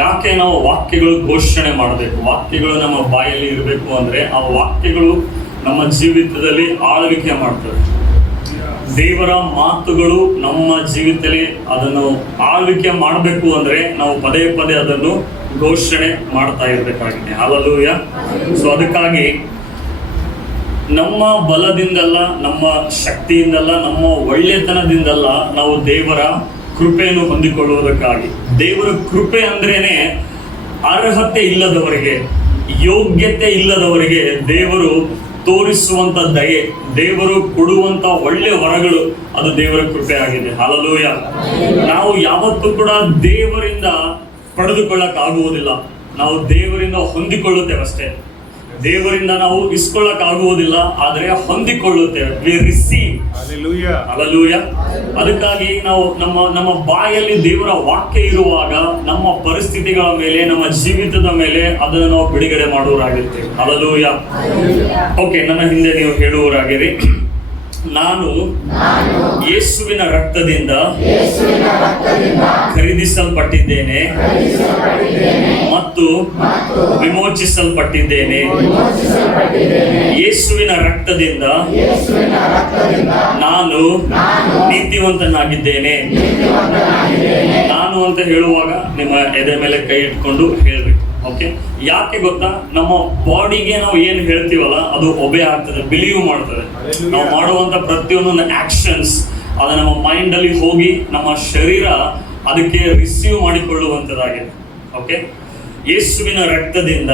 ಯಾಕೆ ನಾವು ವಾಕ್ಯಗಳು ಘೋಷಣೆ ಮಾಡಬೇಕು? ವಾಕ್ಯಗಳು ನಮ್ಮ ಬಾಯಲ್ಲಿ ಇರಬೇಕು ಅಂದರೆ ಆ ವಾಕ್ಯಗಳು ನಮ್ಮ ಜೀವಿತದಲ್ಲಿ ಆಳ್ವಿಕೆ ಮಾಡ್ತವೆ. ದೇವರ ಮಾತುಗಳು ನಮ್ಮ ಜೀವಿತದಲ್ಲಿ ಅದನ್ನು ಆಳ್ವಿಕೆ ಮಾಡಬೇಕು ಅಂದರೆ ನಾವು ಪದೇ ಪದೇ ಅದನ್ನು ಘೋಷಣೆ ಮಾಡ್ತಾ ಇರಬೇಕಾಗಿದೆ. ಹಲ್ಲೆಲೂಯಾ. ಸೊ ಅದಕ್ಕಾಗಿ ನಮ್ಮ ಬಲದಿಂದಲ್ಲ, ನಮ್ಮ ಶಕ್ತಿಯಿಂದಲ್ಲ, ನಮ್ಮ ಒಳ್ಳೆತನದಿಂದಲ್ಲ ನಾವು ದೇವರ ಕೃಪೆಯನ್ನು ಹೊಂದಿಕೊಳ್ಳುವುದಕ್ಕಾಗಿ. ದೇವರ ಕೃಪೆ ಅಂದ್ರೇನೆ ಅರ್ಹತೆ ಇಲ್ಲದವರಿಗೆ, ಯೋಗ್ಯತೆ ಇಲ್ಲದವರಿಗೆ ದೇವರು ತೋರಿಸುವಂತ ದಯೆ, ದೇವರು ಕೊಡುವಂತ ಒಳ್ಳೆ ವರಗಳು, ಅದು ದೇವರ ಕೃಪೆ ಆಗಿದೆ. ಹಲ್ಲೆಲೂಯಾ. ನಾವು ಯಾವತ್ತೂ ಕೂಡ ದೇವರಿಂದ ಪಡೆದುಕೊಳ್ಳಕ್ ಆಗುವುದಿಲ್ಲ, ನಾವು ದೇವರಿಂದ ಹೊಂದಿಕೊಳ್ಳುತ್ತೇವೆ ಅಷ್ಟೇ. ದೇವರಿಂದ ನಾವು ಇಸ್ಕೊಳ್ಳಕ್ ಆಗುವುದಿಲ್ಲ, ಆದರೆ ಹೊಂದಿಕೊಳ್ಳುತ್ತೇವೆ. V receive. ಹಲ್ಲೆಲೂಯಾ. ಅದಕ್ಕಾಗಿ ನಾವು ನಮ್ಮ ಬಾಯಲ್ಲಿ ದೇವರ ವಾಕ್ಯ ಇರುವಾಗ ನಮ್ಮ ಪರಿಸ್ಥಿತಿಗಳ ಮೇಲೆ, ನಮ್ಮ ಜೀವಿತದ ಮೇಲೆ ಅದನ್ನು ನಾವು ಬಿಡುಗಡೆ ಮಾಡುವರಾಗಿರ್ತೇವೆ. ಹಲ್ಲೆಲೂಯಾ. ಓಕೆ, ನನ್ನ ಹಿಂದೆ ನೀವು ಹೇಳುವರಾಗಿರಿ, ನಾನು ಯೇಸುವಿನ ರಕ್ತದಿಂದ ಖರೀದಿಸಲ್ಪಟ್ಟಿದ್ದೇನೆ ಮತ್ತು ವಿಮೋಚಿಸಲ್ಪಟ್ಟಿದ್ದೇನೆ. ಯೇಸುವಿನ ರಕ್ತದಿಂದ ನಾನು ನೀತಿವಂತನಾಗಿದ್ದೇನೆ. ನಾನು ಅಂತ ಹೇಳುವಾಗ ನಿಮ್ಮ ಎದೆ ಮೇಲೆ ಕೈ ಇಟ್ಕೊಂಡು ಹೇಳ್ಬೇಕು. ಓಕೆ, ಯಾಕೆ ಗೊತ್ತಾ? ನಮ್ಮ ಬಾಡಿಗೆ ನಾವು ಏನು ಹೇಳ್ತೀವಲ್ಲ ಅದು ಒಬೆ ಆಗ್ತದೆ, ಬಿಲೀವ್ ಮಾಡ್ತದೆ. ನಾವು ಮಾಡುವಂತ ಪ್ರತಿಯೊಂದು ಆಕ್ಷನ್ಸ್ ಅದು ನಮ್ಮ ಮೈಂಡ್ ಅಲ್ಲಿ ಹೋಗಿ ನಮ್ಮ ಶರೀರ ಅದಕ್ಕೆ ರಿಸೀವ್ ಮಾಡಿಕೊಳ್ಳುವಂತದ್ದಾಗಿದೆ. ಓಕೆ, ಯೇಸುವಿನ ರಕ್ತದಿಂದ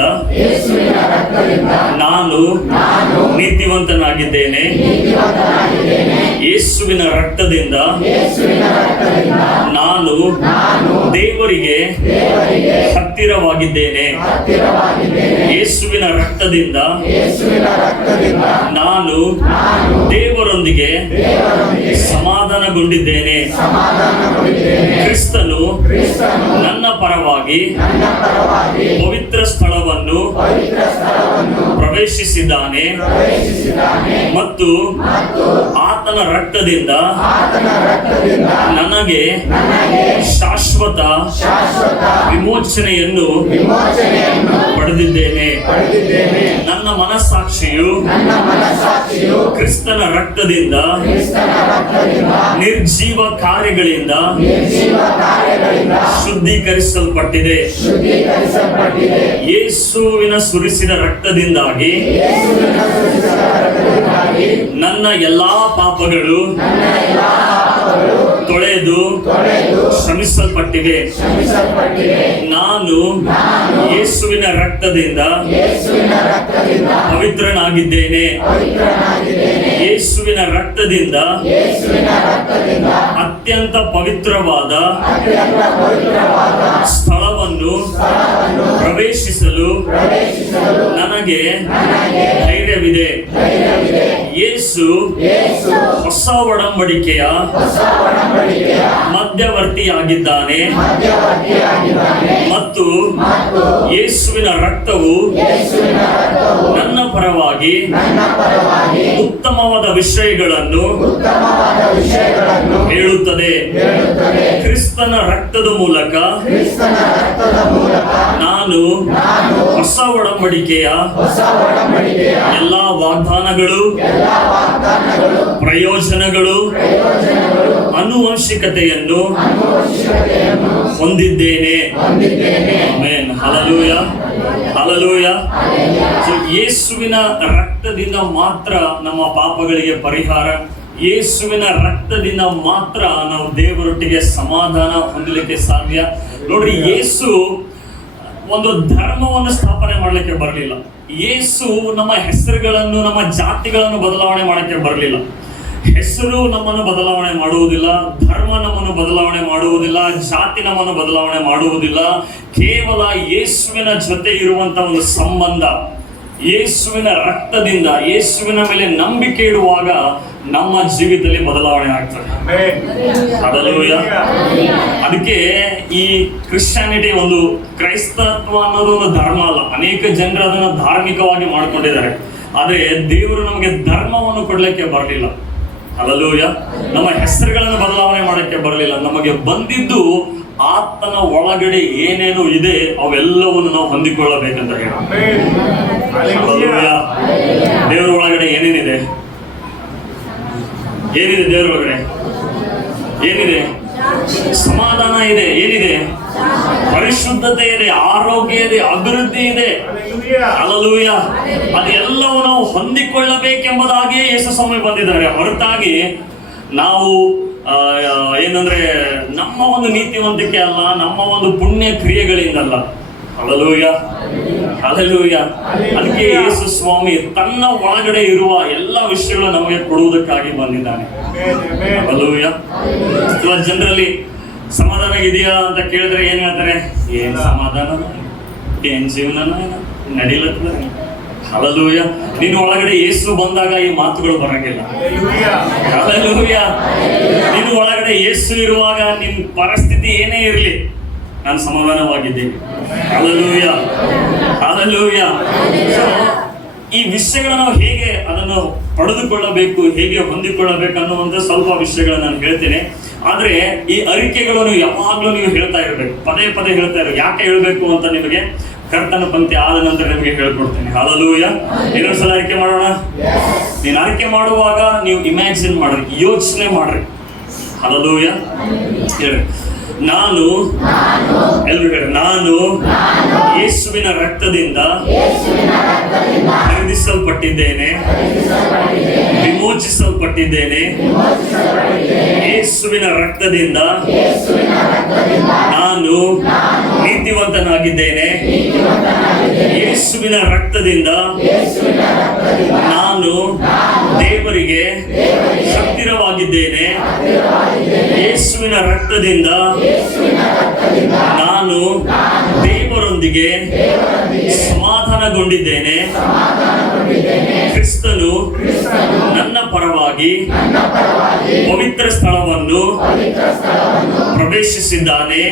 ನಾನು ನೀತಿವಂತನಾಗಿದ್ದೇನೆ. ಯೇಸುವಿನ ರಕ್ತದಿಂದ ನಾನು ದೇವರಿಗೆ ಹತ್ತಿರವಾಗಿದ್ದೇನೆ. ಯೇಸುವಿನ ರಕ್ತದಿಂದ ನಾನು ದೇವರೊಂದಿಗೆ ಸಮಾಧಾನಗೊಂಡಿದ್ದೇನೆ. ಕ್ರಿಸ್ತನು ನನ್ನ ಪರವಾಗಿ ಪವಿತ್ರ ಸ್ಥಳವನ್ನು ಪ್ರವೇಶಿಸಿದ್ದಾನೆ ಮತ್ತು ಆತನ ರಕ್ತದಿಂದ ನನಗೆ ಶಾಶ್ವತ ವಿಮೋಚನೆಯನ್ನು ಪಡೆದಿದ್ದೇನೆ. ನನ್ನ ಮನಸ್ಸಾಕ್ಷಿಯು ಕ್ರಿಸ್ತನ ರಕ್ತದಿಂದ ನಿರ್ಜೀವ ಕಾರ್ಯಗಳಿಂದ ಶುದ್ಧೀಕರಿಸಲ್ಪಟ್ಟಿದೆ. ಯೇಸುವಿನ ಸುರಿಸಿದ ರಕ್ತದಿಂದಾಗಿ ನನ್ನ ಎಲ್ಲಾ ಪಾಪಗಳು ತೊಳೆದು ಕ್ಷಮಿಸಲ್ಪಟ್ಟಿವೆ. ನಾನು ಯೇಸುವಿನ ರಕ್ತದಿಂದ ಪವಿತ್ರನಾಗಿದ್ದೇನೆ. ಯೇಸುವಿನ ರಕ್ತದಿಂದ ಅತ್ಯಂತ ಪವಿತ್ರವಾದ ಸ್ಥಳವನ್ನು ಪ್ರವೇಶಿಸಲು ನನಗೆ ಧೈರ್ಯವಿದೆ. ಯೇಸು ಹೊಸ ಒಡಂಬಡಿಕೆಯ ಮಧ್ಯವರ್ತಿಯಾಗಿದ್ದಾನೆ ಮತ್ತು ಯೇಸುವಿನ ರಕ್ತವು ನನ್ನ ಪರವಾಗಿ ಉತ್ತಮವಾದ ವಿಷಯಗಳನ್ನು ಹೇಳುತ್ತದೆ. ಕ್ರಿಸ್ತನ ರಕ್ತದ ಮೂಲಕ ನಾನು ಹೊಸ ಒಡಂಬಡಿಕೆಯ ಎಲ್ಲಾ ವಾಗ್ದಾನಗಳು, ಪ್ರಯೋಜನಗಳು, ಆನುವಂಶಿಕತೆಯನ್ನು ಹೊಂದಿದ್ದೇನೆ. ಆಮೆನ್. ಹಲ್ಲೆಲೂಯಾ. ಹಲ್ಲೆಲೂಯಾ. ಸೊ ಯೇಸುವಿನ ರಕ್ತದಿಂದ ಮಾತ್ರ ನಮ್ಮ ಪಾಪಗಳಿಗೆ ಪರಿಹಾರ. ಯೇಸುವಿನ ರಕ್ತದಿಂದ ಮಾತ್ರ ನಾವು ದೇವರೊಟ್ಟಿಗೆ ಸಮಾಧಾನ ಹೊಂದಲಿಕ್ಕೆ ಸಾಧ್ಯ. ನೋಡ್ರಿ, ಯೇಸು ಒಂದು ಧರ್ಮವನ್ನು ಸ್ಥಾಪನೆ ಮಾಡಲಿಕ್ಕೆ ಬರಲಿಲ್ಲ. ಯೇಸು ನಮ್ಮ ಹೆಸರುಗಳನ್ನು, ನಮ್ಮ ಜಾತಿಗಳನ್ನು ಬದಲಾವಣೆ ಮಾಡಕ್ಕೆ ಬರಲಿಲ್ಲ. ಹೆಸರು ನಮ್ಮನ್ನು ಬದಲಾವಣೆ ಮಾಡುವುದಿಲ್ಲ, ಧರ್ಮ ನಮ್ಮನ್ನು ಬದಲಾವಣೆ ಮಾಡುವುದಿಲ್ಲ, ಜಾತಿ ನಮ್ಮನ್ನು ಬದಲಾವಣೆ ಮಾಡುವುದಿಲ್ಲ. ಕೇವಲ ಯೇಸುವಿನ ಜೊತೆ ಇರುವಂತ ಒಂದು ಸಂಬಂಧ, ಯೇಸುವಿನ ರಕ್ತದಿಂದ, ಯೇಸುವಿನ ಮೇಲೆ ನಂಬಿಕೆ ಇಡುವಾಗ ನಮ್ಮ ಜೀವಿತದಲ್ಲಿ ಬದಲಾವಣೆ ಆಗ್ತದೆ. ಹಲ್ಲೆಲೂಯಾ. ಅದಕ್ಕೆ ಈ ಕ್ರಿಶ್ಚಿಯಾನಿಟಿ, ಒಂದು ಕ್ರೈಸ್ತತ್ವ ಅನ್ನೋದು ಒಂದು ಧರ್ಮ ಅಲ್ಲ. ಅನೇಕ ಜನರು ಅದನ್ನು ಧಾರ್ಮಿಕವಾಗಿ ಮಾಡ್ಕೊಂಡಿದ್ದಾರೆ. ಆದ್ರೆ ದೇವರು ನಮಗೆ ಧರ್ಮವನ್ನು ಕೊಡ್ಲಿಕ್ಕೆ ಬರಲಿಲ್ಲ. ಹಲ್ಲೆಲೂಯಾ. ನಮ್ಮ ಹೆಸರುಗಳನ್ನು ಬದಲಾವಣೆ ಮಾಡಕ್ಕೆ ಬರಲಿಲ್ಲ. ನಮಗೆ ಬಂದಿದ್ದು ಆತನ ಒಳಗಡೆ ಏನೇನು ಇದೆ ಅವೆಲ್ಲವನ್ನು ನಾವು ಹೊಂದಿಕೊಳ್ಳಬೇಕಂತ ಹೇಳಿ. ದೇವರ ಒಳಗಡೆ ಏನೇನಿದೆ? ಏನಿದೆ ದೇವರ ಒಳಗಡೆ? ಏನಿದೆ? ಸಮಾಧಾನ ಇದೆ. ಏನಿದೆ? ಪರಿಶುದ್ಧತೆ ಇದೆ, ಆರೋಗ್ಯ ಇದೆ, ಅಭಿವೃದ್ಧಿ ಇದೆ. ಹಲ್ಲೆಲೂಯ. ಅದೆಲ್ಲವೂ ನಾವು ಹೊಂದಿಕೊಳ್ಳಬೇಕೆಂಬುದಾಗಿಯೇ ಯೇಸು ಸ್ವಾಮಿ ಬಂದಿದ್ದಾರೆ. ಹೊರತಾಗಿ ನಾವು ಏನಂದ್ರೆ ನಮ್ಮ ಒಂದು ನೀತಿವಂತಿಕೆ ಅಲ್ಲ, ನಮ್ಮ ಒಂದು ಪುಣ್ಯ ಕ್ರಿಯೆಗಳಿಂದಲ್ಲ. Hallelujah, hallelujah. ಅದಕ್ಕೆ ಯೇಸು ಸ್ವಾಮಿ ತನ್ನ ಒಳಗಡೆ ಇರುವ ಎಲ್ಲ ವಿಷಯಗಳು ನಮಗೆ ಕೊಡುವುದಕ್ಕಾಗಿ ಬಂದಿದ್ದಾನೆ. ಹಲ್ಲೆಲೂಯ. ಜನರಲ್ಲಿ ಸಮಾಧಾನ ಇದೆಯಾ ಅಂತ ಕೇಳಿದ್ರೆ ಏನ್ ಹೇಳ್ತಾರೆ? ಏನ್ ಸಮಾಧಾನ, ಏನ್ ಜೀವನ ನಡೀಲತ್ತದ. ಹಲ್ಲೆಲೂಯ. ನಿನ್ನ ಒಳಗಡೆ ಯೇಸು ಬಂದಾಗ ಈ ಮಾತುಗಳು ಬರಂಗಿಲ್ಲ. ಹಲ್ಲೆಲೂಯ. ನಿನ್ನ ಒಳಗಡೆ ಯೇಸು ಇರುವಾಗ ನಿನ್ನ ಪರಿಸ್ಥಿತಿ ಏನೇ ಇರಲಿ, ನಾನು ಸಮಾಧಾನವಾಗಿದ್ದೀನಿ. Hallelujah, hallelujah. ಈ ವಿಷಯಗಳನ್ನ ನಾವು ಹೇಗೆ ಅದನ್ನು ಪಡೆದುಕೊಳ್ಳಬೇಕು, ಹೇಗೆ ಹೊಂದಿಕೊಳ್ಳಬೇಕು ಅನ್ನುವಂಥ ಸ್ವಲ್ಪ ವಿಷಯಗಳನ್ನ ನಾನು ಹೇಳ್ತೇನೆ. ಆದ್ರೆ ಈ ಅರಿಕೆಗಳನ್ನು ಯಾವಾಗ್ಲೂ ನೀವು ಹೇಳ್ತಾ ಇರಬೇಕು, ಪದೇ ಪದೇ ಹೇಳ್ತಾ ಇರಬೇಕು. ಯಾಕೆ ಹೇಳ್ಬೇಕು ಅಂತ ನಿಮಗೆ ಕರ್ತನ ಪಂಕ್ತಿ ಆದ ನಂತರ ನಿಮಗೆ ಹೇಳ್ಕೊಡ್ತೇನೆ. ಹಲ್ಲೆಲೂಯ. ಇನ್ನೊಂದ್ಸಲ ಅರಿಕೆ ಮಾಡೋಣ. ನೀನು ಅರಿಕೆ ಮಾಡುವಾಗ ನೀವು ಇಮ್ಯಾಜಿನ್ ಮಾಡ್ರಿ, ಯೋಚನೆ ಮಾಡ್ರಿ. ಹಲ್ಲೆಲೂಯ. ಹೇಳ್ರಿ, ನಾನು, ಎಲ್ರು ಹೇಳಿ, ನಾನು ಯೇಸುವಿನ ರಕ್ತದಿಂದ ಖರೀದಿಸಲ್ಪಟ್ಟಿದ್ದೇನೆ, ವಿಮೋಚಿಸಲ್ಪಟ್ಟಿದ್ದೇನೆ. ಯೇಸುವಿನ ರಕ್ತದಿಂದ ನಾನು ನೀತಿವಂತನಾಗಿದ್ದೇನೆ. ಯೇಸುವಿನ ರಕ್ತದಿಂದ ನಾನು ದೇವರಿಗೆ ಹತ್ತಿರವಾಗಿದ್ದೇನೆ. ಯೇಸುವಿನ ರಕ್ತದಿಂದ ನಾನು ದೇವರೊಂದಿಗೆ ಸಮಾಧಾನಗೊಂಡಿದ್ದೇನೆ. ಕ್ರಿಸ್ತನು ನನ್ನ ಪರವಾಗಿ ಪವಿತ್ರ ಸ್ಥಳವನ್ನು ಪ್ರವೇಶಿಸಿದ್ದಾನೆ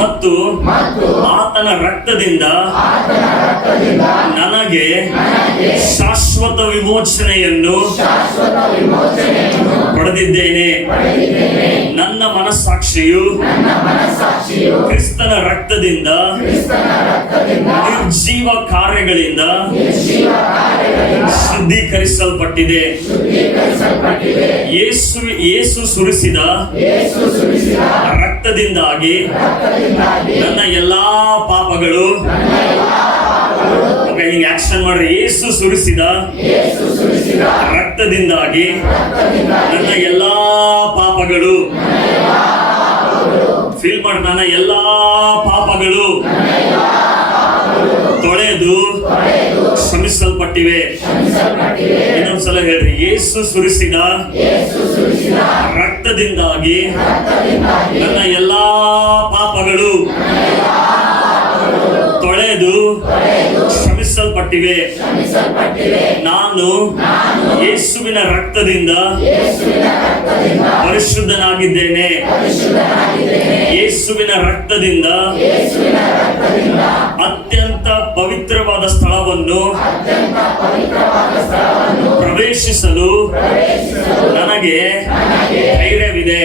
ಮತ್ತು ಆತನ ರಕ್ತದಿಂದ ನನಗೆ ಶಾಶ್ವತ ವಿಮೋಚನೆಯನ್ನು ಪಡೆದಿದ್ದೇನೆ. ನನ್ನ ಮನಸ್ಸಾಕ್ಷಿಯು ಕ್ರಿಸ್ತನ ರಕ್ತದಿಂದ ನಿರ್ಜೀವ ಕಾರ್ಯಗಳಿಂದ ಶುದ್ಧೀಕರಿಸಲ್ಪಟ್ಟಿದೆ. ಯೇಸು ಸುರಿಸಿದ ರಕ್ತದಿಂದಾಗಿ ನನ್ನ ಎಲ್ಲಾ ಪಾಪಗಳು, ಹಿಂಗೆ ಆಕ್ಷನ್ ಮಾಡ್ರಿ. ಯೇಸು ಸುರಿಸಿದ ರಕ್ತದಿಂದಾಗಿ ನನ್ನ ಎಲ್ಲಾ ಪಾಪಗಳು, ಫೀಲ್ ಮಾಡಿ, ನನ್ನ ಎಲ್ಲಾ ಪಾಪಗಳು ತೊಳೆದು ಕ್ಷಮಿಸಲ್ಪಟ್ಟಿವೆ. ಇನ್ನೊಂದ್ಸಲ ಹೇಳ್ರಿ, ಯೇಸು ಸುರಿಸಿದ ರಕ್ತದಿಂದಾಗಿ ನನ್ನ ಎಲ್ಲಾ ಪಾಪಗಳು ತೊಳೆದು ಕ್ಷಮಿಸಲ್ಪಟ್ಟಿವೆ. ನಾನು ಯೇಸುವಿನ ರಕ್ತದಿಂದ ಪರಿಶುದ್ಧನಾಗಿದ್ದೇನೆ. ಯೇಸುವಿನ ರಕ್ತದಿಂದ ಅತ್ಯಂತ ಪವಿತ್ರವಾದ ಸ್ಥಳವನ್ನು ಪ್ರವೇಶಿಸಲು ನನಗೆ ಧೈರ್ಯವಿದೆ.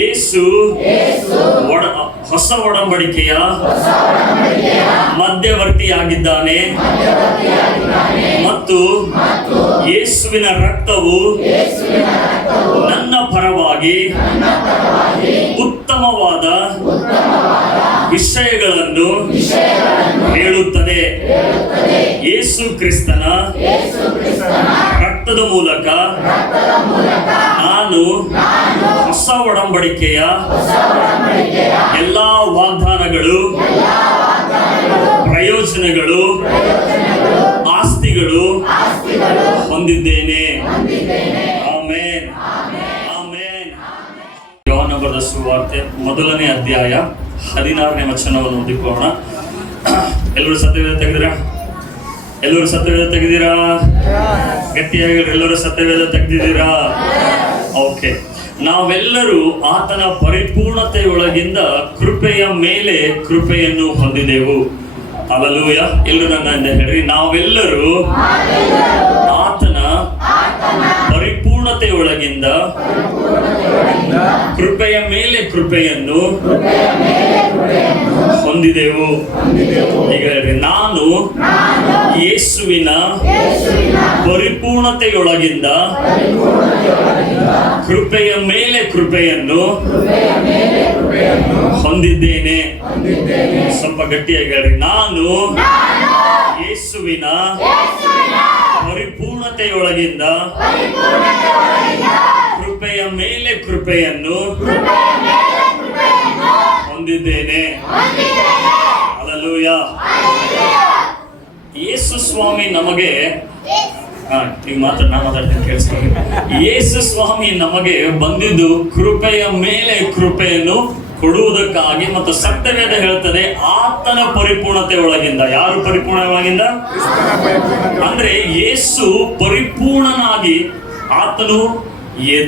ಯೇಸು ಹೊಸ ಒಡಂಬಡಿಕೆಯ ಮಧ್ಯವರ್ತಿಯಾಗಿದ್ದಾನೆ ಮತ್ತು ಯೇಸುವಿನ ರಕ್ತವು ನನ್ನ ಪರವಾಗಿ ಉತ್ತಮವಾದ ವಿಷಯಗಳನ್ನು ಹೇಳುತ್ತದೆ. ಯೇಸು ಕ್ರಿಸ್ತನ ರಕ್ತದ ಮೂಲಕ ನಾನು ಹೊಸ ಒಡಂಬಡಿಕೆಯ ಎಲ್ಲಾ ವಾಗ್ದಾನಗಳು, ಪ್ರಯೋಜನಗಳು, ಆಸ್ತಿಗಳು ಹೊಂದಿದ್ದೇನೆ. Amen, amen. ಯೋಹಾನ ಬರೆದ ಸುವಾರ್ತೆ 1ನೇ ಅಧ್ಯಾಯ 16ನೇ ವಚನವನ್ನು ಓದಿಕೊಳ್ಳೋಣ. ಎಲ್ಲರೂ ಸತ್ಯವೇದ ತೆಗೆದಿರಾ? ಎಲ್ಲರೂ ಸತ್ಯವೇದ ತೆಗೆದಿರಾ? ಗಟ್ಟಿಯಾಗಿ ಎಲ್ಲರೂ ಸತ್ಯವೇದ ತೆಗೆದಿದ್ದೀರಾ? ಓಕೆ. ನಾವೆಲ್ಲರೂ ಆತನ ಪರಿಪೂರ್ಣತೆಯೊಳಗಿಂದ ಕೃಪೆಯ ಮೇಲೆ ಕೃಪೆಯನ್ನು ಹೊಂದಿದೆವು. ಹಲ್ಲೆಲೂಯ. ಎಲ್ಲರೂ ನನ್ನ ಹೇಳ್ರಿ, ನಾವೆಲ್ಲರೂ ಆತನ ಪರಿಪೂರ್ಣತೆಯೊಳಗಿಂದ ಕೃಪೆಯ ಮೇಲೆ ಕೃಪೆಯನ್ನು ಹೊಂದಿದೆವು. ಈಗ ಹೇಳ್ರಿ, ನಾನು ಯೇಸುವಿನ ಪರಿಪೂರ್ಣತೆಯೊಳಗಿಂದ ಕೃಪೆಯ ಮೇಲೆ ಕೃಪೆಯನ್ನು ಹೊಂದಿದ್ದೇನೆ. ಸ್ವಲ್ಪ ಗಟ್ಟಿಯಾಗಿ ಹೇಳ್ರಿ, ನಾನು ಯೇಸುವಿನ ಪರಿಪೂರ್ಣತೆಯೊಳಗಿಂದ ಕೃಪೆಯ ಮೇಲೆ ಕೃಪೆಯನ್ನು ಹೊಂದಿದ್ದೇನೆ. ಹಲ್ಲೆಲೂಯಾ. ಯೇಸು ಸ್ವಾಮಿ ನಮಗೆ ಈಗ ಮಾತಾಡ್ತೀನಿ ಕೇಳಿಸ್ಕೊಳ್ಳಿ. ಯೇಸು ಸ್ವಾಮಿ ನಮಗೆ ಬಂದಿದ್ದು ಕೃಪೆಯ ಮೇಲೆ ಕೃಪೆಯನ್ನು ಕೊಡುವುದಕ್ಕಾಗಿ, ಮತ್ತು ಸತ್ಯವೇದ ಹೇಳ್ತದೆ ಆತನ ಪರಿಪೂರ್ಣತೆ ಒಳಗಿಂದ. ಯಾರು ಪರಿಪೂರ್ಣ ಒಳಗಿಂದ? ಅಂದ್ರೆ ಯೇಸು ಪರಿಪೂರ್ಣನಾಗಿ ಆತನು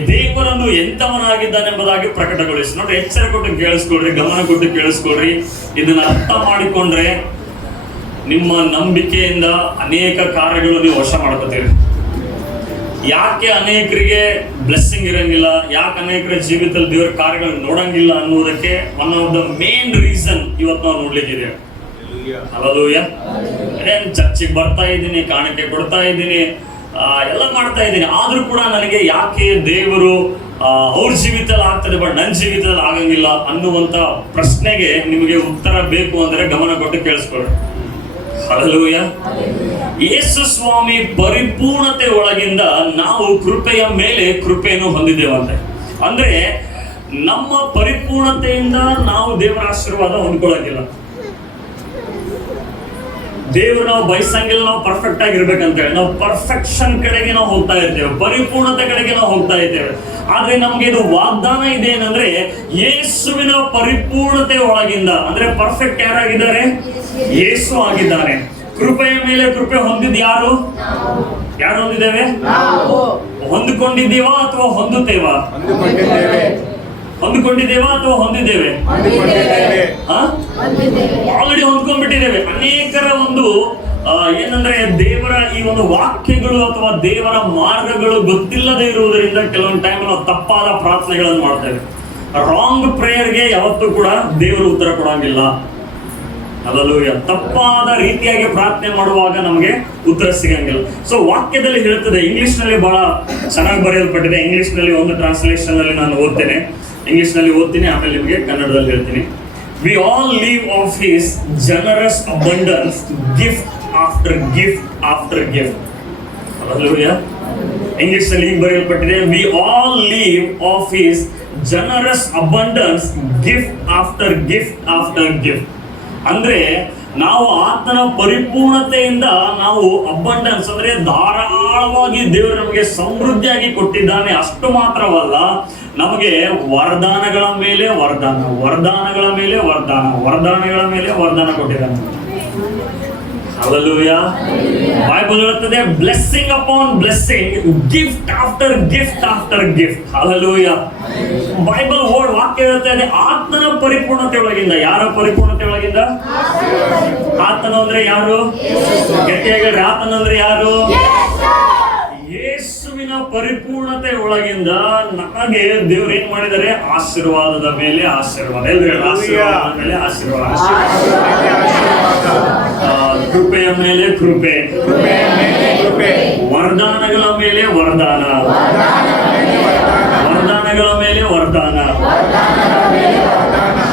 ದೇವರನ್ನು ಎಂತವನಾಗಿದ್ದಾನೆಂಬುದಾಗಿ ಪ್ರಕಟಗೊಳಿಸಿ. ನೋಡ್ರಿ, ಎಚ್ಚರ ಕೊಟ್ಟು ಕೇಳಿಸ್ಕೊಳ್ರಿ, ಗಮನ ಕೊಟ್ಟು ಕೇಳಿಸ್ಕೊಳ್ರಿ. ಇದನ್ನ ಅರ್ಥ ಮಾಡಿಕೊಂಡ್ರೆ ನಿಮ್ಮ ನಂಬಿಕೆಯಿಂದ ಅನೇಕ ಕಾರ್ಯಗಳು ನೀವು ವಶ ಮಾಡ್ಕೋತೀರಿ. ಯಾಕೆ ಅನೇಕರಿಗೆ ಬ್ಲೆಸ್ಸಿಂಗ್ ಇರಂಗಿಲ್ಲ, ಯಾಕೆ ಅನೇಕರ ಜೀವಿತದಲ್ಲಿ ದೇವರ ಕಾರ್ಯಗಳು ನೋಡಂಗಿಲ್ಲ ಅನ್ನೋದಕ್ಕೆ one of the main reason ಇವತ್ತು ನಾವು ನೋಡ್ಲಿಕ್ಕಿದೆ. ಹಲ್ಲೆಲೂಯಾ. ಚರ್ಚಿಗೆ ಬರ್ತಾ ಇದ್ದೀನಿ, ಕಾಣಿಕೆ ಕೊಡ್ತಾ ಇದ್ದೀನಿ, ಎಲ್ಲ ಮಾಡ್ತಾ ಇದ್ದೀನಿ, ಆದ್ರೂ ಕೂಡ ನನಗೆ ಯಾಕೆ ದೇವರು ಅವ್ರ ಜೀವಿತದಲ್ಲಿ ಆಗ್ತದೆ ಬಟ್ ನನ್ನ ಜೀವಿತದಲ್ಲಿ ಆಗಂಗಿಲ್ಲ ಅನ್ನುವಂತ ಪ್ರಶ್ನೆಗೆ ನಿಮಗೆ ಉತ್ತರ ಬೇಕು ಅಂದ್ರೆ ಗಮನ ಕೊಟ್ಟು ಕೇಳಿಸ್ಕೊಳ್ಳಿ. ಹಲ್ಲೆಲೂಯಾ. ಯೇಸು ಸ್ವಾಮಿ ಪರಿಪೂರ್ಣತೆ ಒಳಗಿಂದ ನಾವು ಕೃಪೆಯ ಮೇಲೆ ಕೃಪೆಯನ್ನು ಹೊಂದಿದ್ದೇವಂತೆ. ಅಂದ್ರೆ ನಮ್ಮ ಪರಿಪೂರ್ಣತೆಯಿಂದ ನಾವು ದೇವರ ಆಶೀರ್ವಾದ ಹೊಂದ್ಕೊಳ್ಳೋದಿಲ್ಲ. ದೇವರು ನಾವು ಬಯಸಂಗಿಲ್ಲ, ನಾವು ಪರ್ಫೆಕ್ಟ್ ಆಗಿರ್ಬೇಕಂತ ಹೇಳಿ ನಾವು ಪರ್ಫೆಕ್ಷನ್ ಕಡೆಗೆ ನಾವು ಹೋಗ್ತಾ ಇರ್ತೇವೆ, ಪರಿಪೂರ್ಣತೆ ಕಡೆಗೆ ನಾವು ಹೋಗ್ತಾ ಇದ್ದೇವೆ. ಆದ್ರೆ ನಮ್ಗೆ ಇದು ವಾಗ್ದಾನ ಇದೆ ಏನಂದ್ರೆ ಯೇಸುವಿನ ಪರಿಪೂರ್ಣತೆ ಒಳಗಿಂದ, ಅಂದ್ರೆ ಪರ್ಫೆಕ್ಟ್ ಯಾರಾಗಿದ್ದಾರೆ? ಯೇಸು ಆಗಿದ್ದಾನೆ. ಕೃಪೆಯ ಮೇಲೆ ಕೃಪೆ ಹೊಂದಿದ್ ಯಾರು ಹೊಂದಿದ್ದೇವೆ? ಹೊಂದಿಕೊಂಡಿದ್ದೀವಾ ಅಥವಾ ಹೊಂದುತ್ತೇವಾ? ಹೊಂದಿಕೊಂಡಿದ್ದೇವಾ ಅಥವಾ ಹೊಂದಿದ್ದೇವೆ? ಆಲ್ರೆಡಿ ಹೊಂದ್ಕೊಂಡ್ಬಿಟ್ಟಿದ್ದೇವೆ. ಅನೇಕರ ಒಂದು ಏನಂದ್ರೆ ದೇವರ ಈ ಒಂದು ವಾಕ್ಯಗಳು ಅಥವಾ ದೇವರ ಮಾರ್ಗಗಳು ಗೊತ್ತಿಲ್ಲದೆ ಇರುವುದರಿಂದ ಕೆಲವೊಂದು ಟೈಮ್ ನಾವು ತಪ್ಪಾದ ಪ್ರಾರ್ಥನೆಗಳನ್ನು ಮಾಡ್ತೇವೆ. ರಾಂಗ್ ಪ್ರೇಯರ್ಗೆ ಯಾವತ್ತೂ ಕೂಡ ದೇವರು ಉತ್ತರ ಕೊಡಂಗಿಲ್ಲ. ಹಲ್ಲೆಲೂಯಾ. ತಪ್ಪಾದ ರೀತಿಯಾಗಿ ಪ್ರಾರ್ಥನೆ ಮಾಡುವಾಗ ನಮಗೆ ಉತ್ತರ ಸಿಗಂಗಿಲ್ಲ. ಸೊ ವಾಕ್ಯದಲ್ಲಿ ಹೇಳ್ತದೆ, ಇಂಗ್ಲಿಷ್ ನಲ್ಲಿ ಬಹಳ ಚೆನ್ನಾಗಿ ಬರೆಯಲ್ಪಟ್ಟಿದೆ. ಇಂಗ್ಲಿಷ್ ನಲ್ಲಿ ಒಂದು ಟ್ರಾನ್ಸ್ಲೇಷನ್ ನಲ್ಲಿ ನಾನು ಓದ್ತೇನೆ, ಇಂಗ್ಲಿಷ್ ನಲ್ಲಿ ಓದ್ತೀನಿ, ಆಮೇಲೆ ನಿಮಗೆ ಕನ್ನಡದಲ್ಲಿ ಹೇಳ್ತೀನಿ. We all live of His generous abundance, gift after gift after gift. Hallelujah. English ನಲ್ಲಿ ಹೀಗೆ ಬರೆಯಲ್ಪಟ್ಟಿದೆ, We all live of His generous abundance, gift after gift after gift. ಅಂದ್ರೆ ನಾವು ಆತನ ಪರಿಪೂರ್ಣತೆಯಿಂದ ನಾವು ಅಬಂಡೆನ್ಸ್ ಅಂದ್ರೆ ಧಾರಾಳವಾಗಿ ದೇವರು ನಮಗೆ ಸಮೃದ್ಧಿಯಾಗಿ ಕೊಟ್ಟಿದ್ದಾನೆ. ಅಷ್ಟು ಮಾತ್ರವಲ್ಲ, ನಮಗೆ ವರದಾನಗಳ ಮೇಲೆ ವರದಾನ, ವರದಾನಗಳ ಮೇಲೆ ವರದಾನ, ವರದಾನಗಳ ಮೇಲೆ ವರದಾನ ಕೊಟ್ಟಿದ್ದಾನೆ. ಹಲ್ಲೆಲೂಯಾ. ಬೈಬಲ್ ಹೇಳುತ್ತದೆ, blessing upon blessing, gift after gift after gift. Hallelujah. Bible ವಾಕ್ಯ ಹೇಳ್ತಾ ಆತನ ಪರಿಪೂರ್ಣತೆ ಒಳಗಿಂದ. ಯಾರ ಪರಿಪೂರ್ಣತೆ ಒಳಗಿಂದ? ಆತನ ಅಂದ್ರೆ ಯಾರು? ಗಟ್ಟಿಯಾಗಿ ಹೇಳ್ರಿ, ಆತನ ಅಂದ್ರೆ ಯಾರು? ಯೇಸುವಿನ ಪರಿಪೂರ್ಣತೆ ಒಳಗಿಂದ ನಮಗೆ ದೇವರು ಏನ್ ಮಾಡಿದ್ದಾರೆ? ಆಶೀರ್ವಾದದ ಮೇಲೆ ಆಶೀರ್ವಾದ. ಆಶೀರ್ವಾದದ ಮೇಲೆ ಆಶೀರ್ವಾದ, ಕೃಪೆಯ ಮೇಲೆ ಕೃಪೆ, ವರದಾನಗಳ ಮೇಲೆ ವರದಾನ, ವರದಾನಗಳ ಮೇಲೆ ವರದಾನ.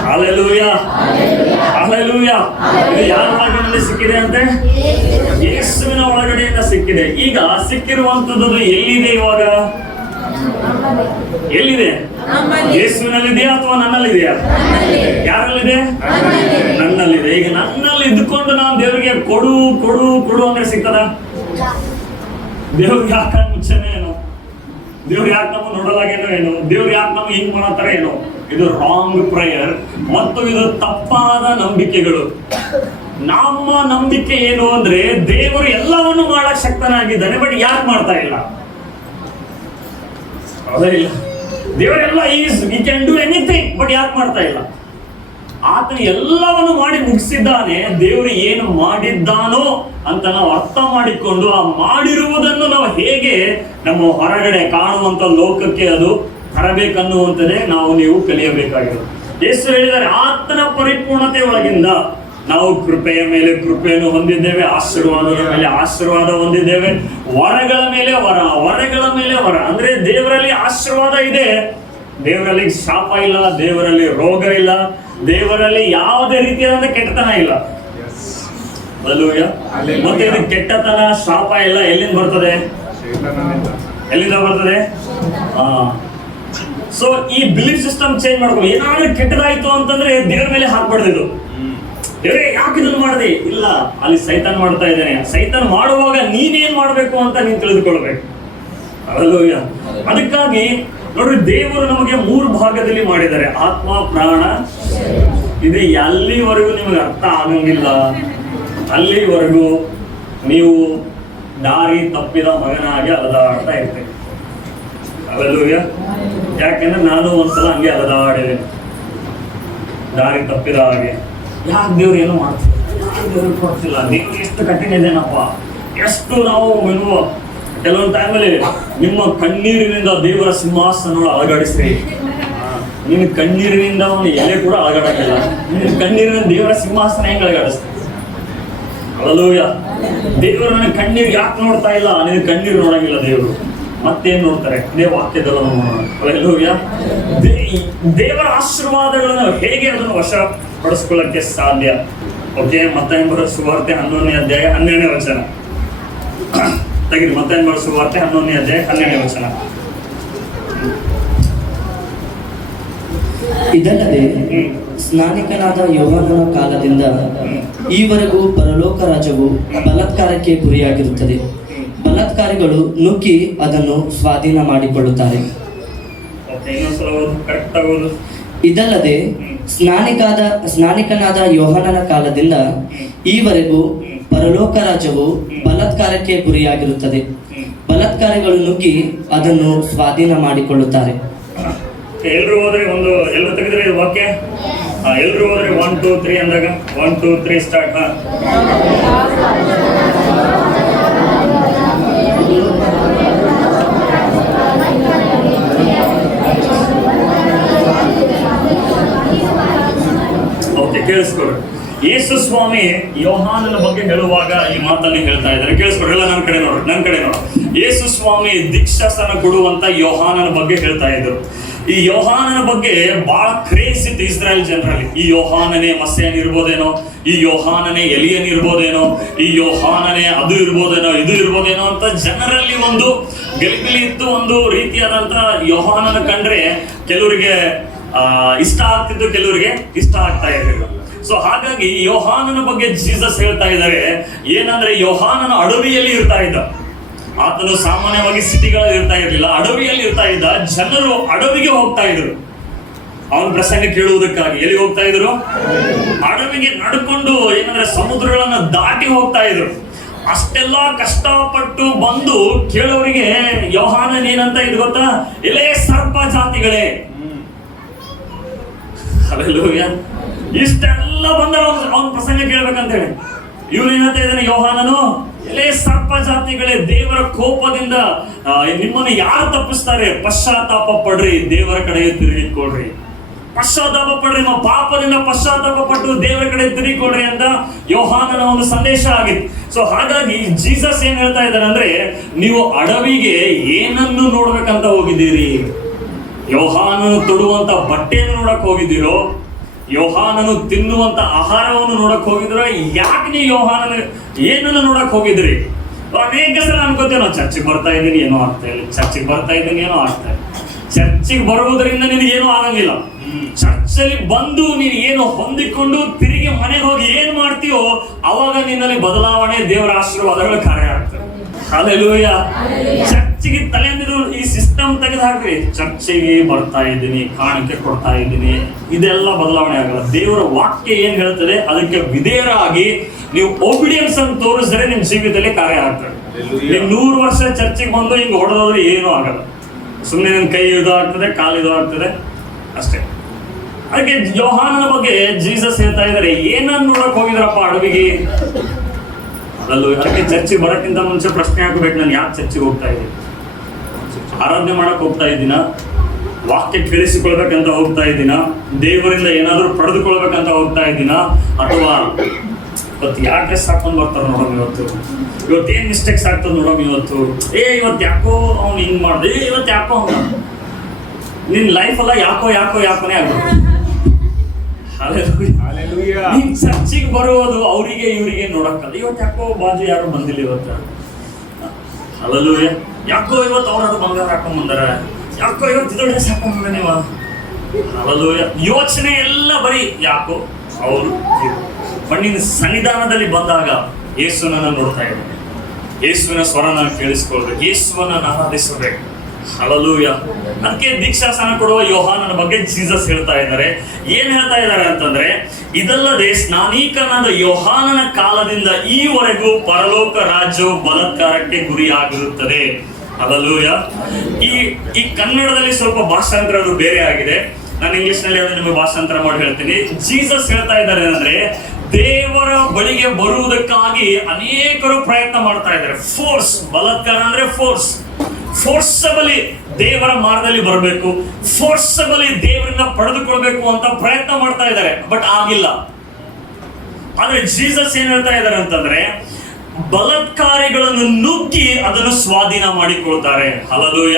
ಹಲ್ಲೆಲೂಯಾ. ಹಲ್ಲೆಲೂಯಾ. ಇದು ಯಾರ ಒಳಗಡೆ ಸಿಕ್ಕಿದೆ ಅಂತೆ? ಯೇಸುವಿನ ಒಳಗಡೆಯಿಂದ ಸಿಕ್ಕಿದೆ. ಈಗ ಸಿಕ್ಕಿರುವಂತದ್ದು ಎಲ್ಲಿದೆ? ಇವಾಗ ಎಲ್ಲಿದೆ? ಯೇಸುವಿನಲ್ಲಿದೆಯಾ ಅಥವಾ ನನ್ನಲ್ಲಿದೆಯಾ? ಯಾರಲ್ಲಿದೆ? ನನ್ನಲ್ಲಿದೆ. ಈಗ ನನ್ನಲ್ಲಿ ಇದ್ದುಕೊಂಡು ನಾನು ದೇವರಿಗೆ ಕೊಡು ಕೊಡು ಕೊಡು ಅಂದ್ರೆ ಸಿಗ್ತದ? ದೇವ್ರಿಗೆ ಯಾಕೆ ಮುಚ್ಚನೆ ಏನೋ? ದೇವ್ರು ಯಾಕೆ ನಮ್ಮ ನೋಡಲಾಗೇನೋ ಏನೋ? ದೇವ್ರು ಯಾಕೆ ನಮ್ಗೆ ಹಿಂಗ್ ಮಾಡತ್ತಾರ ಏನೋ? ಇದು ರಾಂಗ್ ಪ್ರೇಯರ್ ಮತ್ತು ಇದು ತಪ್ಪಾದ ನಂಬಿಕೆಗಳು. ನಮ್ಮ ನಂಬಿಕೆ ಏನು ಅಂದ್ರೆ ದೇವರು ಎಲ್ಲವನ್ನು ಮಾಡಕ್ ಶಕ್ತನಾಗಿದ್ದಾನೆ, ಬಟ್ ಯಾಕೆ ಮಾಡ್ತಾ ಇಲ್ಲ? ಅದೇ ಇಲ್ಲ, ದೇವರೆಲ್ಲ he can do anything, but ಯಾಕೆ ಮಾಡ್ತಾ ಇಲ್ಲ? ಆತನ ಎಲ್ಲವನ್ನು ಮಾಡಿ ಮುಗಿಸಿದ್ದಾನೆ. ದೇವರು ಏನು ಮಾಡಿದ್ದಾನೋ ಅಂತ ನಾವು ಅರ್ಥ ಮಾಡಿಕೊಂಡು ಆ ಮಾಡಿರುವುದನ್ನು ನಾವು ಹೇಗೆ ನಮ್ಮ ಹೊರಗಡೆ ಕಾಣುವಂತ ಲೋಕಕ್ಕೆ ಅದು ತರಬೇಕನ್ನುವಂಥದ್ದೇ ನೀವು ಕಲಿಯಬೇಕಾಗಿರೋದು. ಯೇಸು ಹೇಳಿದ್ದಾರೆ, ಆತನ ಪರಿಪೂರ್ಣತೆ ಒಳಗಿಂದ ನಾವು ಕೃಪೆಯ ಮೇಲೆ ಕೃಪೆಯನ್ನು ಹೊಂದಿದ್ದೇವೆ, ಆಶೀರ್ವಾದದ ಮೇಲೆ ಆಶೀರ್ವಾದ ಹೊಂದಿದ್ದೇವೆ, ವರಗಳ ಮೇಲೆ ವರ, ವರಗಳ ಮೇಲೆ ವರ. ಅಂದ್ರೆ ದೇವರಲ್ಲಿ ಆಶೀರ್ವಾದ ಇದೆ, ದೇವರಲ್ಲಿ ಶಾಪ ಇಲ್ಲ, ದೇವರಲ್ಲಿ ರೋಗ ಇಲ್ಲ, ದೇವರಲ್ಲಿ ಯಾವುದೇ ರೀತಿಯಾದ ಕೆಟ್ಟತನ ಇಲ್ಲ. ಅಲ್ಲೂಯ್ಯ. ಮತ್ತೆ ಇದು ಕೆಟ್ಟತನ ಶಾಪ ಎಲ್ಲ ಎಲ್ಲಿಂದ ಬರ್ತದೆ? ಎಲ್ಲಿಂದ ಬರ್ತದೆ? ಸೊ ಈ ಬಿಲೀಫ್ ಸಿಸ್ಟಮ್ ಚೇಂಜ್ ಮಾಡ್ಕೊ. ಏನಾದ್ರೂ ಕೆಟ್ಟದಾಯ್ತು ಅಂತಂದ್ರೆ ದೇವ್ರ ಮೇಲೆ ಹಾಕ್ಬಾರ್ದು. ದೇವ್ರೇ ಯಾಕೆ ಇದನ್ನು ಮಾಡಿದೆ? ಇಲ್ಲ, ಅಲ್ಲಿ ಸೈತಾನ್ ಮಾಡ್ತಾ ಇದ್ದಾನೆ. ಸೈತಾನ್ ಮಾಡುವಾಗ ನೀನೇನ್ ಮಾಡ್ಬೇಕು ಅಂತ ನೀನ್ ತಿಳಿದುಕೊಳ್ಬೇಕು. ಅಲ್ಲೂಯ್ಯ. ಅದಕ್ಕಾಗಿ ನೋಡ್ರಿ, ದೇವರು ನಮಗೆ 3 ಭಾಗದಲ್ಲಿ ಮಾಡಿದ್ದಾರೆ, ಆತ್ಮ, ಪ್ರಾಣ. ಇದು ಎಲ್ಲಿವರೆಗೂ ನಿಮಗೆ ಅರ್ಥ ಆಗಂಗಿಲ್ಲ ಅಲ್ಲಿವರೆಗೂ ನೀವು ದಾರಿ ತಪ್ಪಿದ ಮಗನಾಗಿ ಅಲದಾಡ್ತಾ ಇರ್ತೀವಿ. ಅಲ್ಲೂಯ್ಯ. ಯಾಕೆಂದ್ರೆ ನಾನು ಒಂದ್ಸಲ ಹಂಗೆ ಅಲದಾಡಿದ್ದೇನೆ, ದಾರಿ ತಪ್ಪಿದ ಹಾಗೆ. ಯಾಕೆ ದೇವ್ರು ಏನು ಮಾಡ್ತಿಲ್ಲ, ಯಾಕೆ ದೇವ್ರಿಗೆ ಕೊಡ್ತಿಲ್ಲ, ದೇವ್ರು ಎಷ್ಟು ಕಠಿಣ ಇದೇನಪ್ಪ, ಎಷ್ಟು ನಾವು ಕೆಲವೊಂದು ಟೈಮಲ್ಲಿ ನಿಮ್ಮ ಕಣ್ಣೀರಿನಿಂದ ದೇವರ ಸಿಂಹಾಸನ ಅಲಗಾಡಿಸ್ರಿ. ನಿನ್ನ ಕಣ್ಣೀರಿನಿಂದ ಅವನು ಎಲೆ ಕೂಡ ಅಲಗಾಡಕ್ಕಿಲ್ಲ. ನಿನ್ನ ಕಣ್ಣೀರಿನಿಂದ ದೇವರ ಸಿಂಹಾಸನ ಹೆಂಗೆ ಅಲಗಾಡಿಸ್ತೀವಿ? ಅಲ್ಲೂಯ್ಯ. ದೇವರು ನನ್ನ ಕಣ್ಣೀರು ಯಾಕೆ ನೋಡ್ತಾ ಇಲ್ಲ? ನಿನ್ನ ಕಣ್ಣೀರು ನೋಡಂಗಿಲ್ಲ ದೇವರು. ಮತ್ತೇನ್ ನೋಡ್ತಾರೆ? ಇದೇ ವಾಕ್ಯದಲ್ಲ ನೋಡೋಣ. ಅಲ್ಲೂಯ್ಯ. ದೇವರ ಆಶೀರ್ವಾದಗಳನ್ನು ಹೇಗೆ ಅದನ್ನು ವಶಪಡಿಸ್ಕೊಳ್ಳಕ್ಕೆ ಸಾಧ್ಯ? ಓಕೆ, ಮತ್ತಾಯನ ಬರೆದ ಸುವಾರ್ತೆ 11ನೇ ಅಧ್ಯಾಯ 12ನೇ ವಚನ ತೆಗಿರಿ. ಮತ್ತಾಯನ ಬರೆದ ಸುವಾರ್ತೆ 11ನೇ ಅಧ್ಯಾಯ 12ನೇ ವಚನ. ಇದಲ್ಲದೆ ಸ್ನಾನಿಕನಾದ ಯೋಹಾನನ ಕಾಲದಿಂದ ಈವರೆಗೂ ಪರಲೋಕ ರಾಜ್ಯವು ಬಲಾತ್ಕಾರಕ್ಕೆ ಗುರಿಯಾಗಿರುತ್ತದೆ. ಬಲಾತ್ಕಾರಿಗಳು ನುಗ್ಗಿ ಅದನ್ನು ಸ್ವಾಧೀನ ಮಾಡಿಕೊಳ್ಳುತ್ತಾರೆ. ಇದಲ್ಲದೆ ಸ್ನಾನಿಕನಾದ ಯೋಹಾನನ ಕಾಲದಿಂದ ಈವರೆಗೂ ಪರಲೋಕ ರಾಜ್ಯವು ಬಲಾತ್ಕಾರಕ್ಕೆ ಗುರಿಯಾಗಿರುತ್ತದೆ. ಬಲಾತ್ಕಾರಿಗಳು ನುಗ್ಗಿ ಅದನ್ನು ಸ್ವಾಧೀನ ಮಾಡಿಕೊಳ್ಳುತ್ತಾರೆ. ಎಲ್ರು ಹೋದ್ರೆ ಎಲ್ಲರೂ ತೆಗೆದ್ರೆ ವಾಕ್ಯ. ಎಲ್ರು ಹೋದ್ರೆ 1 2 3 ಅಂದಾಗ 1 2 3 ಸ್ಟಾರ್ಟ್. ಓಕೆ, ಕೇಳಿಸ್ಕೊಡ್ರಿ. ಯೇಸು ಸ್ವಾಮಿ ಯೋಹಾನನ ಬಗ್ಗೆ ಹೇಳುವಾಗ ಈ ಮಾತನ್ನು ಹೇಳ್ತಾ ಇದ್ದಾರೆ. ಕೇಳಿಸ್ಕೊಡ್ರಿ, ಎಲ್ಲ ನನ್ನ ಕಡೆ ನೋಡು. ಯೇಸು ಸ್ವಾಮಿ ದೀಕ್ಷಾಸನ ಕೊಡುವಂತ ಯೋಹಾನನ ಬಗ್ಗೆ ಹೇಳ್ತಾ ಇದ್ರು. ಈ ಯೋಹಾನನ ಬಗ್ಗೆ ಬಹಳ ಕ್ರೇಜ್ ಇತ್ತು ಇಸ್ರಾಯೇಲ್ ಜನರಲ್ಲಿ. ಈ ಯೋಹಾನನೇ ಮಸ್ಸೇನ್ ಇರ್ಬೋದೇನೋ, ಈ ಯೋಹಾನನೇ ಎಲಿಯನ್ ಇರ್ಬೋದೇನೋ, ಈ ಯೋಹಾನನೇ ಅದು ಇರ್ಬೋದೇನೋ, ಇದು ಇರ್ಬೋದೇನೋ ಅಂತ ಜನರಲ್ಲಿ ಒಂದು ಗಲಿಬಿಲಿ ಇತ್ತು. ಒಂದು ರೀತಿಯಾದಂತ ಯೋಹಾನನ ಕಂಡ್ರೆ ಕೆಲವರಿಗೆ ಇಷ್ಟ ಆಗ್ತಿದ್ದು, ಕೆಲವರಿಗೆ ಇಷ್ಟ ಆಗ್ತಾ ಇರಲಿಲ್ಲ. ಸೊ ಹಾಗಾಗಿ ಯೋಹಾನನ ಬಗ್ಗೆ ಜೀಸಸ್ ಹೇಳ್ತಾ ಇದ್ದಾರೆ ಏನಂದ್ರೆ, ಯೋಹಾನನ ಅಡವಿಯಲ್ಲಿ ಇರ್ತಾ ಇದ್ದ. ಆತನು ಸಾಮಾನ್ಯವಾಗಿ ಸಿಟಿಗಳಲ್ಲಿ ಇರ್ತಾ ಇರಲಿಲ್ಲ, ಅಡವಿಯಲ್ಲಿ ಇರ್ತಾ ಇದ್ದ. ಜನರು ಅಡವಿಗೆ ಹೋಗ್ತಾ ಇದ್ರು ಅವನ ಪ್ರಸಂಗ ಕೇಳುವುದಕ್ಕಾಗಿ. ಎಲ್ಲಿ ಹೋಗ್ತಾ ಇದ್ರು? ಅಡವಿಗೆ ನಡ್ಕೊಂಡು, ಏನಂದ್ರೆ ಸಮುದ್ರಗಳನ್ನ ದಾಟಿ ಹೋಗ್ತಾ ಇದ್ರು. ಅಷ್ಟೆಲ್ಲ ಕಷ್ಟಪಟ್ಟು ಬಂದು ಕೇಳೋರಿಗೆ ಯೋಹಾನನ್ ಏನಂತ ಇದು ಗೊತ್ತಾ? ಎಲೆ ಸರ್ಪ ಜಾತಿಗಳೇ. ಹಲ್ಲೆಲೂಯಾ. ಇಷ್ಟೆಲ್ಲ ಬಂದ ಅವನ ಪ್ರಸಂಗ ಕೇಳ್ಬೇಕಂತ ಹೇಳಿ ಇವ್ರು ಏನಂತ ಇದ್ದಾನೆ ಯೋಹಾನನು, ಎಲೆ ಸರ್ಪ ಜಾತಿಗಳೇ, ದೇವರ ಕೋಪದಿಂದ ನಿಮ್ಮನ್ನು ಯಾರು ತಪ್ಪಿಸ್ತಾರೆ? ಪಶ್ಚಾತ್ತಾಪ ಪಡ್ರಿ, ದೇವರ ಕಡೆ ತಿರುಗಿಕೊಡ್ರಿ. ಪಶ್ಚಾತ್ತಾಪ ಪಡ್ರಿ, ನಿಮ್ಮ ಪಾಪದಿಂದ ಪಶ್ಚಾತ್ತಾಪ ಪಟ್ಟು ದೇವರ ಕಡೆ ತಿರುಗಿಕೊಡ್ರಿ ಅಂತ ಯೋಹಾನನ ಒಂದು ಸಂದೇಶ ಆಗಿತ್ತು. ಸೊ ಹಾಗಾಗಿ ಜೀಸಸ್ ಏನ್ ಹೇಳ್ತಾ ಇದ್ದಾರೆ ಅಂದ್ರೆ, ನೀವು ಅಡವಿಗೆ ಏನನ್ನು ನೋಡ್ಬೇಕಂತ ಹೋಗಿದ್ದೀರಿ? ಯೋಹಾನನು ತೊಡುವಂತ ಬಟ್ಟೆಯನ್ನು ನೋಡಕ್ ಹೋಗಿದ್ದೀರೋ? ಯೋಹಾನನು ತಿನ್ನುವಂತ ಆಹಾರವನ್ನು ನೋಡಕ್ ಹೋಗಿದ್ರು? ಯಾಕೆ ನೀವು ಯೋಹಾನನ ಏನನ್ನು ನೋಡಕ್ ಹೋಗಿದ್ರಿ? ಅನೇಕ ಸಲ ಅನ್ಕೋತೇವೆ, ನಾವು ಚರ್ಚಿಗೆ ಬರ್ತಾ ಇದ್ದೀನಿ ಏನೋ ಆಗ್ತಾ ಇಲ್ಲ, ಚರ್ಚಿಗೆ ಬರ್ತಾ ಇದ್ದೀನಿ ಏನೋ ಆಗ್ತಾ ಇಲ್ಲ. ಚರ್ಚಿಗೆ ಬರುವುದರಿಂದ ನಿನಗೆ ಏನೂ ಆಗಂಗಿಲ್ಲ. ಚರ್ಚಲ್ಲಿ ಬಂದು ನೀನು ಏನು ಹೊಂದಿಕೊಂಡು ತಿರುಗಿ ಮನೆಗೆ ಹೋಗಿ ಏನ್ ಮಾಡ್ತೀಯೋ ಅವಾಗ ನಿನ್ನಲ್ಲಿ ಬದಲಾವಣೆ, ದೇವರ ಆಶೀರ್ವಾದಗಳು ಕಾರ್ಯ ಆಗ್ತದೆ. ಹಲ್ಲೆಲೂಯಾ. ಚರ್ಚಿಗೆ ತಲೆಂದಿರು ಈ ಸಿಸ್ಟಮ್ ತೆಗೆದು ಹಾಕ್ರಿ. ಚರ್ಚಿಗೆ ಬರ್ತಾ ಇದ್ದೀನಿ, ಕಾಣಿಕೆ ಕೊಡ್ತಾ ಇದ್ದೀನಿ, ಇದೆಲ್ಲ ಬದಲಾವಣೆ ಆಗಲ್ಲ. ದೇವರ ವಾಕ್ಯ ಏನ್ ಹೇಳ್ತದೆ ಅದಕ್ಕೆ ವಿಧೇಯರಾಗಿ ನೀವು ಒಬಿಡಿಯನ್ಸ್ ಅನ್ನು ತೋರಿಸಿದ್ರೆ ನಿಮ್ ಜೀವಿತದಲ್ಲಿ ಕಾರ್ಯ ಆಗ್ತದೆ. ನೀವು 100 ವರ್ಷ ಚರ್ಚಿಗೆ ಬಂದು ಹಿಂಗೆ ಹೊಡೆದೋದ್ರೆ ಏನೂ ಆಗಲ್ಲ. ಸುಮ್ಮನೆ ನಿನ್ನ ಕೈ ಇದು ಆಗ್ತದೆ, ಕಾಲು ಇದು ಆಗ್ತದೆ ಅಷ್ಟೇ. ಅದಕ್ಕೆ ಯೋಹಾನನ ಬಗ್ಗೆ ಜೀಸಸ್ ಹೇಳ್ತಾ ಇದ್ದಾರೆ, ಏನನ್ನು ನೋಡಕ್ ಹೋಗಿದ್ರಪ್ಪ ಅಡವಿಗೆ? ಅದಲ್ಲೂ ಅದಕ್ಕೆ ಚರ್ಚಿಗೆ ಬರೋಕ್ಕಿಂತ ಮುಂಚೆ ಪ್ರಶ್ನೆ ಹಾಕಬೇಕು, ನಾನು ಯಾಕೆ ಚರ್ಚಿಗೆ ಹೋಗ್ತಾ ಇದ್ದೀನಿ? ಆರಾಧನೆ ಮಾಡಕ್ ಹೋಗ್ತಾ ಇದ್ದೀನ? ವಾಕ್ಯ ಕೇಳಿಸಿಕೊಳ್ಬೇಕಂತ ಹೋಗ್ತಾ ಇದ್ದೀನ, ದೇವರಿಂದ ಏನಾದರೂ ಪಡೆದುಕೊಳ್ಬೇಕಂತ ಹೋಗ್ತಾ ಇದ್ದೀನ, ಅಥವಾ ಇವತ್ತು ಯಾಕೆ ಡ್ರೆಸ್ ಹಾಕೊಂಡು ಬರ್ತಾರೆ ನೋಡಮ್, ಇವತ್ತೇನು ಮಿಸ್ಟೇಕ್ಸ್ ಆಗ್ತದೆ ನೋಡಮ್, ಇವತ್ತು ಯಾಕೋ ಅವ್ನು ಹಿಂಗೆ ಮಾಡ್ದೆ, ಇವತ್ತು ಯಾಕೋ ಅವನ ನಿನ್ನ ಲೈಫೆಲ್ಲ ಯಾಕೋನೇ ಆಗ್ಬೋದು. ನೀನ್ ಚರ್ಚಿಗೆ ಬರುವುದು ಅವರಿಗೆ ಇವರಿಗೆ ನೋಡಕ್ಕಲ್ಲ, ಇವತ್ತು ಯಾಕೋ ಬಾಜು ಯಾರು ಬಂದಿಲ್ಲ, ಇವತ್ತು ಹಲಲೂಯ, ಯಾಕೋ ಇವತ್ತು ಅವ್ರದ್ದು ಬಂಗಾರ ಹಾಕೊಂಡ್ ಬಂದಾರ, ಯಾಕೋ ಇವತ್ತು ಇದು ಡ್ರೆಸ್ ಹಾಕೊಂಡ್ ಬಂದ ನೀವು, ಹಲಲೂಯ. ಯೋಚನೆ ಎಲ್ಲ ಬರೀ ಯಾಕೋ ಅವರು. ಮಣ್ಣಿನ ಸನ್ನಿಧಾನದಲ್ಲಿ ಬಂದಾಗ ಯೇಸುವನ್ನ ನೋಡ್ತಾ ಇದ್ದೇನೆ, ಯೇಸುವಿನ ಸ್ವರನ ಕೇಳಿಸ್ಕೊಳ್ಬೇಕು, ಯೇಸುವನ್ನ ಆರಾಧಿಸಬೇಕು. ಹಲಲೂಯ. ಅದಕ್ಕೆ ದೀಕ್ಷಾಸ್ನಾನ ಕೊಡುವ ಯೋಹಾನನ ಬಗ್ಗೆ ಜೀಸಸ್ ಹೇಳ್ತಾ ಇದ್ದಾರೆ. ಏನ್ ಹೇಳ್ತಾ ಇದ್ದಾರೆ ಅಂತಂದ್ರೆ, ಇದಲ್ಲದೆ ಸ್ನಾನೀಕನಾದ ಯೋಹಾನನ ಕಾಲದಿಂದ ಈವರೆಗೂ ಪರಲೋಕ ರಾಜ್ಯವು ಬಲಾತ್ಕಾರಕ್ಕೆ ಗುರಿಯಾಗಿರುತ್ತದೆ. ಹಲಲೂಯ. ಈ ಕನ್ನಡದಲ್ಲಿ ಸ್ವಲ್ಪ ಭಾಷಾಂತರ ಅದು ಬೇರೆ ಆಗಿದೆ, ನಾನು ಇಂಗ್ಲಿಷ್ ನಲ್ಲಿ ಅದನ್ನು ನಿಮಗೆ ಭಾಷಾಂತರ ಮಾಡಿ ಹೇಳ್ತೀನಿ. ಜೀಸಸ್ ಹೇಳ್ತಾ ಇದ್ದಾರೆ ಅಂದ್ರೆ, ದೇವರ ಬಳಿಗೆ ಬರುವುದಕ್ಕಾಗಿ ಅನೇಕರು ಪ್ರಯತ್ನ ಮಾಡ್ತಾ ಇದ್ದಾರೆ. ಫೋರ್ಸ್, ಬಲಾತ್ಕಾರ ಅಂದ್ರೆ ಫೋರ್ಸಬಲಿ ದೇವರ ಮಾರ್ಗದಲ್ಲಿ ಬರಬೇಕು, ಫೋರ್ಸಬಲಿ ದೇವರನ್ನ ಪಡೆದುಕೊಳ್ಬೇಕು ಅಂತ ಪ್ರಯತ್ನ ಮಾಡ್ತಾ ಇದ್ದಾರೆ, ಬಟ್ ಆಗಿಲ್ಲ. ಆದ್ರೆ ಜೀಸಸ್ ಏನ್ ಹೇಳ್ತಾ ಇದ್ದಾರೆ ಅಂತಂದ್ರೆ, ಬಲಾತ್ಕಾರಿಗಳನ್ನು ನುಗ್ಗಿ ಅದನ್ನು ಸ್ವಾಧೀನ ಮಾಡಿಕೊಳ್ತಾರೆ. ಹಲಲೂಯ.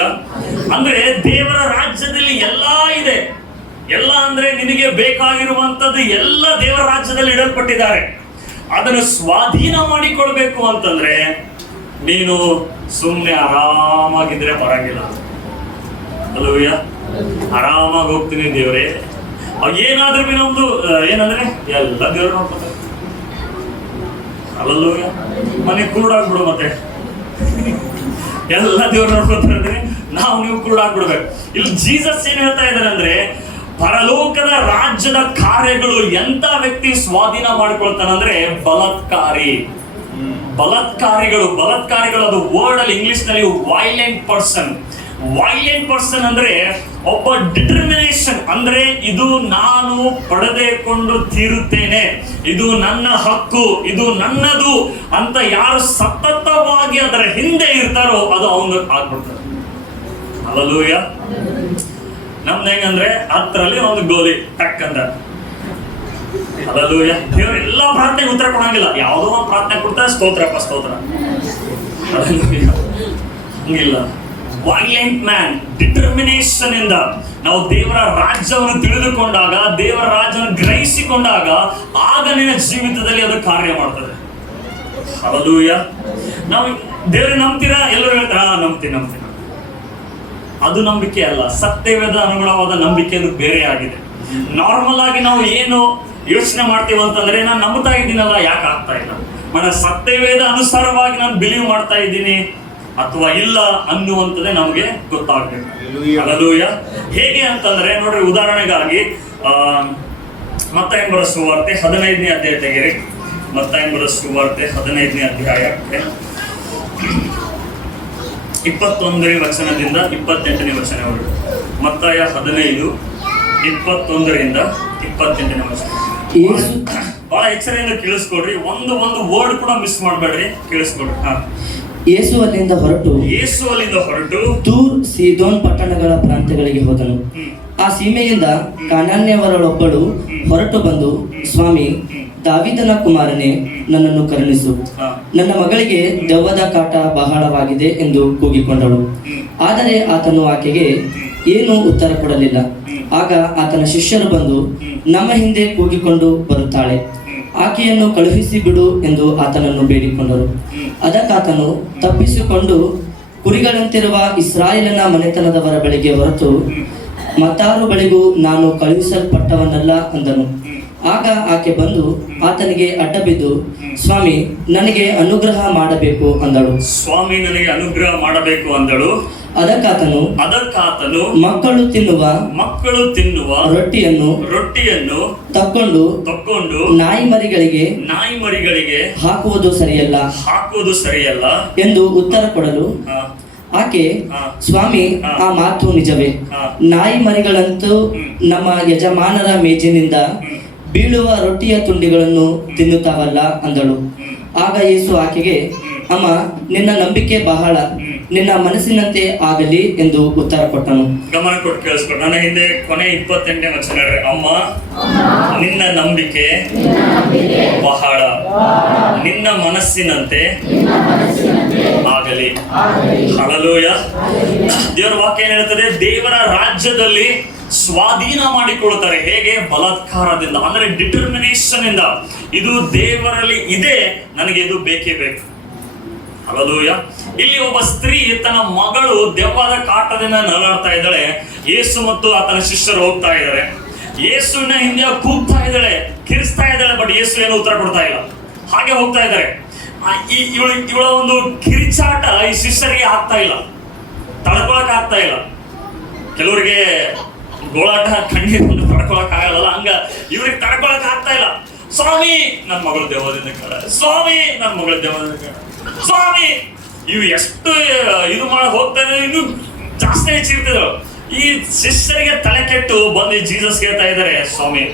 ಅಂದ್ರೆ ದೇವರ ರಾಜ್ಯದಲ್ಲಿ ಎಲ್ಲಾ ಇದೆ, ಎಲ್ಲ ಅಂದ್ರೆ ನಿನಗೆ ಬೇಕಾಗಿರುವಂತದ್ದು ಎಲ್ಲ ದೇವರ ರಾಜ್ಯದಲ್ಲಿ ಇಡಲ್ಪಟ್ಟಿದ್ದಾರೆ. ಅದನ್ನು ಸ್ವಾಧೀನ ಮಾಡಿಕೊಳ್ಬೇಕು ಅಂತಂದ್ರೆ ನೀನು ಸುಮ್ಮನೆ ಆರಾಮಾಗಿದ್ರೆ ಬರಂಗಿಲ್ಲ. ಹಲಲೂಯ. ಆರಾಮಾಗಿ ಹೋಗ್ತೀನಿ ದೇವ್ರೆ, ಏನಾದ್ರೂ ಬಿ ನಮ್ದು ಏನಂದ್ರೆ ಎಲ್ಲ ದೇವ್ರು ನೋಡ್ಕೊತಾರೆ. ಹಲಲೂಯ. ಮನೆ ಕುರುಡಾಗ್ಬಿಡು, ಮತ್ತೆ ಎಲ್ಲ ದೇವ್ರು ನೋಡ್ಕೊತಾರೆ ಅಂದ್ರೆ ನೀವು ಕುರುಡಾಗ್ಬಿಡ್ಬೇಕು. ಇಲ್ಲಿ ಜೀಸಸ್ ಏನ್ ಹೇಳ್ತಾ ಇದ್ದಾರೆ ಅಂದ್ರೆ, ಪರಲೋಕದ ರಾಜ್ಯದ ಕಾರ್ಯಗಳು ಎಂತ ವ್ಯಕ್ತಿ ಸ್ವಾಧೀನ ಮಾಡ್ಕೊಳ್ತಾನಂದ್ರೆ ಬಲಾತ್ಕಾರಿಗಳು. ಅದು ವರ್ಡ್ ಅಲ್ಲಿ ಇಂಗ್ಲಿಷ್ ನಲ್ಲಿ ವೈಲೆಂಟ್ ಪರ್ಸನ್ ಅಂದ್ರೆ ಒಬ್ಬ ಡಿಟರ್ಮಿನೇಷನ್, ಅಂದ್ರೆ ಇದು ನಾನು ಪಡೆದುಕೊಂಡು ತೀರುತ್ತೇನೆ, ಇದು ನನ್ನ ಹಕ್ಕು, ಇದು ನನ್ನದು ಅಂತ ಯಾರು ಸತತವಾಗಿ ಅದರ ಹಿಂದೆ ಇರ್ತಾರೋ ಅದು ಅವನು ಆಗ್ಬಿಡ್ತಾರೆ. ಹಲ್ಲೆಲೂಯಾ. ನಮ್ದು ಹೆಂಗಂದ್ರೆ ಹತ್ತರಲ್ಲಿ ಒಂದು ಗೋಲಿ ಟಕ್ಕಂದ. ಹಲ್ಲೆಲೂಯಾ. ದೇವರು ಎಲ್ಲಾ ಪ್ರಾರ್ಥನೆಗೆ ಉತ್ತರ ಕೊಡಂಗಿಲ್ಲ, ಯಾವುದೋ ಒಂದು ಪ್ರಾರ್ಥನೆ ಕೊಡ್ತಾರೆ, ಸ್ತೋತ್ರ. ಹಂಗಿಲ್ಲ. ವೈಲೆಂಟ್ ಮ್ಯಾನ್, ಡಿಟರ್ಮಿನೇಷನ್ ಇಂದ ನಾವು ದೇವರ ರಾಜ್ಯವನ್ನು ತಿಳಿದುಕೊಂಡಾಗ, ದೇವರ ರಾಜ್ಯವನ್ನು ಗ್ರಹಿಸಿಕೊಂಡಾಗ, ಆಗ ನಿನ್ನ ಜೀವಿತದಲ್ಲಿ ಅದು ಕಾರ್ಯ ಮಾಡ್ತದೆ. ಹಲ್ಲೆಲೂಯಾ. ನಾವು ದೇವ್ರಿಗೆ ನಂಬ್ತೀರಾ? ಎಲ್ಲರೂ ಹೇಳ್ತಾರ ನಂಬ್ತೀನಿ. ಅದು ನಂಬಿಕೆ ಅಲ್ಲ, ಸತ್ಯವೇದ ಅನುಗುಣವಾದ ನಂಬಿಕೆ ಅದು ಬೇರೆ ಆಗಿದೆ. ನಾರ್ಮಲ್ ಆಗಿ ನಾವು ಏನು ಯೋಚನೆ ಮಾಡ್ತೀವಿ ಅಂತಂದ್ರೆ, ನಾನು ನಂಬ್ತಾ ಇದ್ದೀನಲ್ಲ, ಯಾಕೆ ಆಗ್ತಾ ಇಲ್ಲ, ಸತ್ಯವೇದ ಅನುಸಾರವಾಗಿ ನಾನು ಬಿಲೀವ್ ಮಾಡ್ತಾ ಇದ್ದೀನಿ ಅಥವಾ ಇಲ್ಲ ಅನ್ನುವಂಥದ್ದೇ ನಮಗೆ ಗೊತ್ತಾಗ್ಬೇಕು. ಹಲ್ಲೆಲೂಯಾ. ಹೇಗೆ ಅಂತಂದ್ರೆ ನೋಡ್ರಿ, ಉದಾಹರಣೆಗಾಗಿ ಮತ್ತಾಯನ ಬರೆದ ಸುವಾರ್ತೆ 15ನೇ ಅಧ್ಯಾಯ ತೆಗೆರಿ. ಮತ್ತಾಯನ ಬರೆದ ಸುವಾರ್ತೆ 15ನೇ ಅಧ್ಯಾಯಕ್ಕೆ 21ನೇ ವಚನದಿಂದ 28ನೇ ವಚನವರೆಗೂ. ಮತ್ತಾಯ 15 21ರಿಂದ 28ನೇ ವಚನ. ಬಹಳ ಎಚ್ಚರಿಕೆಯಿಂದ ಕೇಳಿಸ್ಕೊಡ್ರಿ, ಒಂದು ವರ್ಡ್ ಕೂಡ ಮಿಸ್ ಮಾಡಬೇಡ್ರಿ, ಕೇಳಿಸ್ಕೊಡ್ರಿ. ಯೇಸು ಅಲ್ಲಿಂದ ಹೊರಟು ತೂರ್ ಸೀದೋನ್ ಪಟ್ಟಣಗಳ ಪ್ರಾಂತ್ಯಗಳಿಗೆ ಹೋದನು. ಆ ಸೀಮೆಯಿಂದ ಕಾನಾನ್ಯವರೊಬ್ಬಳು ಹೊರಟು ಬಂದು, ಸ್ವಾಮಿ, ದಾವೀದನ ಕುಮಾರನೇ, ನನ್ನನ್ನು ಕರುಣಿಸು, ನನ್ನ ಮಗಳಿಗೆ ದೆವ್ವದ ಕಾಟ ಬಹಳವಾಗಿದೆ ಎಂದು ಕೂಗಿಕೊಂಡಳು. ಆದರೆ ಆತನು ಆಕೆಗೆ ಏನೂ ಉತ್ತರ ಕೊಡಲಿಲ್ಲ. ಆಗ ಆತನ ಶಿಷ್ಯರು ಬಂದು, ನಮ್ಮ ಹಿಂದೆ ಕೂಗಿಕೊಂಡು ಬರುತ್ತಾಳೆ, ಆಕೆಯನ್ನು ಕಳುಹಿಸಿ ಬಿಡು ಎಂದು ಆತನನ್ನು ಬೇಡಿಕೊಂಡರು. ಅದಕ್ಕಾತನು ತಪ್ಪಿಸಿಕೊಂಡು ಕುರಿಗಳಂತಿರುವ ಇಸ್ರಾಯೇಲನ ಮನೆತನದವರ ಬಳಿಗೆ ಹೊರತು ಮತ್ತಾರು ಬಳಿಗೂ ನಾನು ಕಳುಹಿಸಲ್ಪಟ್ಟವನಲ್ಲ ಅಂದನು. ಆಗ ಆಕೆ ಬಂದು ಆತನಿಗೆ ಅಡ್ಡಬಿದ್ದು, ಸ್ವಾಮಿ, ನನಗೆ ಅನುಗ್ರಹ ಮಾಡಬೇಕು ಅಂದಳು. ಅದಕ್ಕಾತನು ಮಕ್ಕಳು ತಿನ್ನುವ ರೊಟ್ಟಿಯನ್ನು ತಕ್ಕೊಂಡು ನಾಯಿ ಮರಿಗಳಿಗೆ ಹಾಕುವುದು ಸರಿಯಲ್ಲ ಎಂದು ಉತ್ತರ ಕೊಡಲು, ಆಕೆ, ಸ್ವಾಮಿ, ಆ ಮಾತು ನಿಜವೇ. ನಾಯಿ ಮರಿಗಳಂತೂ ನಮ್ಮ ಯಜಮಾನರ ಮೇಜಿನಿಂದ ಬೀಳುವ ರೊಟ್ಟಿಯ ತುಂಡಿಗಳನ್ನು ತಿನ್ನುತ್ತಾವಲ್ಲ ಅಂದಳು. ಆಗ ಯೇಸು ಆಕೆಗೆ, ಅಮ್ಮ, ನಿನ್ನ ನಂಬಿಕೆ ಬಹಳ, ನಿನ್ನ ಮನಸ್ಸಿನಂತೆ ಆಗಲಿ ಎಂದು ಉತ್ತರ ಕೊಟ್ಟನು. ಗಮನ ಕೊಟ್ಟು ಕೇಳಿಸ್ಕೊಂಡು ನನ್ನ ಹಿಂದೆ ಕೊನೆ 28ನೇ ವಚನ ಹೇಳ್ರಿ. ಅಮ್ಮ, ನಿನ್ನ ನಂಬಿಕೆ ಬಹಳ, ನಿನ್ನ ಮನಸ್ಸಿನಂತೆ ಆಗಲಿ. ಹಲ್ಲೆಲೂಯ. ದೇವರ ವಾಕ್ಯ ಏನ್ ಹೇಳ್ತದೆ? ದೇವರ ರಾಜ್ಯದಲ್ಲಿ ಸ್ವಾಧೀನ ಮಾಡಿಕೊಳ್ಳುತ್ತಾರೆ. ಹೇಗೆ? ಬಲಾತ್ಕಾರದಿಂದ, ಅಂದ್ರೆ ಡಿಟರ್ಮಿನೇಷನ್ ಇಂದ. ಇದು ದೇವರಲ್ಲಿ ಇದೆ, ನನಗೆ ಇದು ಬೇಕೇ ಬೇಕು. ಹಲ್ಲೆಲೂಯ. ಇಲ್ಲಿ ಒಬ್ಬ ಸ್ತ್ರೀ ತನ್ನ ಮಗಳು ದೆವ್ವದ ಕಾಟದಿಂದ ನರಳಾಡ್ತಾ ಇದ್ದಾಳೆ. ಯೇಸು ಮತ್ತು ಆತನ ಶಿಷ್ಯರು ಹೋಗ್ತಾ ಇದ್ದಾರೆ. ಯೇಸುವಿನ ಹಿಂದೆ ಕೂಗ್ತಾ ಇದ್ದಾಳೆ, ಕಿರಿಸ್ತಾ ಇದ್ದಾಳೆ. ಬಟ್ ಯೇಸು ಏನು ಉತ್ತರ ಕೊಡ್ತಾ ಇಲ್ಲ. ಹಾಗೆ ಹೋಗ್ತಾ ಇದ್ದಾರೆ. ಇವಳ ಒಂದು ಕಿರಿಚಾಟ ಈ ಶಿಷ್ಯರಿಗೆ ಆಗ್ತಾ ಇಲ್ಲ, ತಡ್ಕೊಳಕ್ ಆಗ್ತಾ ಇಲ್ಲ. ಕೆಲವರಿಗೆ ಗೋಳಾಟ ಕಣ್ಣೀರು ತಡ್ಕೊಳಕ್ ಆಗಲ್ಲ, ಹಂಗ ಇವ್ರಿಗೆ ತಡ್ಕೊಳಕ್ ಆಗ್ತಾ ಇಲ್ಲ. ಸ್ವಾಮಿ, ನನ್ನ ಮಗಳು ದೇವದಿಂದ ಕೇಳ, ಸ್ವಾಮಿ, ನನ್ನ ಮಗಳ ದೇವದಿಂದ ಕೇಳ, ಸ್ವಾಮಿ. ಇವು ಎಷ್ಟು ಇದು ಮಾಡಿ ಹೋಗ್ತಾರೆ, ಇನ್ನು ಜಾಸ್ತಿ ಹೆಚ್ಚಿರ್ತಿದ್ರು. ಈ ಶಿಷ್ಯರಿಗೆ ತಲೆ ಕೆಟ್ಟು ಬಂದು ಜೀಸಸ್ ಹೇಳ್ತಾ ಇದ್ದಾರೆ, ಸ್ವಾಮಿ,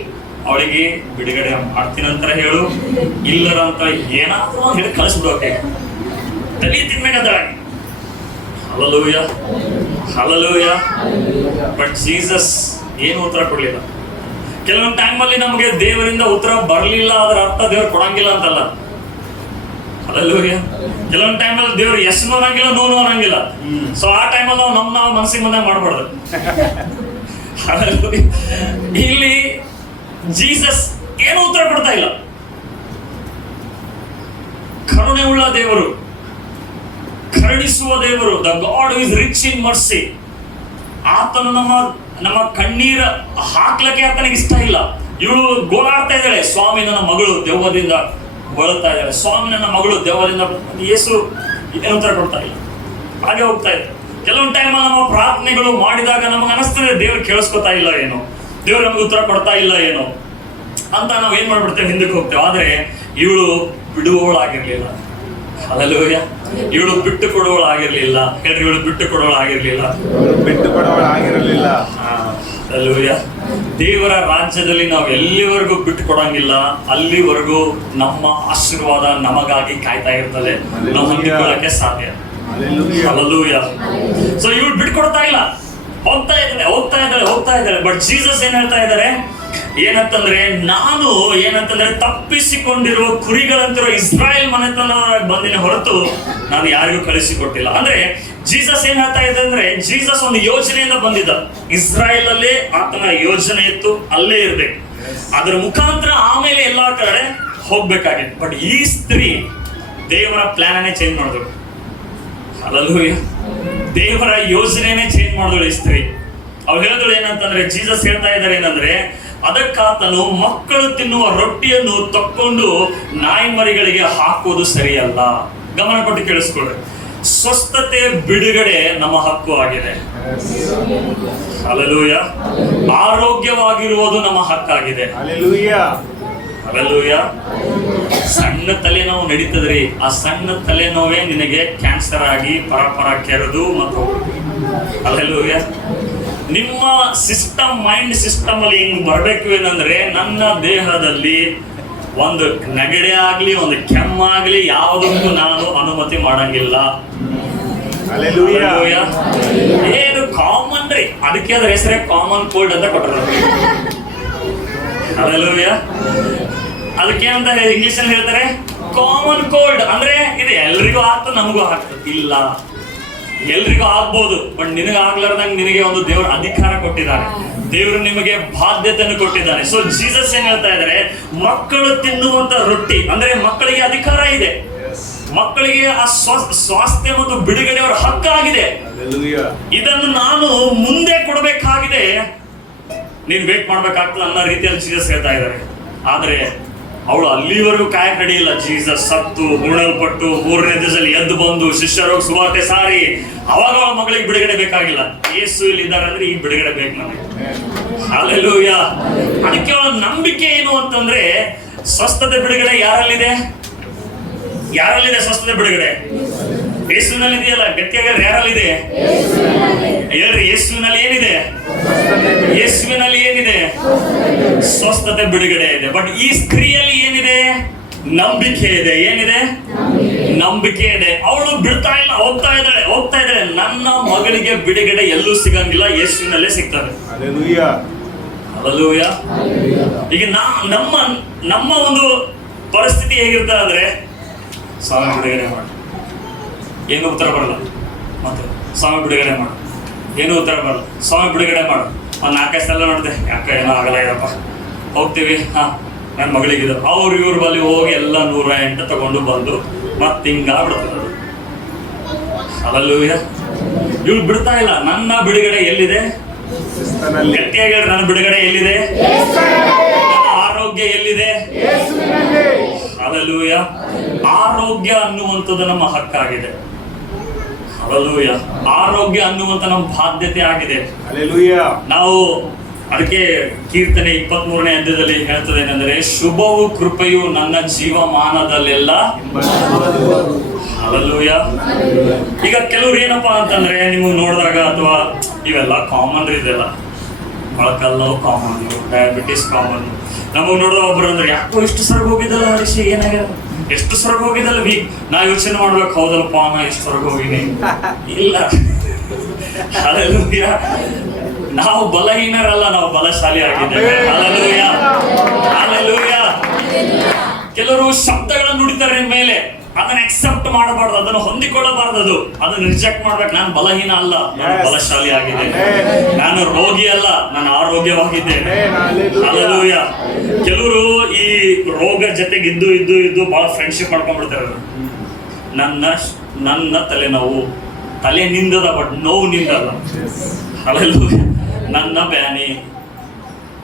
ಅವಳಿಗೆ ಬಿಡುಗಡೆ ಮಾಡ್ತೀನಂತ ಹೇಳು, ಇಲ್ಲರ ಅಂತ ಏನಾದ್ರೂ ಹೇಳಿ ಕಳಿಸ್ಬಿಡೋಕೆ ತಲೆ ತಿನ್ಬೇಕಂತಾಳೆ. Hallelujah, hallelujah. ಬಟ್ ಜೀಸಸ್ ಏನು ಉತ್ತರ ಕೊಡ್ಲಿಲ್ಲ. ಕೆಲವೊಂದು ಟೈಮಲ್ಲಿ ನಮಗೆ ದೇವರಿಂದ ಉತ್ತರ ಬರಲಿಲ್ಲ, ಅದರ ಅರ್ಥ ದೇವ್ರು ಕೊಡಂಗಿಲ್ಲ ಅಂತಲ್ಲ. ಹಲ್ಲೆಲೂಯ. ಕೆಲವೊಂದು ಟೈಮಲ್ಲಿ ದೇವ್ರು ಎಸ್ನು ಅನ್ನಂಗಿಲ್ಲ, ನೋನು ಅನ್ನಂಗಿಲ್ಲ. ಸೊ ಆ ಟೈಮಲ್ಲಿ ನಾವು ಮನಸ್ಸಿಗೆ ಬಂದಾಗ ಮಾಡ್ಬಾರ್ದು. ಇಲ್ಲಿ ಜೀಸಸ್ ಏನು ಉತ್ತರ ಕೊಡ್ತಾ ಇಲ್ಲ. ಕರುಣೆ ಉಳ್ಳ ದೇವರು, ಕರುಣಿಸುವ ದೇವರು, the god is rich in mercy. ಆತನು ನಮ್ಮ ಕಣ್ಣೀರ ಹಾಕ್ಲಕ್ಕೆ ಆತನಿಗೆ ಇಷ್ಟ ಇಲ್ಲ. ಇವಳು ಗೋಳಾಡ್ತಾ ಇದ್ದಾಳೆ, ಸ್ವಾಮಿ, ನನ್ನ ಮಗಳು ದೆವ್ವದಿಂದ ಬಳಲ್ತಾ ಇದ್ದಾಳೆ, ಸ್ವಾಮಿ, ನನ್ನ ಮಗಳು ದೆವ್ವದಿಂದ. ಯೇಸು ಏನು ಉತ್ತರ ಕೊಡ್ತಾ ಇಲ್ಲ. ಹಾಗೆ ಹೋಗ್ತಾ ಇದ್ದಾರೆ. ಕೆಲವೊಂದು ಟೈಮಲ್ಲಿ ನಮ್ಮ ಪ್ರಾರ್ಥನೆಗಳು ಮಾಡಿದಾಗ ನಮಗೆ ಅನಿಸ್ತದೆ ದೇವ್ರು ಕೇಳಿಸ್ಕೊತಾ ಇಲ್ಲ ಏನೋ, ದೇವ್ರು ನಮ್ಗೆ ಉತ್ತರ ಕೊಡ್ತಾ ಇಲ್ಲ ಏನೋ ಅಂತ ನಾವು ಏನ್ ಮಾಡ್ಬಿಡ್ತೇವೆ, ಹಿಂದಕ್ಕೆ ಹೋಗ್ತೇವೆ. ಆದ್ರೆ ಇವಳು ಬಿಡುವವಳಾಗಿರ್ಲಿಲ್ಲ. ಹಲ್ಲೆಲೂಯ. ಇವಳು ಬಿಟ್ಟು ಕೊಡುವವಳಾಗಿರ್ಲಿಲ್ಲ. ಹೇಳ್ರಿ, ಇವಳು ಬಿಟ್ಟು ಕೊಡುವವಳಾಗಿರ್ಲಿಲ್ಲ. ಹಲ್ಲೆಲೂಯ. ದೇವರ ರಾಜ್ಯದಲ್ಲಿ ನಾವು ಎಲ್ಲಿವರೆಗೂ ಬಿಟ್ಟು ಕೊಡಂಗಿಲ್ಲ, ಅಲ್ಲಿವರೆಗೂ ನಮ್ಮ ಆಶೀರ್ವಾದ ನಮಗಾಗಿ ಕಾಯ್ತಾ ಇರ್ತದೆ. ನಾವು ಹೊಂದಿಕೊಳ್ಳಕ್ಕೆ ಸಾಧ್ಯ. ಹಲ್ಲೆಲೂಯ. ಸೊ ಇವಳು ಬಿಟ್ಕೊಡ್ತಾ ಇಲ್ಲ, ಹೋಗ್ತಾ ಇದ್ದಾಳೆ. ಬಟ್ ಜೀಸಸ್ ಏನ್ ಹೇಳ್ತಾ ಇದ್ದಾರೆ ಏನಂತಂದ್ರೆ, ನಾನು ಏನಂತಂದ್ರೆ ತಪ್ಪಿಸಿಕೊಂಡಿರುವ ಕುರಿಗಳಂತಿರೋ ಇಸ್ರಾಯೇಲ್ ಮನೆತನ ಬಂದಿನ ಹೊರತು ನಾನು ಯಾರಿಗೂ ಕಳಿಸಿಕೊಟ್ಟಿಲ್ಲ. ಅಂದ್ರೆ ಜೀಸಸ್ ಏನ್ ಹೇಳ್ತಾ ಇದೆ ಅಂದ್ರೆ, ಜೀಸಸ್ ಒಂದು ಯೋಜನೆಯಿಂದ ಬಂದಿದ್ದ. ಇಸ್ರಾಯೇಲ್ ಅಲ್ಲೇ ಆತನ ಯೋಜನೆ ಇತ್ತು, ಅಲ್ಲೇ ಇರ್ಬೇಕು. ಅದರ ಮುಖಾಂತರ ಆಮೇಲೆ ಎಲ್ಲಾ ಕಡೆ ಹೋಗ್ಬೇಕಾಗಿತ್ತು. ಬಟ್ ಈ ಸ್ತ್ರೀ ದೇವರ ಪ್ಲಾನೇ ಚೇಂಜ್ ಮಾಡಿದ್ರು. ಹಲ್ಲೆಲೂಯ. ದೇವರ ಯೋಜನೆನೇ ಚೇಂಜ್ ಮಾಡಿದಳು ಈ ಸ್ತ್ರೀ. ಅವ್ರು ಹೇಳಿದಳು ಏನಂತಂದ್ರೆ, ಜೀಸಸ್ ಹೇಳ್ತಾ ಇದ್ದಾರೆ ಏನಂದ್ರೆ, ಅದಕ್ಕಾತನು ಮಕ್ಕಳು ತಿನ್ನುವ ರೊಟ್ಟಿಯನ್ನು ತಕ್ಕೊಂಡು ನಾಯಿ ಮರಿಗಳಿಗೆ ಹಾಕುವುದು ಸರಿಯಲ್ಲ. ಗಮನ ಕೊಟ್ಟು ಕೇಳಿಸ್ಕೊಳ್ಳಿ. ಸ್ವಸ್ಥತೆ, ಬಿಡುಗಡೆ ನಮ್ಮ ಹಕ್ಕು ಆಗಿದೆ. ಹಲ್ಲೆಲೂಯ. ಆರೋಗ್ಯವಾಗಿರುವುದು ನಮ್ಮ ಹಕ್ಕಾಗಿದೆ. ಹಲ್ಲೆಲೂಯ. ಸಣ್ಣ ತಲೆನೋವು ನಡೀತದ್ರಿ, ಆ ಸಣ್ಣ ತಲೆನೋವೇ ನಿನಗೆ ಕ್ಯಾನ್ಸರ್ ಆಗಿ ಪರಪರ ಕೆರೆದು ಮತ್ತು ಹಲ್ಲೆಲೂಯ. ನಿಮ್ಮ ಸಿಸ್ಟಮ್, ಮೈಂಡ್ ಸಿಸ್ಟಮ್ ಅಲ್ಲಿ ಹಿಂಗ್ ಬರ್ಬೇಕು ಏನಂದ್ರೆ, ನನ್ನ ದೇಹದಲ್ಲಿ ಒಂದು ನೆಗಡಿ ಆಗ್ಲಿ, ಒಂದು ಕೆಮ್ಮಾಗ್ಲಿ ಯಾವುದಕ್ಕೂ ನಾನು ಅನುಮತಿ ಮಾಡಂಗಿಲ್ಲ. ಏನು ಕಾಮನ್ ರೀ, ಅದಕ್ಕೆ ಅದ್ರ ಹೆಸರೇ ಕಾಮನ್ ಕೋಲ್ಡ್ ಅಂತ ಕೊಟ್ಟರು. ಹಲ್ಲೆಲೂಯ. ಅದಕ್ಕೇನಂತ ಇಂಗ್ಲಿಷ್ ಅಲ್ಲಿ ಹೇಳ್ತಾರೆ, ಕಾಮನ್ ಕೋಲ್ಡ್. ಅಂದ್ರೆ ಇದು ಎಲ್ರಿಗೂ ಆಗ್ತದೆ, ನಮಗೂ ಆಗ್ತದೆ ಇಲ್ಲ, ಎಲ್ರಿಗೂ ಆಗ್ಬೋದು. ಬಟ್ ನಿನಗೆ ಆಗ್ಲಾರ್ದಂಗೆ ನಿನಗೆ ಒಂದು ದೇವರ ಅಧಿಕಾರ ಕೊಟ್ಟಿದ್ದಾನೆ, ದೇವರು ನಿಮಗೆ ಬಾಧ್ಯತೆಯನ್ನು ಕೊಟ್ಟಿದ್ದಾನೆ. ಸೊ ಜೀಸಸ್ ಏನ್ ಹೇಳ್ತಾ ಇದ್ದಾರೆ, ಮಕ್ಕಳು ತಿನ್ನುವಂತ ರೊಟ್ಟಿ ಅಂದ್ರೆ ಮಕ್ಕಳಿಗೆ ಅಧಿಕಾರ ಇದೆ, ಮಕ್ಕಳಿಗೆ ಆ ಸ್ವಾಸ್ಥ್ಯ ಮತ್ತು ಬಿಡುಗಡೆ ಅವರ ಹಕ್ಕಾಗಿದೆ. ಇದನ್ನು ನಾನು ಮುಂದೆ ಕೊಡಬೇಕಾಗಿದೆ, ನೀನ್ ವೇಟ್ ಮಾಡ್ಬೇಕಾಗ್ತದೆ ಅನ್ನೋ ರೀತಿಯಲ್ಲಿ ಜೀಸಸ್ ಹೇಳ್ತಾ ಇದ್ದಾರೆ. ಆದ್ರೆ ಅವಳು ಅಲ್ಲಿವರೆಗೂ ಕಾಯಕ್ ರೆಡಿ ಇಲ್ಲ. ಜೀಸಸ್ ಸತ್ತು ಮುಣಲ್ಪಟ್ಟು 3ನೇ ದಿವಸದಲ್ಲಿ ಎದ್ದು ಬಂದು ಶಿಷ್ಯರು ಸುವಾರ್ತೆ ಸಾರಿ, ಅವಾಗ ಅವಳ ಮಗಳಿಗೆ ಬಿಡುಗಡೆ ಬೇಕಾಗಿಲ್ಲ. ಯೇಸು ಇಲ್ಲಿ ಇದ್ದಾರೆ ಅಂದ್ರೆ ಈ ಬಿಡುಗಡೆ ಬೇಕು ನಮಗೆ. ಹಲ್ಲೆಲೂಯ. ಅದಕ್ಕೆ ಅವಳ ನಂಬಿಕೆ ಏನು ಅಂತಂದ್ರೆ, ಸ್ವಸ್ಥತೆ ಬಿಡುಗಡೆ ಯಾರಲ್ಲಿದೆ? ಯಾರಲ್ಲಿದೆ ಸ್ವಸ್ಥತೆ ಬಿಡುಗಡೆ? ಯೇಸುವಿನಲ್ಲಿ ಇದೆಯಲ್ಲ. ಗಟ್ಟಿಯಾಗಿ ಯಾರಲ್ಲಿದೆ ಹೇಳ್ರಿ, ಯೇಸುವಿನಲ್ಲಿ ಏನಿದೆ? ಯೇಸುವಿನಲ್ಲಿ ಏನಿದೆ? ಸ್ವಸ್ಥತೆ ಬಿಡುಗಡೆ ಇದೆ. ಬಟ್ ಈ ಸ್ತ್ರೀಯಲ್ಲಿ ಏನಿದೆ? ನಂಬಿಕೆ ಇದೆ. ಏನಿದೆ? ನಂಬಿಕೆ ಇದೆ. ಅವಳು ಬಿಡ್ತಾ ಇಲ್ಲ, ಹೋಗ್ತಾ ಇದ್ದಾಳೆ. ನನ್ನ ಮಗಳಿಗೆ ಬಿಡುಗಡೆ ಎಲ್ಲೂ ಸಿಗಂಗಿಲ್ಲ, ಯೇಸುವಿನಲ್ಲೇ ಸಿಗ್ತದೆ. ಹಲ್ಲೆಲೂಯಾ. ಈಗ ನಮ್ಮ ಒಂದು ಪರಿಸ್ಥಿತಿ ಹೇಗಿರ್ತದೆ ಅಂದ್ರೆ, ಸ್ವಾಮಿ ಬಿಡುಗಡೆ ಮಾಡಿ, ಏನು ಉತ್ತರ ಬರಲ್ಲ. ಮತ್ತೆ ಸ್ವಾಮಿ ಬಿಡುಗಡೆ ಮಾಡು, ಏನು ಉತ್ತರ ಬರಲ್ಲ. ಸ್ವಾಮಿ ಬಿಡುಗಡೆ ಮಾಡು, ಒಂದು 4 ಸಲ ನೋಡಿದೆ, ಯಾಕೆ ಏನೋ ಆಗಲ್ಲ ಇದಪ್ಪ, ಹೋಗ್ತೀವಿ. ನನ್ನ ಮಗಳಿಗಿದ್ರು ಇವ್ರ ಬಳಿ ಹೋಗಿ ಎಲ್ಲ 108 ತಗೊಂಡು ಬಂದು ಮತ್ತೆ ಹಿಂಗಾಗ್ಬಿಡ್ತದೆ ಅದು. ಹಲ್ಲೆಲೂಯಾ. ಇವ್ಳು ಬಿಡ್ತಾ ಇಲ್ಲ. ನನ್ನ ಬಿಡುಗಡೆ ಎಲ್ಲಿದೆ? ಗಟ್ಟಿಯಾಗಿ ಹೇಳಿ, ನನ್ನ ಬಿಡುಗಡೆ ಎಲ್ಲಿದೆ? ನನ್ನ ಆರೋಗ್ಯ ಎಲ್ಲಿದೆ? ಹಲ್ಲೆಲೂಯಾ. ಆರೋಗ್ಯ ಅನ್ನುವಂಥದ್ದು ನಮ್ಮ ಹಕ್ಕಾಗಿದೆ. ಹಲ್ಲೆಲೂಯಾ. ಆರೋಗ್ಯ ಅನ್ನುವಂತ ನಮ್ಮ ಬಾಧ್ಯತೆ ಆಗಿದೆ. ನಾವು ಅದಕ್ಕೆ ಕೀರ್ತನೆ 23ನೇ ಅಧ್ಯಾಯದಲ್ಲಿ ಹೇಳ್ತದೆ ಏನಂದ್ರೆ, ಶುಭವು ಕೃಪೆಯು ನನ್ನ ಜೀವಮಾನದಲ್ಲೆಲ್ಲ. ಹಲ್ಲೆಲೂಯಾ. ಈಗ ಕೆಲವ್ರು ಏನಪ್ಪಾ ಅಂತಂದ್ರೆ, ನೀವು ನೋಡಿದಾಗ ಅಥವಾ ಇವೆಲ್ಲ ಕಾಮನ್, ಇದೆಲ್ಲ ಮೊಳಕಲ್ಲು ಕಾಮನ್, ಡಯಾಬಿಟಿಸ್ ಕಾಮನ್. ನಮಗ್ ನೋಡೋ ಒಬ್ರು ಅಂದ್ರೆ, ಯಾಕೋ ಇಷ್ಟು ಸರ್ಗ್ ಹೋಗಿದ್ದಲ್ಲ ಹರೀಶ್, ಏನಾಗ್ಯದ, ಎಷ್ಟು ಸ್ವರ್ಗ ಹೋಗಿದ್ದಲ್ಲ ನಾ ಯೋಚನೆ ಮಾಡ್ಬೇಕು, ಹೌದಲ್ಪ ನಾ ಎಷ್ಟು ಸ್ವರ್ಗ ಹೋಗಿನಿ. ಇಲ್ಲ, ಹಲ್ಲೆಲೂಯಾ. ನಾವು ಬಲಹೀನರಲ್ಲ, ನಾವು ಬಲಶಾಲಿ ಆಗಿದ್ದೇವೆ. Hallelujah, hallelujah. ಕೆಲವರು ಶಬ್ದಗಳನ್ನು ನುಡಿತಾರೆ ಮೇಲೆ, ಅದನ್ನ ಅಕ್ಸೆಪ್ಟ್ ಮಾಡಬಾರ್ದು, ಅದನ್ನು ಹೊಂದಿಕೊಳ್ಳಬಾರ್ದು, ಅದನ್ನು ರಿಜೆಕ್ಟ್ ಮಾಡ್ಬೇಕು. ನಾನು ಬಲಹೀನ ಅಲ್ಲ, ನಾನು ಬಲಶಾಲಿ ಆಗಿದ್ದೇನೆ. ನಾನು ರೋಗಿ ಅಲ್ಲ, ನಾನು ಆರೋಗ್ಯವಾಗಿದ್ದೇನೆ. ಹಲ್ಲೆಲೂಯಾ. ಕೆಲವರು ಈ ರೋಗ ಜೊತೆಗೆ ಇದ್ದು ಬಹಳ ಫ್ರೆಂಡ್ಶಿಪ್ ಮಾಡ್ಕೊಂಡ್ಬಿಡ್ತಾರೆ. ನನ್ನ ತಲೆನೋವು, ತಲೆ ನಿಂದದ, ಬಟ್ ನೋವು ನಿಂದಲ್ಲ. ಹಲ್ಲೆಲೂಯಾ. ನನ್ನ ಬ್ಯಾನಿ,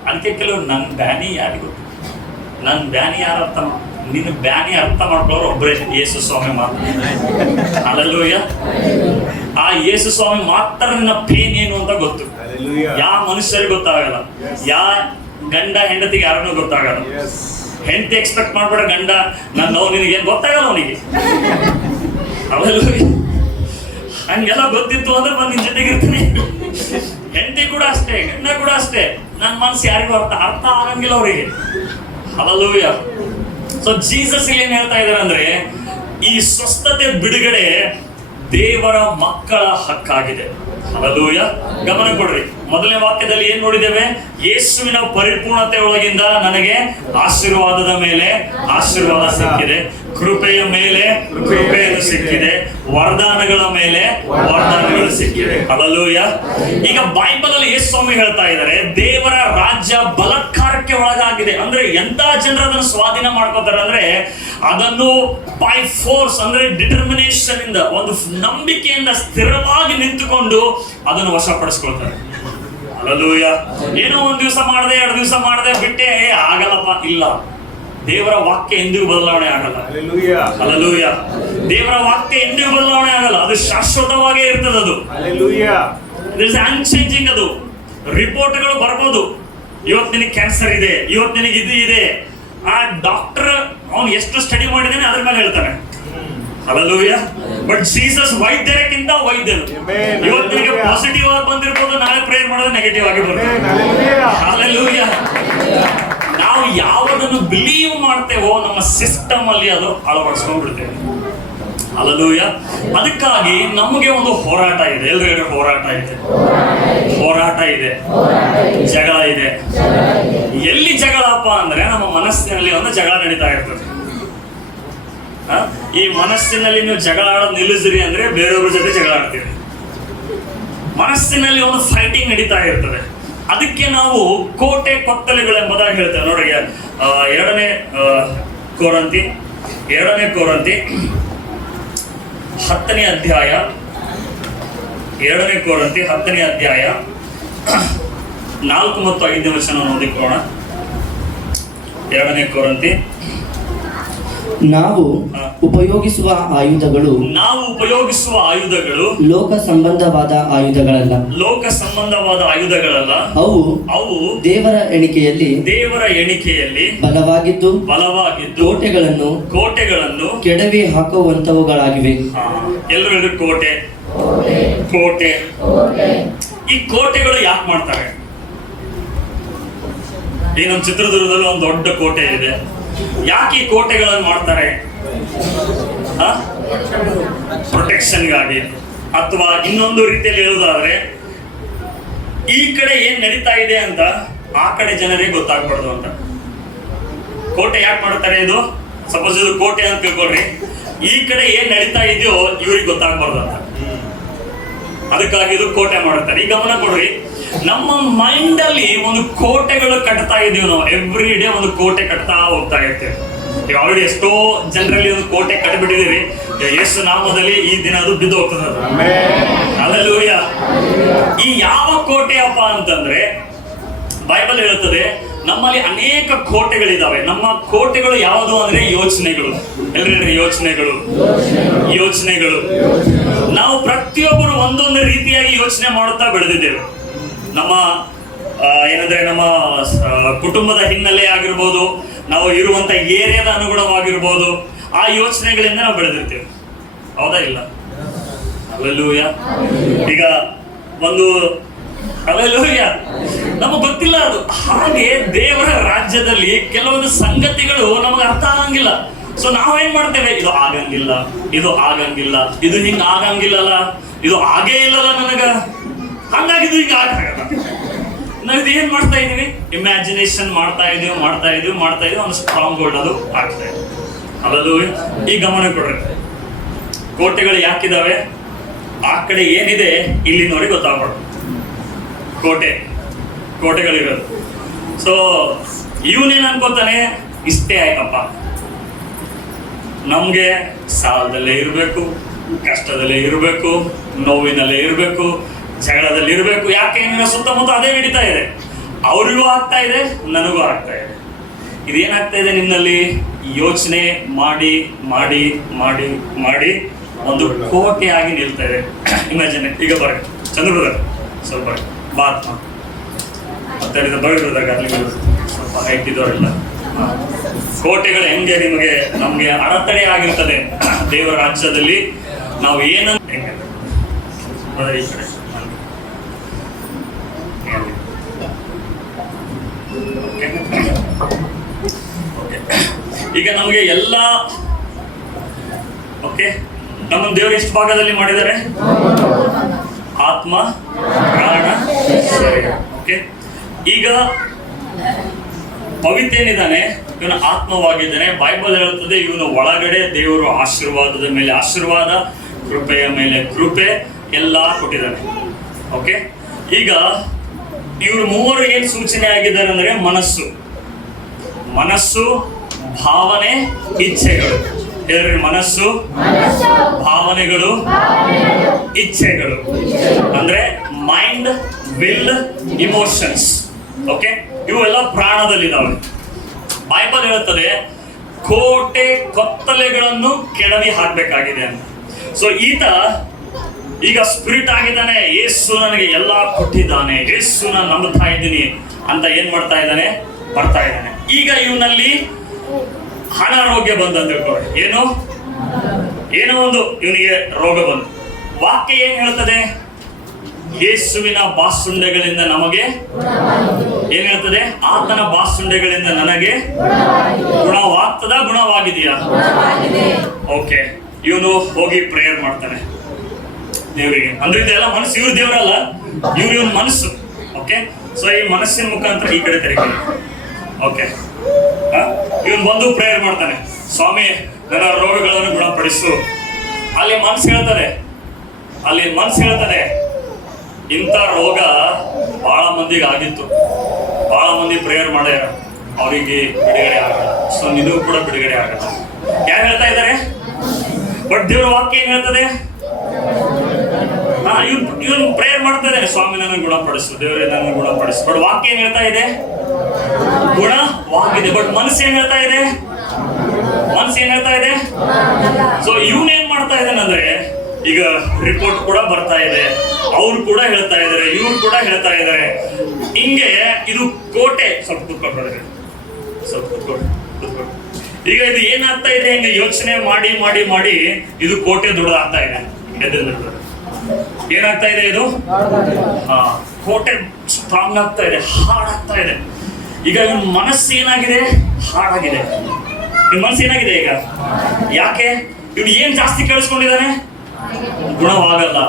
ಅದಕ್ಕೆ ಕೆಲವರು ನನ್ನ ಬ್ಯಾನಿ ಯಾರಿಗೂ, ನನ್ನ ಬ್ಯಾನಿ ಯಾರು ಅರ್ಥ ನಿನ್ನ ಬ್ಯಾನಿ ಅರ್ಥ ಮಾಡ್ಕೊಳ್ಳೋರು ಒಬ್ಬರೇ, ಯೇಸು ಸ್ವಾಮಿ ಮಾತ್ರ. ಹಲ್ಲೆಲೂಯಾ. ಆ ಯೇಸು ಸ್ವಾಮಿ ಮಾತ್ರ ನಿನ್ನ ಪೇನ್ ಏನು ಅಂತ ಗೊತ್ತು. ಯಾವ ಮನುಷ್ಯರಿಗೆ ಗೊತ್ತಾಗಲ್ಲ, ಯಾವ ಗಂಡ ಹೆಂಡತಿಗೆ ಯಾರನ್ನೂ ಗೊತ್ತಾಗಲ್ಲ. ಹೆಂಡತಿ ಎಕ್ಸ್ಪೆಕ್ಟ್ ಮಾಡ್ಬೇಡ, ಗಂಡ ನನ್ನ ನೋವು ನಿನಗೇನು ಗೊತ್ತಾಗಲ್ಲ ಅವನಿಗೆ. ಹಲ್ಲೆಲೂಯಾ. ಹಂಗೆಲ್ಲ ಗೊತ್ತಿತ್ತು ಅಂದ್ರೆ ನಾನು ನಿನ್ ಜೊತೆಗೆ ಇರ್ತೀನಿ. ಹೆಂಡತಿ ಕೂಡ ಅಷ್ಟೇ, ಗಂಡ ಕೂಡ ಅಷ್ಟೇ. ನನ್ನ ಮನಸ್ಸು ಯಾರಿಗೂ ಅರ್ಥ ಆಗಂಗಿಲ್ಲ ಅವರಿಗೆ. ಹಲ್ಲೆಲೂಯಾ. ಸೊ ಜೀಸಸ್ ಇಲ್ಲಿ ಏನ್ ಹೇಳ್ತಾ ಇದ್ದಾರೆ ಅಂದ್ರೆ, ಈ ಸ್ವಸ್ಥತೆ ಬಿಡುಗಡೆ ದೇವರ ಮಕ್ಕಳ ಹಕ್ಕಾಗಿದೆ. ಹಲ್ಲೆಲೂಯಾ. ಗಮನ ಕೊಡ್ರಿ. ಮೊದಲನೇ ವಾಕ್ಯದಲ್ಲಿ ಏನ್ ನೋಡಿದ್ದೇವೆ? ಯೇಸುವಿನ ಪರಿಪೂರ್ಣತೆ ಒಳಗಿಂದ ನನಗೆ ಆಶೀರ್ವಾದದ ಮೇಲೆ ಆಶೀರ್ವಾದ ಸಿಕ್ಕಿದೆ, ಕೃಪೆಯ ಮೇಲೆ ಕೃಪೆಯನ್ನು ಸಿಕ್ಕಿದೆ, ವರದಾನಗಳ ಮೇಲೆ ವರದಾನಗಳು ಸಿಕ್ಕಿದೆ. ಹಲ್ಲೆಲೂಯಾ. ಈಗ ಬೈಬಲ್ ಅಲ್ಲಿ ಯೇಸು ಸ್ವಾಮಿ ಹೇಳ್ತಾ ಇದ್ದಾರೆ, ದೇವರ ರಾಜ್ಯ ಬಲಾತ್ಕಾರಕ್ಕೆ ಒಳಗಾಗಿದೆ. ಅಂದ್ರೆ ಎಂತ ಜನರು ಅದನ್ನು ಸ್ವಾಧೀನ ಮಾಡ್ಕೋತಾರೆ ಅಂದ್ರೆ, ಅದನ್ನು ಬೈ ಫೋರ್ಸ್ ಅಂದ್ರೆ ಡಿಟರ್ಮಿನೇಷನ್ ಇಂದ, ಒಂದು ನಂಬಿಕೆಯಿಂದ ಸ್ಥಿರವಾಗಿ ನಿಂತುಕೊಂಡು ಅದನ್ನು ವಶಪಡಿಸ್ಕೊಳ್ತಾರೆ. ಹಲ್ಲೆಲೂಯಾ. ಏನೋ ಒಂದ್ ದಿವಸ ಮಾಡಿದೆ, 2 ದಿವಸ ಮಾಡಿದೆ, ಬಿಟ್ಟೆ, ಆಗಲ್ಲಪ್ಪ. ಇಲ್ಲ, ದೇವರ ವಾಕ್ಯ ಎಂದಿಗೂ ಬದಲಾವಣೆ ಆಗಲ್ಲ. ಹಲ್ಲೆಲೂಯಾ. ದೇವರ ವಾಕ್ಯ ಎಂದಿಗೂ ಬದಲಾವಣೆ ಆಗಲ್ಲ, ಅದು ಶಾಶ್ವತವಾಗೇ ಇರ್ತದೆ. ಅದು ಅನ್ಚೇಂಜಿಂಗ್. ಅದು ರಿಪೋರ್ಟ್ಗಳು ಬರ್ಬೋದು, ಇವತ್ತು ನಿನಗೆ ಕ್ಯಾನ್ಸರ್ ಇದೆ, ಇವತ್ತು ನಿನಗೆ ಇದು ಇದೆ. ಆ ಡಾಕ್ಟರ್ ಅವನು ಎಷ್ಟು ಸ್ಟಡಿ ಮಾಡಿದ್ದಾನೆ ಅದ್ರ ಮೇಲೆ ಹೇಳ್ತಾನೆ. ಹಲ್ಲೆಲೂಯಾ. ಬಟ್ ಜೀಸಸ್ ವೈದ್ಯರಕ್ಕಿಂತ ವೈದ್ಯರು. ಇವತ್ತು ನಿನಗೆ ಪಾಸಿಟಿವ್ ಆಗಿ ಬಂದಿರ್ಬೋದು, ನಾಳೆ ಪ್ರೇಯರ್ ಮಾಡೋದು ನೆಗೆಟಿವ್ ಆಗಿ ಬರ್ತದೆ. ಹಲ್ಲೆಲೂಯಾ. ನಾವು ಯಾವುದನ್ನು ಬಿಲೀವ್ ಮಾಡ್ತೇವೋ ನಮ್ಮ ಸಿಸ್ಟಮ್ ಅಲ್ಲಿ ಅದು ಅಳವಡಿಸ್ಕೊಂಡ್ಬಿಡ್ತೇವೆ. ಹಲ್ಲೆಲೂಯಾ. ಅದಕ್ಕಾಗಿ ನಮಗೆ ಒಂದು ಹೋರಾಟ ಇದೆ. ಎಲ್ರಿಗೂ ಹೋರಾಟ ಇದೆ, ಹೋರಾಟ ಇದೆ, ಜಗಳ ಇದೆ. ಎಲ್ಲಿ ಜಗಳಪ್ಪ ಅಂದ್ರೆ ನಮ್ಮ ಮನಸ್ಸಿನಲ್ಲಿ ಒಂದು ಜಗಳ ನಡೀತಾ ಇರ್ತದೆ. ಈ ಮನಸ್ಸಿನಲ್ಲಿ ನೀವು ಜಗಳ ಆಡೋದು ನಿಲ್ಲಿಸ್ರಿ ಅಂದ್ರೆ ಬೇರೆಯವ್ರ ಜೊತೆ ಜಗಳ ಆಡ್ತೀರಿ. ಮನಸ್ಸಿನಲ್ಲಿ ಒಂದು ಫೈಟಿಂಗ್ ನಡೀತಾ ಇರ್ತದೆ. ಅದಕ್ಕೆ ನಾವು ಕೋಟೆ ಕೊತ್ತಲೆಗಳೆಂಬುದಾಗಿ ಹೇಳ್ತೇವೆ. ನೋಡಿ, 2ನೇ ಕೊರಂತಿ 10ನೇ ಅಧ್ಯಾಯ 2ನೇ ಕೊರಂತಿ 10ನೇ ಅಧ್ಯಾಯ 4 ಮತ್ತು 5 ವಚನ ಓದಿಕೊಳ್ಳೋಣ. 2ನೇ ಕೊರಂತಿ. ನಾವು ಉಪಯೋಗಿಸುವ ಆಯುಧಗಳು ಲೋಕ ಸಂಬಂಧವಾದ ಆಯುಧಗಳಲ್ಲ, ಅವು ದೇವರ ಎಣಿಕೆಯಲ್ಲಿ ಬಲವಾಗಿದ್ದು ಕೋಟೆಗಳನ್ನು ಕೆಡವಿ ಹಾಕುವಂತವುಗಳಾಗಿವೆ. ಎಲ್ಲರೂ ಕೋಟೆ. ಈ ಕೋಟೆಗಳು ಯಾಕೆ ಮಾಡ್ತಾರೆ? ಈ ನಮ್ಮ ಚಿತ್ರದುರ್ಗದಲ್ಲಿ ಒಂದು ದೊಡ್ಡ ಕೋಟೆ ಇದೆ. ಯಾಕೆ ಈ ಕೋಟೆಗಳನ್ನು ಮಾಡ್ತಾರೆ? ಪ್ರೊಟೆಕ್ಷನ್ಗಾಗಿ, ಅಥವಾ ಇನ್ನೊಂದು ರೀತಿಯಲ್ಲಿ ಹೇಳುವುದಾದ್ರೆ ಈ ಕಡೆ ಏನ್ ನಡೀತಾ ಇದೆ ಅಂತ ಆ ಕಡೆ ಜನರಿಗೆ ಗೊತ್ತಾಗ್ಬಾರ್ದು ಅಂತ. ಕೋಟೆ ಯಾಕೆ ಮಾಡ್ತಾರೆ? ಇದು ಸಪೋಸ್ ಇದು ಕೋಟೆ ಅಂತ ತಿಳ್ಕೊಳ್ರಿ, ಈ ಕಡೆ ಏನ್ ನಡೀತಾ ಇದೆಯೋ ಇವ್ರಿಗೆ ಗೊತ್ತಾಗ್ಬಾರ್ದು ಅಂತ, ಅದಕ್ಕಾಗಿ ಇದು ಕೋಟೆ ಮಾಡುತ್ತಾರೆ. ಈಗ ಗಮನ ಕೊಡ್ರಿ, ನಮ್ಮ ಮೈಂಡ್ ಅಲ್ಲಿ ಒಂದು ಕೋಟೆಗಳು ಕಟ್ತಾ ಇದೀವಿ ನಾವು. ಎವ್ರಿ ಡೇ ಒಂದು ಕೋಟೆ ಕಟ್ತಾ ಹೋಗ್ತಾ ಇರ್ತೇವೆ. ಈಗ ಆಲ್ರೆಡಿ ಎಷ್ಟೋ ಜನರಲ್ಲಿ ಒಂದು ಕೋಟೆ ಕಟ್ಟಿಬಿಟ್ಟಿದೀವಿ. ಯೇಸು ನಾಮದಲ್ಲಿ ಈ ದಿನ ಅದು ಬಿದ್ದು ಹೋಗ್ತದೆ. ಹಲ್ಲೆಲೂಯಾ. ಈ ಯಾವ ಕೋಟೆಯಪ್ಪ ಅಂತಂದ್ರೆ ಬೈಬಲ್ ಹೇಳುತ್ತದೆ ನಮ್ಮಲ್ಲಿ ಅನೇಕ ಕೋಟೆಗಳಿದಾವೆ. ನಮ್ಮ ಕೋಟೆಗಳು ಯಾವುದು ಅಂದ್ರೆ ಯೋಚನೆಗಳು. ಎಲ್ಲರೂ ಯೋಚನೆಗಳು. ನಾವು ಪ್ರತಿಯೊಬ್ಬರು ಒಂದೊಂದು ರೀತಿಯಾಗಿ ಯೋಚನೆ ಮಾಡುತ್ತಾ ಬೆಳೆದಿದ್ದೇವೆ. ನಮ್ಮ ಏನಂದ್ರೆ ನಮ್ಮ ಕುಟುಂಬದ ಹಿನ್ನೆಲೆ ಆಗಿರ್ಬೋದು, ನಾವು ಇರುವಂತ ಏರಿಯಾದ ಅನುಗುಣವಾಗಿರ್ಬೋದು, ಆ ಯೋಚನೆಗಳಿಂದ ನಾವು ಬೆಳೆದಿರ್ತೇವೆ. ಹೌದಾ ಇಲ್ಲ? ಹಲ್ಲೆಲೂಯಾ. ಈಗ ಒಂದು ಹಲ್ಲೆಲೂಯಾ ನಮಗೆ ಗೊತ್ತಿಲ್ಲ ಅದು. ಹಾಗೆ ದೇವರ ರಾಜ್ಯದಲ್ಲಿ ಕೆಲವೊಂದು ಸಂಗತಿಗಳು ನಮಗೆ ಅರ್ಥ ಆಗಂಗಿಲ್ಲ. ಸೊ ನಾವೇನ್ ಮಾಡ್ತೇವೆ, ಇದು ಆಗಂಗಿಲ್ಲ, ಇದು ಹಿಂಗ ಆಗಂಗಿಲ್ಲಲ್ಲ, ಇದು ಆಗೇ ಇಲ್ಲಲ್ಲ ನನಗ, ಹಂಗಾಗಿ ಇದು ಹಿಂಗ ಆಗಲ್ಲ. ನಾವಿದು ಏನ್ ಮಾಡ್ತಾ ಇದೀವಿ? ಇಮ್ಯಾಜಿನೇಷನ್ ಮಾಡ್ತಾ ಇದೀವಿ ಒಂದು ಸ್ಟ್ರಾಂಗ್ ಹೋಲ್ಡ್ ಅದು ಆಗ್ತಾ ಇದೆ. ಹಲ್ಲೆಲೂಯಾ. ಈ ಗಮನ ಕೊಡ್ರಿ, ಕೋಟೆಗಳು ಯಾಕಿದಾವೆ? ಆ ಕಡೆ ಏನಿದೆ ಇಲ್ಲಿ ನೋಡಿ ಗೊತ್ತಾಗ್ಬಾರ್ದು. ಕೋಟೆಗಳಿರೋದು. ಸೊ ಇವನೇನ್ ಅನ್ಕೋತಾನೆ, ಇಷ್ಟೇ ಆಯ್ತಪ್ಪ, ನಮ್ಗೆ ಸಾಲದಲ್ಲೇ ಇರಬೇಕು, ಕಷ್ಟದಲ್ಲೇ ಇರಬೇಕು, ನೋವಿನಲ್ಲೇ ಇರಬೇಕು, ಜಗಳದಲ್ಲಿ ಇರಬೇಕು. ಯಾಕೆ ಸುತ್ತಮುತ್ತ ಅದೇ ನಡೀತಾ ಇದೆ. ಅವ್ರಿಗೂ ಆಗ್ತಾ ಇದೆ, ನನಗೂ ಆಗ್ತಾ ಇದೆ. ಇದೇನಾಗ್ತಾ ಇದೆ? ನಿನ್ನಲ್ಲಿ ಯೋಚನೆ ಮಾಡಿ ಮಾಡಿ ಮಾಡಿ ಮಾಡಿ ಒಂದು ಕೋಟೆಯಾಗಿ ನಿಲ್ತಾ ಇದೆ. ಇಮ್ಯಾಜಿನ್. ಈಗ ಬರ್ರಿ ಚಂದ್ರಬ್ರದರ್, ಸ್ವಲ್ಪ ಬಾತ್ ಮಾತಾಡಿದ ಬರದಾಗ ಅಲ್ಲಿ ಸ್ವಲ್ಪ ಹೈಟ್ ಇದ್ದವರೆಲ್ಲ. ಕೋಟೆಗಳು ಹೆಂಗೆ ನಮ್ಗೆ ಅಡೆತಡೆ ಆಗಿರ್ತದೆ ದೇವರ ರಾಜ್ಯದಲ್ಲಿ. ನಾವು ಏನಂತ ಈ ಕಡೆ ಈಗ ನಮಗೆ ಎಲ್ಲ ಓಕೆ. ನಮ್ಮ ದೇವರು ಎಷ್ಟು ಭಾಗದಲ್ಲಿ ಮಾಡಿದ್ದಾರೆ? ಆತ್ಮ, ಪ್ರಾಣ, ಶರೀರ. ಓಕೆ. ಈಗ ಪವಿತ್ರ ಏನಿದ್ದಾನೆ ಇವನು ಆತ್ಮವಾಗಿದ್ದಾನೆ. ಬೈಬಲ್ ಹೇಳುತ್ತದೆ ಇವನು ಒಳಗಡೆ ದೇವರು ಆಶೀರ್ವಾದದ ಮೇಲೆ ಆಶೀರ್ವಾದ, ಕೃಪೆಯ ಮೇಲೆ ಕೃಪೆ ಎಲ್ಲ ಕೊಟ್ಟಿದ್ದಾನೆ. ಓಕೆ. ಈಗ ಇವರು ಮೂವರು ಏನ್ ಸೂಚನೆ ಆಗಿದ್ದಾರೆ ಅಂದ್ರೆ ಮನಸ್ಸು, ಭಾವನೆ, ಇಚ್ಛೆಗಳು. ಹೇಳ್ರಿ, ಮನಸ್ಸು, ಭಾವನೆಗಳು, ಇಚ್ಛೆಗಳು. ಅಂದ್ರೆ ಮೈಂಡ್, ವಿಲ್, ಇಮೋಷನ್ಸ್. ಓಕೆ. ಇವೆಲ್ಲ ಪ್ರಾಣದಲ್ಲಿದ್ದಾವೆ. ಬೈಬಲ್ ಹೇಳುತ್ತದೆ ಕೋಟೆ ಕೊತ್ತಲೆಗಳನ್ನು ಕೆಡವಿ ಹಾಕ್ಬೇಕಾಗಿದೆ ಅಂತ. ಸೊ ಈತ ಈಗ ಸ್ಪಿರಿಟ್ ಆಗಿದ್ದಾನೆ. ಯೇಸು ನನಗೆ ಎಲ್ಲ ಕೊಟ್ಟಿದ್ದಾನೆ, ಯೇಸು ನಾನು ನಂಬುತ್ತಾ ಇದ್ದೀನಿ ಅಂತ ಏನ್ ಮಾಡ್ತಾ ಇದ್ದಾನೆ? ಬರ್ತಾ ಇದ್ದಾನೆ. ಈಗ ಇವನಲ್ಲಿ ಅನಾರೋಗ್ಯ ಬಂದು ಅಂತ ತಿಳ್ಕೊಳ್ಳಿ. ಏನೋ ಒಂದು ಇವನಿಗೆ ರೋಗ ಬಂತು. ವಾಕ್ಯ ಏನ್ ಹೇಳ್ತದೆ? ಯೇಸುವಿನ ಬಾಸುಂಡೆಗಳಿಂದ ನಮಗೆ ಏನ್ ಹೇಳ್ತದೆ? ಆತನ ಬಾಸುಂಡೆಗಳಿಂದ ನನಗೆ ಗುಣವಾಗಿದೆಯಾ? ಓಕೆ. ಇವನು ಹೋಗಿ ಪ್ರೇಯರ್ ಮಾಡ್ತಾನೆ ದೇವರಿಗೆ. ಅಂದ್ರೆ ಇದೆಲ್ಲ ಮನಸ್ಸು, ಇವ್ರ ದೇವರಲ್ಲ, ಇವನ್ ಮನಸ್ಸು. ಓಕೆ. ಸೊ ಈ ಮನಸ್ಸಿನ ಮುಖಾಂತರ ಈ ಕಡೆ ತೆರೆಗೆ. ಓಕೆ. ಇವನ್ ಬಂದು ಪ್ರೇಯರ್ ಮಾಡ್ತಾನೆ, ಸ್ವಾಮಿ ನನ್ನ ರೋಗಗಳನ್ನು ಗುಣಪಡಿಸು. ಅಲ್ಲಿ ಮನಸ್ಸು ಹೇಳ್ತಾನೆ ಇಂಥ ರೋಗ ಬಹಳ ಮಂದಿಗೆ ಆಗಿತ್ತು, ಬಹಳ ಮಂದಿ ಪ್ರೇಯರ್ ಮಾಡ್ಯಾರ, ಅವರಿಗೆ ಬಿಡುಗಡೆ ಆಗಲ್ಲ. ಸೊ ನಿನಗೂ ಕೂಡ ಬಿಡುಗಡೆ ಆಗಲ್ಲ. ಯಾರು ಹೇಳ್ತಾ ಇದ್ದಾರೆ? ಬಟ್ ದೇವ್ರ ವಾಕ್ಯ ಏನ್ ಹೇಳ್ತದೆ? ಇವನು ಪ್ರೇಯರ್ ಮಾಡ್ತಾ ಇದ್ದಾನೆ, ಸ್ವಾಮಿ ನನ್ನ ಗುಣಪಡಿಸು, ದೇವರೇ ನನ್ನ ಗುಣಪಡಿಸು. ಬಟ್ ವಾಕ್ಯ ಏನ್ ಹೇಳ್ತಾ ಇದೆ? ಗುಣವಾಗಿದೆ. ಬಟ್ ಮನಸ್ಸು ಏನ್ ಹೇಳ್ತಾ ಇದೆ? ಸೊ ಇವನೇನ್ ಮಾಡ್ತಾ ಇದ್ದಾನಂದ್ರೆ, ಈಗ ರಿಪೋರ್ಟ್ ಕೂಡ ಬರ್ತಾ ಇದೆ, ಅವ್ರು ಕೂಡ ಹೇಳ್ತಾ ಇದಾರೆ, ಇವ್ರು ಕೂಡ ಹೇಳ್ತಾ ಇದಾರೆ. ಹಿಂಗೆ ಇದು ಕೋಟೆ. ಸ್ವಲ್ಪ ಕೂತ್ಕೊಳ್ತಾರೆ, ಈಗ ಇದು ಏನಾಗ್ತಾ ಇದೆ? ಹಿಂಗೆ ಯೋಚನೆ ಮಾಡಿ ಮಾಡಿ ಮಾಡಿ ಇದು ಕೋಟೆ ದೊಡ್ಡದಾಗ್ತಾ ಇದೆ. ಏನಾಗ್ತಾ ಇದೆ? ಇದು ಕೋಟೆ ಸ್ಟ್ರಾಂಗ್ ಆಗ್ತಾ ಇದೆ, ಹಾರ್ಡ್ ಆಗ್ತಾ ಇದೆ. ಈಗ ಇವನ್ ಮನಸ್ಸು ಏನಾಗಿದೆ? ಹಾರ್ಡ್ ಆಗಿದೆ. ಇವನ್ ಮನಸ್ಸು ಏನಾಗಿದೆ ಈಗ? ಯಾಕೆ? ಇವನು ಏನ್ ಜಾಸ್ತಿ ಕೇಳಿಸ್ಕೊಂಡಿದ್ದಾನೆ? ಗುಣವಾಗಲ್ಲ,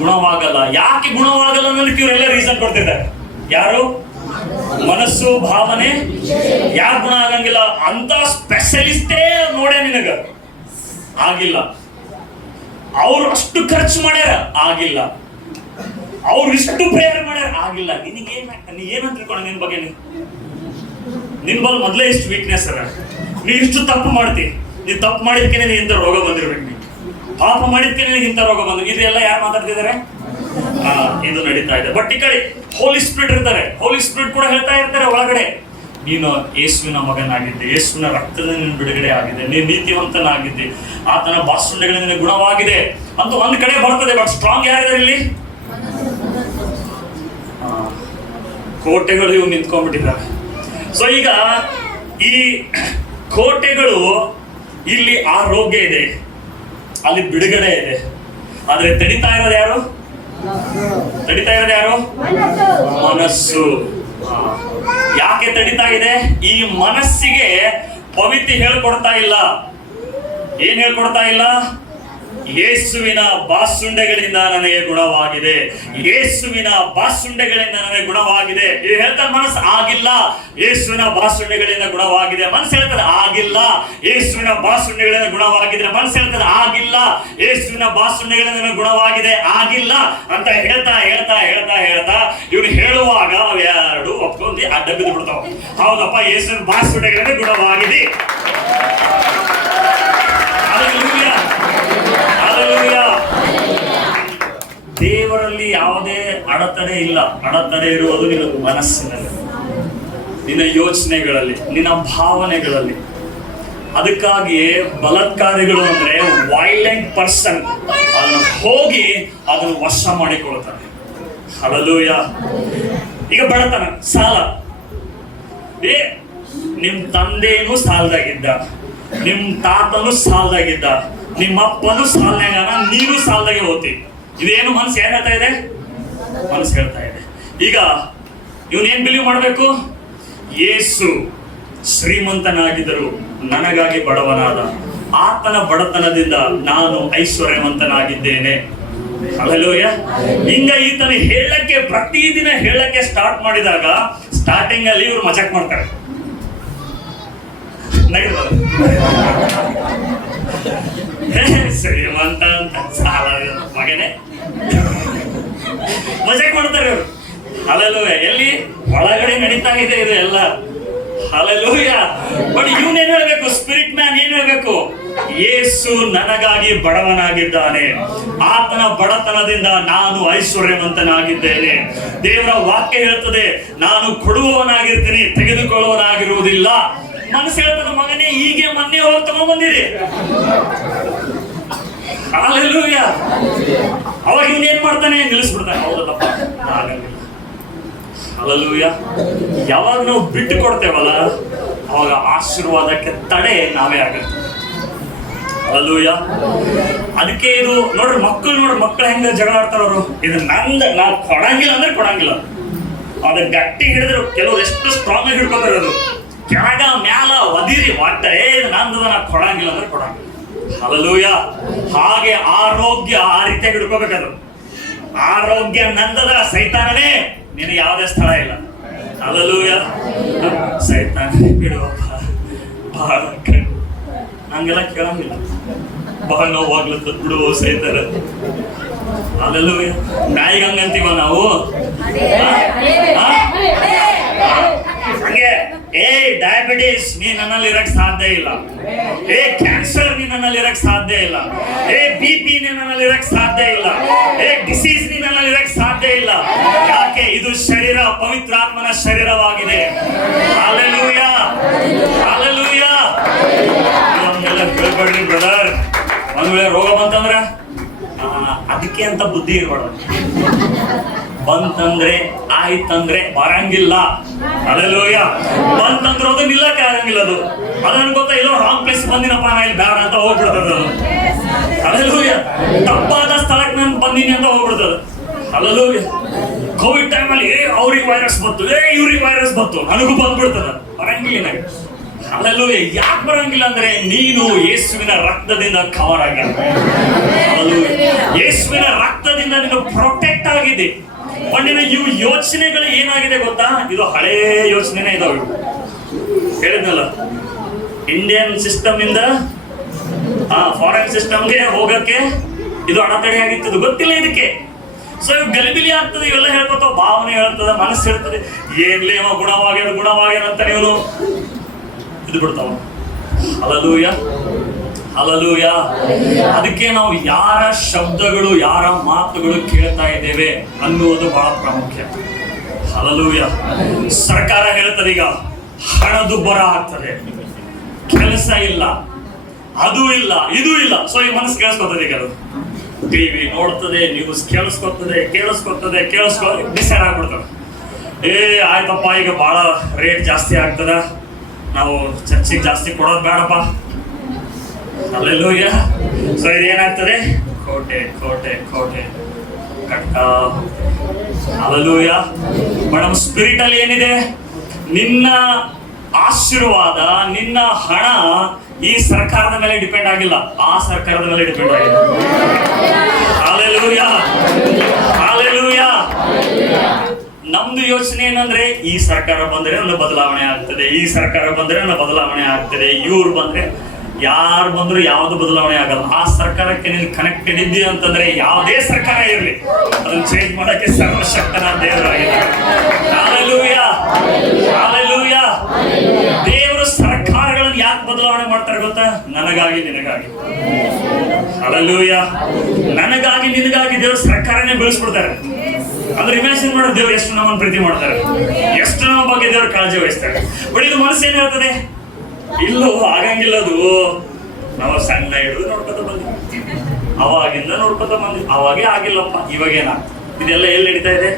ಗುಣವಾಗಲ್ಲ. ಯಾಕೆ ಗುಣವಾಗಲ್ಲ ಅನ್ನೋದಕ್ಕೆ ಇವರೆಲ್ಲ ರೀಸನ್ ಕೊಡ್ತಿದ್ದಾರೆ. ಯಾರು? ಮನಸ್ಸು, ಭಾವನೆ. ಯಾಕೆ ಗುಣ ಆಗಂಗಿಲ್ಲ ಅಂತ ಸ್ಪೆಷಲಿಸ್ಟೇ ನೋಡೇ ನಿನಗ ಆಗಿಲ್ಲ. ಅವ್ರು ಅಷ್ಟು ಖರ್ಚು ಮಾಡ್ಯಾರ, ಆಗಿಲ್ಲ. ಅವ್ರು ಇಷ್ಟು ಪ್ರೇಯರ್ ಮಾಡ್ಯಾರ, ಆಗಿಲ್ಲ. ನಿನಗೇನ್ ನೀ ಏನಂತ ತಿಳ್ಕೊಂಡ ನಿನ್ ಬಗ್ಗೆ? ನಿನ್ ಬಲ್ ಮೊದ್ಲೇ ಇಷ್ಟು ವೀಕ್ನೆಸ್ ಅದ. ನೀ ಇಷ್ಟು ತಪ್ಪು ಮಾಡ್ತಿ. ನೀ ತಪ್ಪು ಮಾಡಿದ್ಕೆ ನಿನಗೆ ಇಂಥ ರೋಗ ಬಂದಿರ್ಬೇಕು. ನೀ ಪಾಪ ಮಾಡಿದ್ಕೆ ನಿನಗೆ ಇಂಥ ರೋಗ ಬಂದ್ರು. ಇದೆಲ್ಲ ಯಾರು ಮಾತಾಡ್ತಿದ್ದಾರೆ? ಇದು ನಡೀತಾ ಇದೆ. ಬಟ್ ಈ ಕಡೆ ಹೋಲಿ ಸ್ಪಿರಿಟ್ ಇರ್ತಾರೆ. ಹೋಲಿ ಸ್ಪಿರಿಟ್ ಕೂಡ ಹೇಳ್ತಾ ಇರ್ತಾರೆ ಒಳಗಡೆ, ನೀನು ಯೇಸುವಿನ ಮಗನಾಗಿದ್ದೆ, ಯೇಸುವಿನ ರಕ್ತದ ನಿನ್ನ ಬಿಡುಗಡೆ ಆಗಿದೆ, ನೀನು ನೀತಿವಂತನಾಗಿದ್ದೆ, ಆತನ ಬಾಸುಂಡೆಗಳಿಂದ ನಿನಗೆ ಗುಣವಾಗಿದೆ ಅಂತ ಒಂದ್ ಕಡೆ ಬರ್ತದೆ. ಬಟ್ ಸ್ಟ್ರಾಂಗ್ ಯಾರಿದ್ದಾರೆ ಇಲ್ಲಿ? ಕೋಟೆಗಳು ಇವು ನಿಂತ್ಕೊಂಡ್ಬಿಟ್ಟಿದ್ದಾರೆ. ಸೊ ಈಗ ಈ ಕೋಟೆಗಳು, ಇಲ್ಲಿ ಆರೋಗ್ಯ ಇದೆ, ಅಲ್ಲಿ ಬಿಡುಗಡೆ ಇದೆ. ಆದ್ರೆ ತಡಿತಾ ಇರೋದು ಯಾರು? ತಡಿತಾ ಇರೋದು ಯಾರು? ಮನಸ್ಸು. ಯಾಕೆ ತಡಿತಾ ಇದೆ? ಈ ಮನಸ್ಸಿಗೆ ಪವಿತ್ರ ಹೇಳ್ಕೊಡ್ತಾ ಇಲ್ಲ. ಏನ್ ಹೇಳ್ಕೊಡ್ತಾ ಇಲ್ಲ? ಯೇಸುವಿನ ಬಾಸುಂಡೆಗಳಿಂದ ನನಗೆ ಗುಣವಾಗಿದೆ, ಯೇಸುವಿನ ಬಾಸುಂಡೆಗಳಿಂದ ನನಗೆ ಗುಣವಾಗಿದೆ. ಇದು ಹೇಳ್ತಾರೆ ಮನಸ್ಸು ಆಗಿಲ್ಲ, ಯೇಸುವಿನ ಬಾಸುಂಡೆಗಳಿಂದ ಗುಣವಾಗಿದೆ. ಮನಸ್ಸು ಹೇಳ್ತದೆ ಆಗಿಲ್ಲ, ಯೇಸುವಿನ ಬಾಸುಂಡೆಗಳಿಂದ ಗುಣವಾಗಿದೆ. ಮನಸ್ಸು ಹೇಳ್ತದೆ ಆಗಿಲ್ಲ, ಯೇಸುವಿನ ಬಾಸುಂಡೆಗಳಿಂದ ಗುಣವಾಗಿದೆ, ಆಗಿಲ್ಲ ಅಂತ ಹೇಳ್ತಾ ಹೇಳ್ತಾ ಹೇಳ್ತಾ ಹೇಳ್ತಾ ಇವ್ರು ಹೇಳುವಾಗ ಅವೆರಡು ಒಪ್ಕೊಂಡು ಅಡ್ಡ ಬಿದ್ದು ಬಿಡ್ತಾವ. ಹೌದಪ್ಪ, ಯೇಸುವಿನ ಬಾಸುಂಡೆಗಳಿಂದ ಗುಣವಾಗಿದೆ. ದೇವರಲ್ಲಿ ಯಾವುದೇ ಅಡೆತಡೆ ಇಲ್ಲ. ಅಡೆತಡೆ ಇರುವುದು ನಿನ್ನ ಮನಸ್ಸಿನಲ್ಲಿ, ನಿನ್ನ ಯೋಚನೆಗಳಲ್ಲಿ, ನಿನ್ನ ಭಾವನೆಗಳಲ್ಲಿ. ಅದಕ್ಕಾಗಿ ಬಲಾತ್ಕಾರಿಗಳು ಅಂದ್ರೆ ವೈಲೆಂಟ್ ಪರ್ಸನ್ ಅದನ್ನು ಹೋಗಿ ಅದನ್ನು ವಶ ಮಾಡಿಕೊಳ್ತಾರೆ. ಹಲ್ಲೆಲೂಯಾ. ಈಗ ಬಡತನ, ಸಾಲ. ನಿಮ್ ತಂದೆನೂ ಸಾಲದಾಗಿದ್ದ, ನಿಮ್ ತಾತನು ಸಾಲದಾಗಿದ್ದ, ನಿಮ್ಮ ಅಪ್ಪನು ಸಾಲನಾಗ, ನೀನು ಸಾಲದಾಗೆ ಹೋಗ್ತಿ. ಇದೇನು ಮನಸ್ಸು ಏನ್ ಹೇಳ್ತಾ ಇದೆ? ಮನಸ್ಸು ಹೇಳ್ತಾ ಇದೆ. ಈಗ ಇವನೇನ್ ಬಿಲೀವ್ ಮಾಡ್ಬೇಕು? ಯೇಸು ಶ್ರೀಮಂತನಾಗಿದ್ದರು, ನನಗಾಗಿ ಬಡವನಾದ, ಆತನ ಬಡತನದಿಂದ ನಾನು ಐಶ್ವರ್ಯವಂತನಾಗಿದ್ದೇನೆ. ಹಲ್ಲೆಲೂಯಾ. ಹಿಂಗ ಈತನ ಹೇಳಕ್ಕೆ, ಪ್ರತಿದಿನ ಹೇಳಕ್ಕೆ ಸ್ಟಾರ್ಟ್ ಮಾಡಿದಾಗ ಸ್ಟಾರ್ಟಿಂಗ್ ಅಲ್ಲಿ ಇವ್ರು ಮಜಾಕ್ ಮಾಡ್ತಾರೆ. ಶ್ರೀಮಂತ ಅಂತ ಸಾಲ ಮಗನೇ ಮಜಾಕ್ ಮಾಡ್ತಾರೆ ಇವರು. ಹಲ್ಲೆಲೂಯಾ. ಎಲ್ಲಿ? ಒಳಗಡೆ ನಡೀತಾ ಇದೆ ಇದು ಎಲ್ಲ. ಹಲ್ಲೆಲೂಯಾ. ಬಟ್ ಇವನೇನ್ ಹೇಳ್ಬೇಕು? ಸ್ಪಿರಿಟ್ ಮ್ಯಾನ್ ಏನ್ ಹೇಳ್ಬೇಕು? ಯೇಸು ನನಗಾಗಿ ಬಡವನಾಗಿದ್ದಾನೆ, ಆತನ ಬಡತನದಿಂದ ನಾನು ಐಶ್ವರ್ಯವಂತನಾಗಿದ್ದೇನೆ. ದೇವರ ವಾಕ್ಯ ಹೇಳ್ತದೆ, ನಾನು ಕೊಡುವವನಾಗಿರ್ತೀನಿ, ತೆಗೆದುಕೊಳ್ಳುವವನಾಗಿರುವುದಿಲ್ಲ. ಮನಸ್ಸು ಹೇಳ್ತದೆ, ಮಗನೇ ಹೀಗೆ ಮೊನ್ನೆ ಹೋಗಿ ತಗೊಂಡ್ಬಂದಿರಿ. ಹಲ್ಲೆಲೂಯಾ. ಅವಾಗ ಇವನೇನ್ ಮಾಡ್ತಾನೆ? ನಿಲ್ಲಿಸ್ಬಿಡ್ತಾನೆ. ಹೌದಪ್ಪ, ಆಗಂಗಿಲ್ಲ. ಹಲ್ಲೆಲೂಯಾ. ಯಾವಾಗ ನಾವು ಬಿಟ್ಟು ಕೊಡ್ತೇವಲ್ಲ, ಅವಾಗ ಆಶೀರ್ವಾದಕ್ಕೆ ತಡೆ ನಾವೇ ಆಗುತ್ತೆ. ಹಲ್ಲೆಲೂಯಾ. ಅದಕ್ಕೆ ಇದು ನೋಡ್ರಿ, ಮಕ್ಕಳು ಹೆಂಗ ಜಗಳ ಆಡ್ತಾರ ಅವರು. ಇದು ನಂದ, ನಾವು ಕೊಡಂಗಿಲ್ಲ ಅಂದ್ರೆ ಕೊಡಂಗಿಲ್ಲ. ಅದ ಗಟ್ಟಿ ಹಿಡಿದ್ರು ಕೆಲವ್ರು ಎಷ್ಟು ಸ್ಟ್ರಾಂಗ್ ಆಗಿ ಹಿಡ್ಕೊತಾರೆ. ಅದು ಕೆಳಗ ಮ್ಯಾಲ ಒದಿರಿ ಒಟ್ಟೆ ನಂದದ, ನಾ ಕೊಡಂಗಿಲ್ಲ ಅಂದ್ರೆ ಕೊಡಂಗಿಲ್ಲ. ಹಲ್ಲೆಲೂಯಾ. ಹಾಗೆ ಆರೋಗ್ಯ ಆ ರೀತಿಯಾಗಿ ಹಿಡ್ಕೋಬೇಕದು. ಆರೋಗ್ಯ ನಂದದ, ಸೈತಾನನೇ ನಿನಗೆ ಯಾವುದೇ ಸ್ಥಳ ಇಲ್ಲ. ಹಲ್ಲೆಲೂಯಾ. ಸೈತಾನನೇ ಬಿಡುವಪ್ಪ, ಬಹಳ ಹಂಗೆಲ್ಲ ಕೇಳಂಗಿಲ್ಲ. ಬಹಳ ನೋವಾಗ್ಲತ್ತ ಬಿಡುವ ಸೈತಾನ. ಹಲ್ಲೆಲೂಯಾ. ನಾಯಿಗೆ ಹಂಗಂತೀವ ನಾವು. ಹಂಗೆ ಡಯಾಬಿಟಿಸ್ ನೀ ನನ್ನಲ್ಲಿ ಇರಕ್ ಸಾಧ್ಯ ಇಲ್ಲ, ಕ್ಯಾನ್ಸರ್ ನೀ ನನ್ನಲ್ಲಿ ಇರಕ್ ಸಾಧ್ಯ ಇಲ್ಲ, BP ನೀ ನನ್ನಲ್ಲಿ ಇರಕ್ ಸಾಧ್ಯ ಇಲ್ಲ, ಡಿಸೀಸ್ ನೀ ನನ್ನಲ್ಲಿ ಇರಕ್ ಸಾಧ್ಯ ಇಲ್ಲ. ಯಾಕೆ? ಇದು ಶರೀರ, ಪವಿತ್ರಾತ್ಮನ ಶರೀರವಾಗಿದೆ. ಹಲ್ಲೆಲೂಯಾ. ಹಲ್ಲೆಲೂಯಾ. ಇದನ್ನೆಲ್ಲ ಕೇಳ್ಬೇಡ್ರಿ ಬ್ರದರ್. ಒಂದ್ ವೇಳೆ ರೋಗ ಬಂತಂದ್ರ ಅದಕ್ಕೆ ಅಂತ ಬುದ್ಧಿ ಇರ್ಬಾರ್ದು. ಬಂತಂದ್ರೆ ಆಯ್ತಂದ್ರೆ ಬರಂಗಿಲ್ಲ. ಹಲ್ಲೆಲೂಯಾ. ಬಂತಂದ್ರೆ ಅದು ನಿಲ್ಲಕ್ಕೆ ಆಗಂಗಿಲ್ಲ. ಅದನ್ನ ಗೊತ್ತಾ, ಎಲ್ಲೋ ರಾಂಗ್ ಪ್ಲೇಸ್ ಬಂದಿನಪ್ಪ, ನಾ ಇಲ್ಲಿ ಬೇಡ ಅಂತ ಹೋಗ್ಬಿಡ್ತದ. ಹಲ್ಲೆಲೂಯಾ. ತಪ್ಪಾದ ಸ್ಥಳಕ್ಕೆ ನಾನು ಬಂದೀನಿ ಅಂತ ಹೋಗ್ಬಿಡ್ತದ. ಹಲ್ಲೆಲೂಯಾ. ಕೋವಿಡ್ ಟೈಮಲ್ಲಿ ಅವ್ರಿಗೆ ವೈರಸ್ ಬಂತು, ಇವ್ರಿಗೆ ವೈರಸ್ ಬಂತು, ನನಗೂ ಬಂದ್ಬಿಡ್ತದ. ಬರಂಗಿಲ್ಲ ನನಗೆ. ಹಲ್ಲೆಲೂಯಾ. ಯಾಕೆ ಬರಂಗಿಲ್ಲ ಅಂದ್ರೆ ನೀನು ಯೇಸುವಿನ ರಕ್ತದಿಂದ ಕವರ್ ಆಗ, ಯೇಸುವಿನ ರಕ್ತದಿಂದ ನೀನು ಪ್ರೊಟೆಕ್ಟ್ ಆಗಿದೆ. ಮಣ್ಣಿನ ಇವು ಯೋಚನೆಗಳು ಏನಾಗಿದೆ ಗೊತ್ತಾ? ಇದು ಹಳೇ ಯೋಚನೆನೇ ಇದಾವೆ. ಹೇಳಿದ್ನಲ್ಲ, ಇಂಡಿಯನ್ ಸಿಸ್ಟಮ್ ಇಂದ ಫಾರಿನ್ ಸಿಸ್ಟಮ್ಗೆ ಹೋಗಕ್ಕೆ ಇದು ಅಡೆತಡೆ ಆಗಿತ್ತು, ಗೊತ್ತಿಲ್ಲ ಇದಕ್ಕೆ. ಸೊ ಇವ್ ಗಲಿಬಿಲಿ ಆಗ್ತದೆ, ಇವೆಲ್ಲ ಹೇಳ್ಕೊತಾವ, ಭಾವನೆ ಹೇಳ್ತದೆ, ಮನಸ್ಸು ಹೇಳ್ತದೆ, ಏನ್ಲೇವ ಗುಣವಾಗ್ಯಾರ ಅಂತ ನೀವು ಇದು ಬಿಡ್ತಾವ. Hallelujah, hallelujah. ಅದಕ್ಕೆ ನಾವು ಯಾರ ಶಬ್ದಗಳು, ಯಾರ ಮಾತುಗಳು ಕೇಳ್ತಾ ಇದ್ದೇವೆ ಅನ್ನುವುದು ಬಹಳ ಪ್ರಾಮುಖ್ಯ. ಹಲ್ಲೆಲೂಯಾ. ಸರ್ಕಾರ ಹೇಳ್ತದೆ ಈಗ ಹಣದುಬ್ಬರ ಆಗ್ತದೆ, ಕೆಲಸ ಇಲ್ಲ, ಅದು ಇಲ್ಲ, ಇದು ಇಲ್ಲ. ಸೊ ಈ ಮನಸ್ಸು ಕೇಳಿಸ್ಕೊತದೆ. ಈಗ ಅದು ಟಿವಿ ನೋಡ್ತದೆ, ನ್ಯೂಸ್ ಕೇಳಿಸ್ಕೊತದೆ, ಡಿಸೈಡ್ ಆಗ್ಬಿಡ್ತದೆ, ಆಯ್ತಪ್ಪ ಈಗ ಬಹಳ ರೇಟ್ ಜಾಸ್ತಿ ಆಗ್ತದ, ನಾವು ಚರ್ಚಿಗೆ ಜಾಸ್ತಿ ಕೊಡೋದು ಬೇಡಪ್ಪ. ಹಲ್ಲೆಲೂಯಾ. ಸೊ ಇದೇನಾಗ್ತದೆ? ಕೋಟೆ ಕೋಟೆ ಕೋಟೆ ಕಟ್ತಾ. ಹಲ್ಲೆಲೂಯಾ. ಬಟ್ ನಮ್ಮ ಸ್ಪಿರಿಟ್ ಅಲ್ಲಿ ಏನಿದೆ? ನಿನ್ನ ಆಶೀರ್ವಾದ, ನಿನ್ನ ಹಣ ಈ ಸರ್ಕಾರದ ಮೇಲೆ ಡಿಪೆಂಡ್ ಆಗಿಲ್ಲ, ಆ ಸರ್ಕಾರದ ಮೇಲೆ ಡಿಪೆಂಡ್ ಆಗಿದೆ. Hallelujah, hallelujah. ನಮ್ದು ಯೋಚನೆ ಏನಂದ್ರೆ, ಈ ಸರ್ಕಾರ ಬಂದ್ರೆ ನನ್ನ ಬದಲಾವಣೆ ಆಗ್ತದೆ, ಈ ಸರ್ಕಾರ ಬಂದ್ರೆ ನನ್ನ ಬದಲಾವಣೆ ಆಗ್ತದೆ, ಇವ್ರು ಬಂದ್ರೆ, ಯಾರು ಬಂದ್ರು ಯಾವ್ದು ಬದಲಾವಣೆ ಆಗಲ್ಲ. ಆ ಸರ್ಕಾರಕ್ಕೆ ನೀನು ಕನೆಕ್ಟೆಡ್ ಇದ್ದೀಯ ಅಂತಂದ್ರೆ ಯಾವುದೇ ಸರ್ಕಾರ ಇರಲಿ ಅದನ್ನ ಚೇಂಜ್ ಮಾಡಕ್ಕೆ ಸರ್ವಶಕ್ತನ ದೇವರಾಗಿದ್ದಾರೆ. Hallelujah, hallelujah. ದೇವರು ಸರ್ಕಾರಗಳನ್ನು ಯಾಕೆ ಬದಲಾವಣೆ ಮಾಡ್ತಾರೆ ಗೊತ್ತಾ? ನನಗಾಗಿ, ನಿನಗಾಗಿ. ಹಲ್ಲೆಲೂಯಾ. ನನಗಾಗಿ, ನಿನಗಾಗಿ ದೇವರು ಸರ್ಕಾರನೇ ಬೆಳೆಸ್ಬಿಡ್ತಾರೆ. ಅಂದ್ರೆ ಇಮ್ಯಾಜಿನ್ ಮಾಡೋ, ದೇವ್ರು ಎಷ್ಟು ನಮ್ಮನ್ನು ಪ್ರೀತಿ ಮಾಡ್ತಾರೆ, ಎಷ್ಟು ನಮ್ಮ ಬಗ್ಗೆ ದೇವ್ರು ಕಾಳಜಿ ವಹಿಸ್ತಾರೆ. ಬಟ್ ಇದು ಮನಸ್ಸು ಏನ್ ಹೇಳ್ತದೆ? ಇಲ್ಲೋ ಆಗಂಗಿಲ್ಲ, ಅದು ನಾವು ಸಣ್ಣ ಹಿಡಿದು ನೋಡ್ಕೊತ ಬಂದ್ವಿ, ಅವಾಗಿಂದ ನೋಡ್ಕೊತ ಬಂದ್ವಿ, ಅವಾಗೇ ಆಗಿಲ್ಲಪ್ಪ, ಇವಾಗೇನ ಇದೆಲ್ಲ ಎಲ್ಲಿ ನಡೀತಾ ಇದೆ?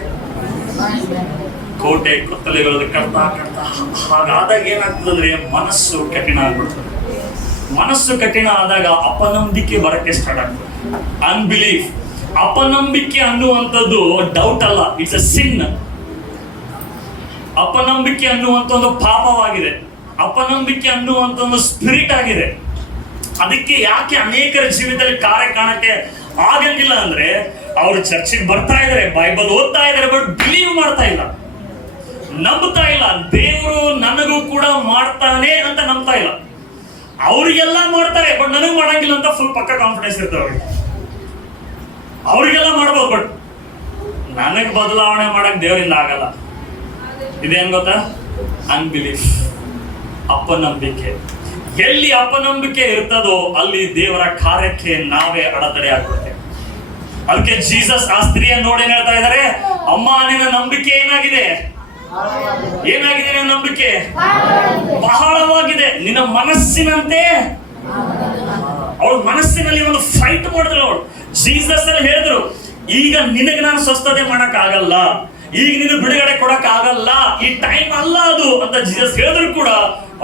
ಕೋಟೆ ಕೊತ್ತಲೆಗಳು ಕಟ್ತಾ ಕಟ್ತಾ. ಹಾಗಾದಾಗ ಏನಾಗ್ತದಂದ್ರೆ ಮನಸ್ಸು ಕಠಿಣ ಆಗ್ಬಿಡ್ತದೆ. ಮನಸ್ಸು ಕಠಿಣ ಆದಾಗ ಅಪನಂಬಿಕೆ ಬರಕ್ಕೆ ಸ್ಟಾರ್ಟ್ ಆಗ್ತದೆ. ಅನ್ಬಿಲೀಫ್. ಅಪನಂಬಿಕೆ ಅನ್ನುವಂಥದ್ದು ಡೌಟ್ ಅಲ್ಲ, ಇಟ್ಸ್ ಅ ಸಿನ್. ಅಪನಂಬಿಕೆ ಅನ್ನುವಂಥ ಒಂದು ಪಾಪವಾಗಿದೆ. ಅಪನಂಬಿಕೆ ಅನ್ನುವಂಥ ಒಂದು ಸ್ಪಿರಿಟ್ ಆಗಿದೆ. ಅದಕ್ಕೆ ಯಾಕೆ ಅನೇಕರ ಜೀವಿತದಲ್ಲಿ ಕಾರ್ಯ ಕಾಣಕ್ಕೆ ಆಗಂಗಿಲ್ಲ ಅಂದ್ರೆ, ಅವರು ಚರ್ಚಿಗೆ ಬರ್ತಾ ಇದಾರೆ, ಬೈಬಲ್ ಓದ್ತಾ ಇದಾರೆ, ಬಟ್ ಬಿಲೀವ್ ಮಾಡ್ತಾ ಇಲ್ಲ, ನಂಬ್ತಾ ಇಲ್ಲ. ದೇವರು ನನಗೂ ಕೂಡ ಮಾಡ್ತಾನೆ ಅಂತ ನಂಬ್ತಾ ಇಲ್ಲ. ಅವ್ರಿಗೆಲ್ಲ ಮಾಡ್ತಾರೆ, ಬಟ್ ನನಗೂ ಮಾಡಂಗಿಲ್ಲ ಅಂತ ಫುಲ್ ಪಕ್ಕ ಕಾನ್ಫಿಡೆನ್ಸ್ ಇರ್ತದೆ ಅವ್ರಿಗೆ. ಅವ್ರಿಗೆಲ್ಲ ಮಾಡ್ಬೋದು, ಬಟ್ ನನಗ್ ಬದಲಾವಣೆ ಮಾಡಕ್ ದೇವರಿಂದ ಆಗಲ್ಲ. ಇದೇನ್ ಗೊತ್ತಾ? ಅನ್ಬಿಲೀಫ್, ಅಪನಂಬಿಕೆ. ಎಲ್ಲಿ ಅಪನಂಬಿಕೆ ಇರ್ತದೋ ಅಲ್ಲಿ ದೇವರ ಕಾರ್ಯಕ್ಕೆ ನಾವೇ ಅಡೆತಡೆ ಆಗ್ಬಿಡ್ತೇವೆ. ಅದಕ್ಕೆ ಜೀಸಸ್ ಆ ಸ್ತ್ರೀಯನ್ನು ನೋಡಿ ಹೇಳ್ತಾ ಇದ್ದಾರೆ, ಅಮ್ಮ ನಿನ್ನ ನಂಬಿಕೆ ಏನಾಗಿದೆ? ಏನಾಗಿದೆ ನಿನ್ನ ನಂಬಿಕೆ? ಬಹಳವಾಗಿದೆ. ನಿನ್ನ ಮನಸ್ಸಿನಂತೆ. ಅವಳ ಮನಸ್ಸಿನಲ್ಲಿ ಒಂದು ಫೈಟ್ ಮಾಡಿದ್ರು. ಅವಳು ಜೀಸಸ್ ಅಲ್ಲಿ ಹೇಳಿದ್ರು, ಈಗ ನಿನಗೆ ನಾನು ಸ್ವಸ್ಥತೆ ಮಾಡಕ್ ಆಗಲ್ಲ, ಈಗ ನೀನು ಬಿಡುಗಡೆ ಕೊಡಕ್ ಆಗಲ್ಲ, ಈ ಟೈಮ್ ಅಲ್ಲ ಅದು ಅಂತ ಜೀಸಸ್ ಹೇಳಿದ್ರು ಕೂಡ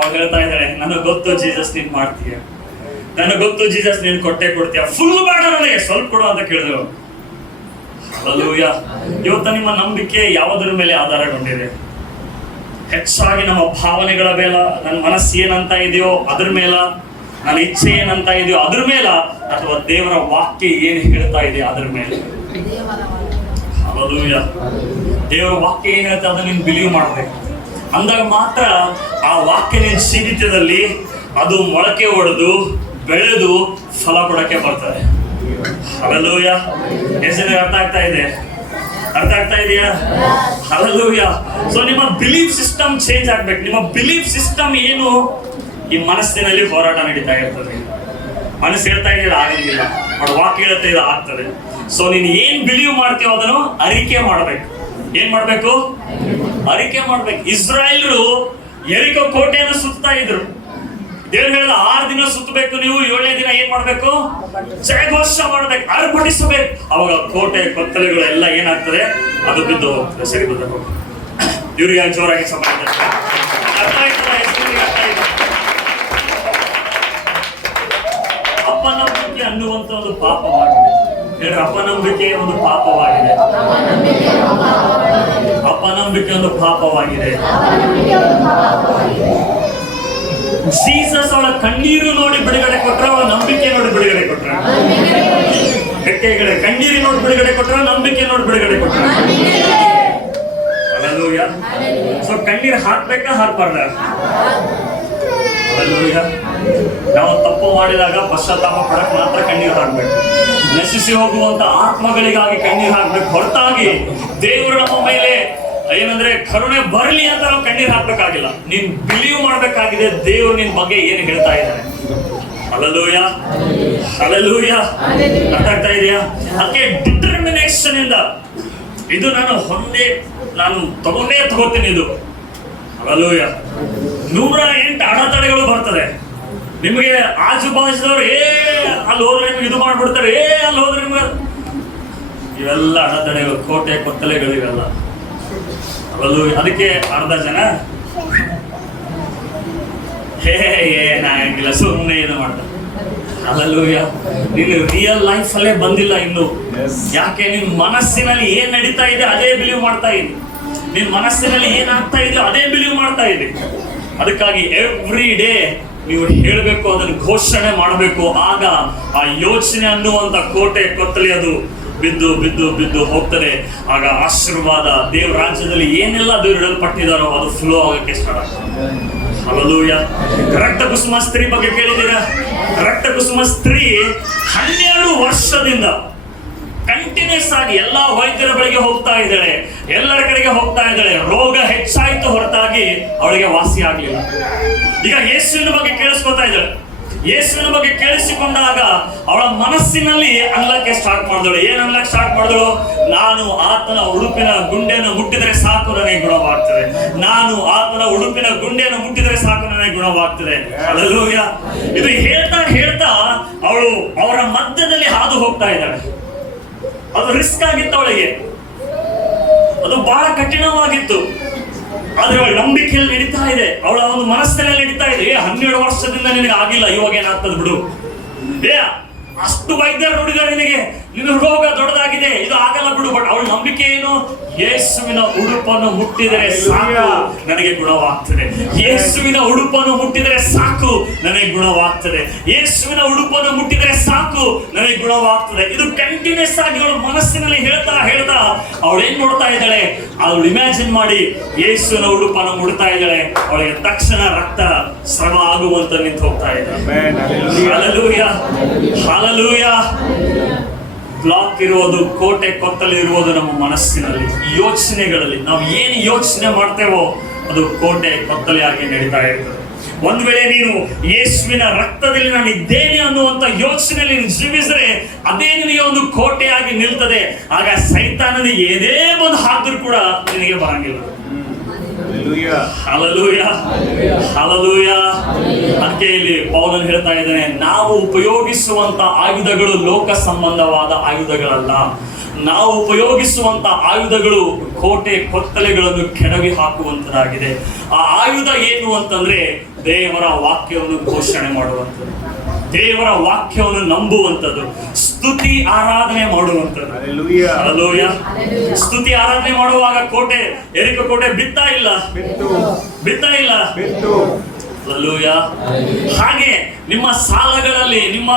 ಅವ್ರು ಹೇಳ್ತಾ ಇದ್ದಾರೆ, ನನಗೆ ಗೊತ್ತು ಜೀಸಸ್ ನೀನ್ ಮಾಡ್ತೀಯ, ನನಗೆ ಗೊತ್ತು ಜೀಸಸ್ ನೀನ್ ಕೊಡ್ತೀಯ, ಫುಲ್ ಬೇಡ ನನಗೆ, ಸ್ವಲ್ಪ ಕೊಡು ಅಂತ ಕೇಳಿದ್ರು. ಹಲ್ಲೆಲೂಯಾ. ಇವತ್ತು ನಿಮ್ಮ ನಂಬಿಕೆ ಯಾವುದರ ಮೇಲೆ ಆಧಾರಗೊಂಡಿದೆ? ಹೆಚ್ಚಾಗಿ ನಮ್ಮ ಭಾವನೆಗಳ ಮೇಲೆ, ನನ್ನ ಮನಸ್ಸು ಏನಂತ ಇದೆಯೋ ಅದ್ರ ಮೇಲ, ನನ್ನ ಇಚ್ಛೆ ಏನಂತ ಇದೆಯೋ ಅದ್ರ ಮೇಲ, ಅಥವಾ ದೇವರ ವಾಕ್ಯ ಏನ್ ಹೇಳ್ತಾ ಇದೆ ಅದ್ರ ಮೇಲೆ? ಹಲ್ಲೆಲೂಯಾ. ದೇವರ ವಾಕ್ಯ ಏನ್ ಹೇಳ್ತಾ ಅದನ್ನ ನೀನು ಬಿಲೀವ್ ಮಾಡ್ಬೇಕು. ಅಂದಾಗ ಮಾತ್ರ ಆ ವಾಕ್ಯ ನಿನ್ನ ಜೀವಿತದಲ್ಲಿ ಅದು ಮೊಳಕೆ ಹೊಡೆದು ಬೆಳೆದು ಫಲ ಕೊಡಕ್ಕೆ ಬರ್ತದೆ. ಹಲ್ಲೆಲೂಯಾ. ಎಷ್ಟು ಅರ್ಥ ಆಗ್ತಾ ಇದೆ? ಅರ್ಥ ಆಗ್ತಾ ಇದೆಯಾ? ಹಲ್ಲೆಲೂಯಾ. ಸೊ ನಿಮ್ಮ ಬಿಲೀಫ್ ಸಿಸ್ಟಮ್ ಚೇಂಜ್ ಆಗ್ಬೇಕು. ನಿಮ್ಮ ಬಿಲೀಫ್ ಸಿಸ್ಟಮ್ ಏನು? ಈ ಮನಸ್ಸಿನಲ್ಲಿ ಹೋರಾಟ ನಡೀತಾ ಇರ್ತದೆ. ಮನಸ್ಸು ಹೇಳ್ತಾ ಇದೆಯಲ್ಲ ಆಗಂಗಿಲ್ಲ, ಬಟ್ ವಾಕ್ಯ ಹೇಳ್ತಾ ಇದೆ ಆಗ್ತದೆ. ಸೊ ನೀನು ಏನ್ ಬಿಲೀವ್ ಮಾಡ್ತೀವೋ ಅದನ್ನು ಅರಿಕೆ ಮಾಡ್ಬೇಕು. ಏನ್ ಮಾಡ್ಬೇಕು? ಅರಿಕೆ ಮಾಡ್ಬೇಕು. ಇಸ್ರಾಯೇಲ್ರು ಯೆರಿಕೋ ಕೋಟೆಯನ್ನು ಸುತ್ತಾ ಇದ್ರು. ದೇವ್ರು ಹೇಳಿದ 6 ದಿನ ಸುತ್ತಬೇಕು, ನೀವು 7ನೇ ದಿನ ಏನ್ ಮಾಡ್ಬೇಕು? ಜಯಘೋಷ ಮಾಡ್ಬೇಕು, ಅರ್ಪಡಿಸಬೇಕು. ಅವಾಗ ಕೋಟೆ ಕೊತ್ತಲೆಗಳು ಎಲ್ಲ ಏನಾಗ್ತದೆ? ಅದು ಬಿದ್ದು ಹೋಗ್ತದೆ. ಸರಿ ಬರಬೇಕು. ಇವ್ರಿಗೆ ಜೋರಾಗಿ ಸಮಯ ಅರ್ಥ ಆಯ್ತಲ್ಲ? ಅರ್ಥ ಆಯ್ತು. ಅಪನಂಬಿಕೆ ಅನ್ನುವಂತ ಒಂದು ಪಾಪವಾಗಿದೆ. ಹೇಳ್ರಿ, ಅಪನಂಬಿಕೆ ಒಂದು ಪಾಪವಾಗಿದೆ. ಅಪನಂಬಿಕೆ ಒಂದು ಪಾಪವಾಗಿದೆ. ಜೀಸಸ್ ಅವಳ ಕಣ್ಣೀರು ನೋಡಿ ಬಿಡುಗಡೆ ಕೊಟ್ರ, ಅವಳ ನಂಬಿಕೆ ನೋಡಿ ಬಿಡುಗಡೆ ಕೊಟ್ರ. ಕಣ್ಣೀರು ನೋಡಿ ಬಿಡುಗಡೆ ಕೊಟ್ರ, ನಂಬಿಕೆ ನೋಡಿ ಬಿಡುಗಡೆ ಕೊಟ್ರ. ಹಲ್ಲೆಲೂಯಾ. ಸೊ ಕಣ್ಣೀರು ಹಾಕ್ಬೇಕಾ ಹಾಕ್ಬಾರ್ದ? ಹಲ್ಲೆಲೂಯಾ. ನಾವು ತಪ್ಪು ಮಾಡಿದಾಗ ಪಶ್ಚಾತ್ತಾಪ ಪಡಕ್ ಮಾತ್ರ ಕಣ್ಣೀರು ಹಾಕ್ಬೇಕು. ನಶಿಸಿ ಹೋಗುವಂತ ಆತ್ಮಗಳಿಗಾಗಿ ಕಣ್ಣೀರು ಹಾಕ್ಬೇಕು, ಹೊರತಾಗಿ ದೇವರು ನಮ್ಮ ಮೇಲೆ ಏನಂದ್ರೆ ಕರುಣೆ ಬರಲಿ ಅಂತ ನಾವು ಕಣ್ಣೀರು ಹಾಕ್ಬೇಕಾಗಿಲ್ಲ. ನೀನ್ ಬಿಲೀವ್ ಮಾಡ್ಬೇಕಾಗಿದೆ ದೇವ್ರು ನಿನ್ ಬಗ್ಗೆ ಏನ್ ಹೇಳ್ತಾ ಇದ್ದಾರೆ. Hallelujah, hallelujah. ಅರ್ಥ ಆಗ್ತಾ ಇದೆಯಾ? ಅದಕ್ಕೆ ಡಿಟರ್ಮಿನೇಷನ್ ಇಂದ ಇದು ನಾನು ತಗೋತೀನಿ ಇದು. ಹಲ್ಲೆಲೂಯಾ. 108 ಅಡೆತಡೆಗಳು ಬರ್ತದೆ ನಿಮಗೆ. ಆಜು ಬಾಜುದವ್ರು ಅಲ್ಲಿ ಹೋದ್ರೆ ನಿಮ್ಗೆ ಇದು ಮಾಡ್ಬಿಡ್ತಾರೆ, ಅಲ್ಲಿ ಹೋದ್ರೆ ನಿಮ್ಗೆ ಇವೆಲ್ಲ ಅಡೆತಡೆಗಳು, ಕೋಟೆ ಕೊತ್ತಲೆಗಳು ಇವೆಲ್ಲ. ಅದಕ್ಕೆ ಅರ್ಧ ಜನ ಏನಾಗಿಲ್ಲ ಸುಮ್ಮನೆ ಏನು ಮಾಡ್ತಾರೆ. ಹಲ್ಲೆಲೂಯಾ. ನೀನು ರಿಯಲ್ ಲೈಫ್ ಅಲ್ಲೇ ಬಂದಿಲ್ಲ ಇನ್ನು. ಯಾಕೆ? ನಿನ್ ಮನಸ್ಸಿನಲ್ಲಿ ಏನ್ ನಡೀತಾ ಇದೆ ಅದೇ ಬಿಲೀವ್ ಮಾಡ್ತಾ ಇದೆ. ನಿನ್ ಮನಸ್ಸಿನಲ್ಲಿ ಏನಾಗ್ತಾ ಇದೆ ಅದೇ ಬಿಲೀವ್ ಮಾಡ್ತಾ ಇದೆ. ಅದಕ್ಕಾಗಿ ಎವ್ರಿ ಡೇ ನೀವು ಹೇಳಬೇಕು, ಅದನ್ನು ಘೋಷಣೆ ಮಾಡಬೇಕು. ಆಗ ಆ ಯೋಚನೆ ಅನ್ನುವಂತ ಕೋಟೆ ಕೊತ್ತಲೆ ಅದು ಬಿದ್ದು ಬಿದ್ದು ಬಿದ್ದು ಹೋಗ್ತದೆ. ಆಗ ಆಶೀರ್ವಾದ, ದೇವ್ರ ರಾಜ್ಯದಲ್ಲಿ ಏನೆಲ್ಲ ದೇವ್ರು ಇಡಲ್ಪಟ್ಟಿದಾರೋ ಅದು ಫ್ಲೋ ಆಗಕ್ಕೆ ಸ್ಟಾರ್ಟ್ ಆಗ್ತದೆ. ಹಲ್ಲೆಲೂಯಾ. ರಕ್ತ ಕುಸುಮ ಸ್ತ್ರೀ ಬಗ್ಗೆ ಕೇಳಿದ್ದೀರಾ? ರಕ್ತ ಕುಸುಮ ಸ್ತ್ರೀ 12 ವರ್ಷದಿಂದ ಕಂಟಿನ್ಯೂಸ್ ಆಗಿ ಎಲ್ಲಾ ವೈದ್ಯರ ಬಳಿಗೆ ಹೋಗ್ತಾ ಇದ್ದಾಳೆ, ಎಲ್ಲರ ಕಡೆಗೆ ಹೋಗ್ತಾ ಇದ್ದಾಳೆ. ರೋಗ ಹೆಚ್ಚಾಯ್ತು ಹೊರತಾಗಿ ಅವಳಿಗೆ ವಾಸಿ ಆಗ್ಲಿಲ್ಲ. ಈಗ ಯೇಸುವಿನ ಬಗ್ಗೆ ಕೇಳಿಸ್ಕೊತಾ ಇದ್ದಾಳೆ. ಯೇಸುವಿನ ಬಗ್ಗೆ ಕೇಳಿಸಿಕೊಂಡಾಗ ಅವಳ ಮನಸ್ಸಿನಲ್ಲಿ ಅನ್ಲಕ್ಕೆ ಸ್ಟಾರ್ಟ್ ಮಾಡಿದಳು. ಏನ್ ಅನ್ಲಕ್ಕೆ ಸ್ಟಾರ್ಟ್ ಮಾಡಿದಳು? ನಾನು ಆತನ ಉಡುಪಿನ ಗುಂಡೆಯನ್ನು ಮುಟ್ಟಿದರೆ ಸಾಕು ನನಗೆ ಗುಣವಾಗ್ತದೆ. ನಾನು ಆತನ ಉಡುಪಿನ ಗುಂಡೆಯನ್ನು ಮುಟ್ಟಿದರೆ ಸಾಕು ನನಗೆ ಗುಣವಾಗ್ತದೆ. ಹಲ್ಲೆಲೂಯಾ. ಇದು ಹೇಳ್ತಾ ಹೇಳ್ತಾ ಅವಳು ಅವರ ಮಧ್ಯದಲ್ಲಿ ಹಾದು ಹೋಗ್ತಾ ಇದ್ದಾಳೆ. ಅದು ರಿಸ್ಕ್ ಆಗಿತ್ತು ಅವಳಿಗೆ, ಅದು ಬಹಳ ಕಠಿಣವಾಗಿತ್ತು. ಆದ್ರೆ ಅವಳ ನಂಬಿಕೆಯಲ್ಲಿ ನಡೀತಾ ಇದೆ, ಅವಳ ಒಂದು ಮನಸ್ಸಿನಲ್ಲಿ ನಡೀತಾ ಇದೆ. 12 ವರ್ಷದಿಂದ ನಿನಗೆ ಆಗಿಲ್ಲ, ಇವಾಗ ಏನಾಗ್ತದೆ ಬಿಡು. ಅಷ್ಟು ವೈದ್ಯರು ನೋಡಿದ್ದಾರೆ ನಿನಗೆ ರೋಗ ದೊಡ್ಡದಾಗಿದೆ, ಇದು ಆಗಲ್ಲ ಬಿಡು. ಬಟ್ ಅವಳ ನಂಬಿಕೆ ಏನು? ಯೇಸುವಿನ ಉಡುಪನ್ನು ಮುಟ್ಟಿದರೆ ಸಾಕು ನನಗೆ ಗುಣವಾಗ್ತದೆ. ಯೇಸುವಿನ ಉಡುಪನ್ನು ಮುಟ್ಟಿದರೆ ಸಾಕು ನನಗೆ ಗುಣವಾಗ್ತದೆ. ಯೇಸುವಿನ ಉಡುಪನ್ನು ಮುಟ್ಟಿದರೆ ಸಾಕು ನನಗೆ ಗುಣವಾಗ್ತದೆ. ಇದು ಕಂಟಿನ್ಯೂಸ್ ಆಗಿ ಅವಳ ಮನಸ್ಸಿನಲ್ಲಿ ಹೇಳ್ತಾ ಹೇಳ್ತಾ ಅವಳು ಏನ್ ನೋಡ್ತಾ ಇದ್ದಾಳೆ? ಅವಳು ಇಮ್ಯಾಜಿನ್ ಮಾಡಿ ಯೇಸುವಿನ ಉಡುಪನ್ನು ಮುಡ್ತಾ ಇದ್ದಾಳೆ. ಅವಳಿಗೆ ತಕ್ಷಣ ರಕ್ತ ಸ್ರವ ಆಗುವಂತ ನಿಂತು ಹೋಗ್ತಾ ಇದ್ದಾಳೆ. Hallelujah, hallelujah. ಬ್ಲಾಕ್ ಇರುವುದು, ಕೋಟೆ ಕೊತ್ತಲು ಇರುವುದು ನಮ್ಮ ಮನಸ್ಸಿನಲ್ಲಿ, ಯೋಚನೆಗಳಲ್ಲಿ. ನಾವು ಏನು ಯೋಚನೆ ಮಾಡ್ತೇವೋ ಅದು ಕೋಟೆ ಕೊತ್ತಲೆಯಾಗಿ ನಡೀತಾ ಇರ್ತದೆ. ಒಂದ್ ವೇಳೆ ನೀನು ಯೇಸುವಿನ ರಕ್ತದಲ್ಲಿ ನಾನು ಇದ್ದೇನೆ ಅನ್ನುವಂತ ಯೋಚನೆಯಲ್ಲಿ ನೀನು ಜೀವಿಸಿದ್ರೆ ಅದೇ ನಿನಗೆ ಒಂದು ಕೋಟೆಯಾಗಿ ನಿಲ್ತದೆ. ಆಗ ಸೈತಾನನ ಏನೇ ಒಂದು ಹಾಕಿದ್ರು ಕೂಡ ನಿನಗೆ ಬರಂಗಿಲ್ಲ. Hallelujah, hallelujah. ಅದಕ್ಕೆ ಇಲ್ಲಿ ಪೌಲನು ಹೇಳ್ತಾ ಇದ್ದಾನೆ, ನಾವು ಉಪಯೋಗಿಸುವಂತ ಆಯುಧಗಳು ಲೋಕ ಸಂಬಂಧವಾದ ಆಯುಧಗಳಲ್ಲ. ನಾವು ಉಪಯೋಗಿಸುವಂತ ಆಯುಧಗಳು ಕೋಟೆ ಕೊತ್ತಲೆಗಳನ್ನು ಕೆಡವಿ ಹಾಕುವಂತದಾಗಿದೆ. ಆ ಆಯುಧ ಏನು ಅಂತಂದ್ರೆ ದೇವರ ವಾಕ್ಯವನ್ನು ಘೋಷಣೆ ಮಾಡುವಂಥದ್ದು, ದೇವರ ವಾಕ್ಯವನ್ನು ನಂಬುವಂಥದ್ದು, ಸ್ತುತಿ ಆರಾಧನೆ ಮಾಡುವಂಥದ್ದು. ಹಲ್ಲೆಲೂಯಾ. ಸ್ತುತಿ ಆರಾಧನೆ ಮಾಡುವಾಗ ಕೋಟೆ, ಎರಿಕೋ ಕೋಟೆ ಬಿತ್ತಾ ಇಲ್ಲ. ಹಲ್ಲೆಲೂಯಾ. ಹಾಗೆ ನಿಮ್ಮ ಸಾಲಗಳಲ್ಲಿ, ನಿಮ್ಮ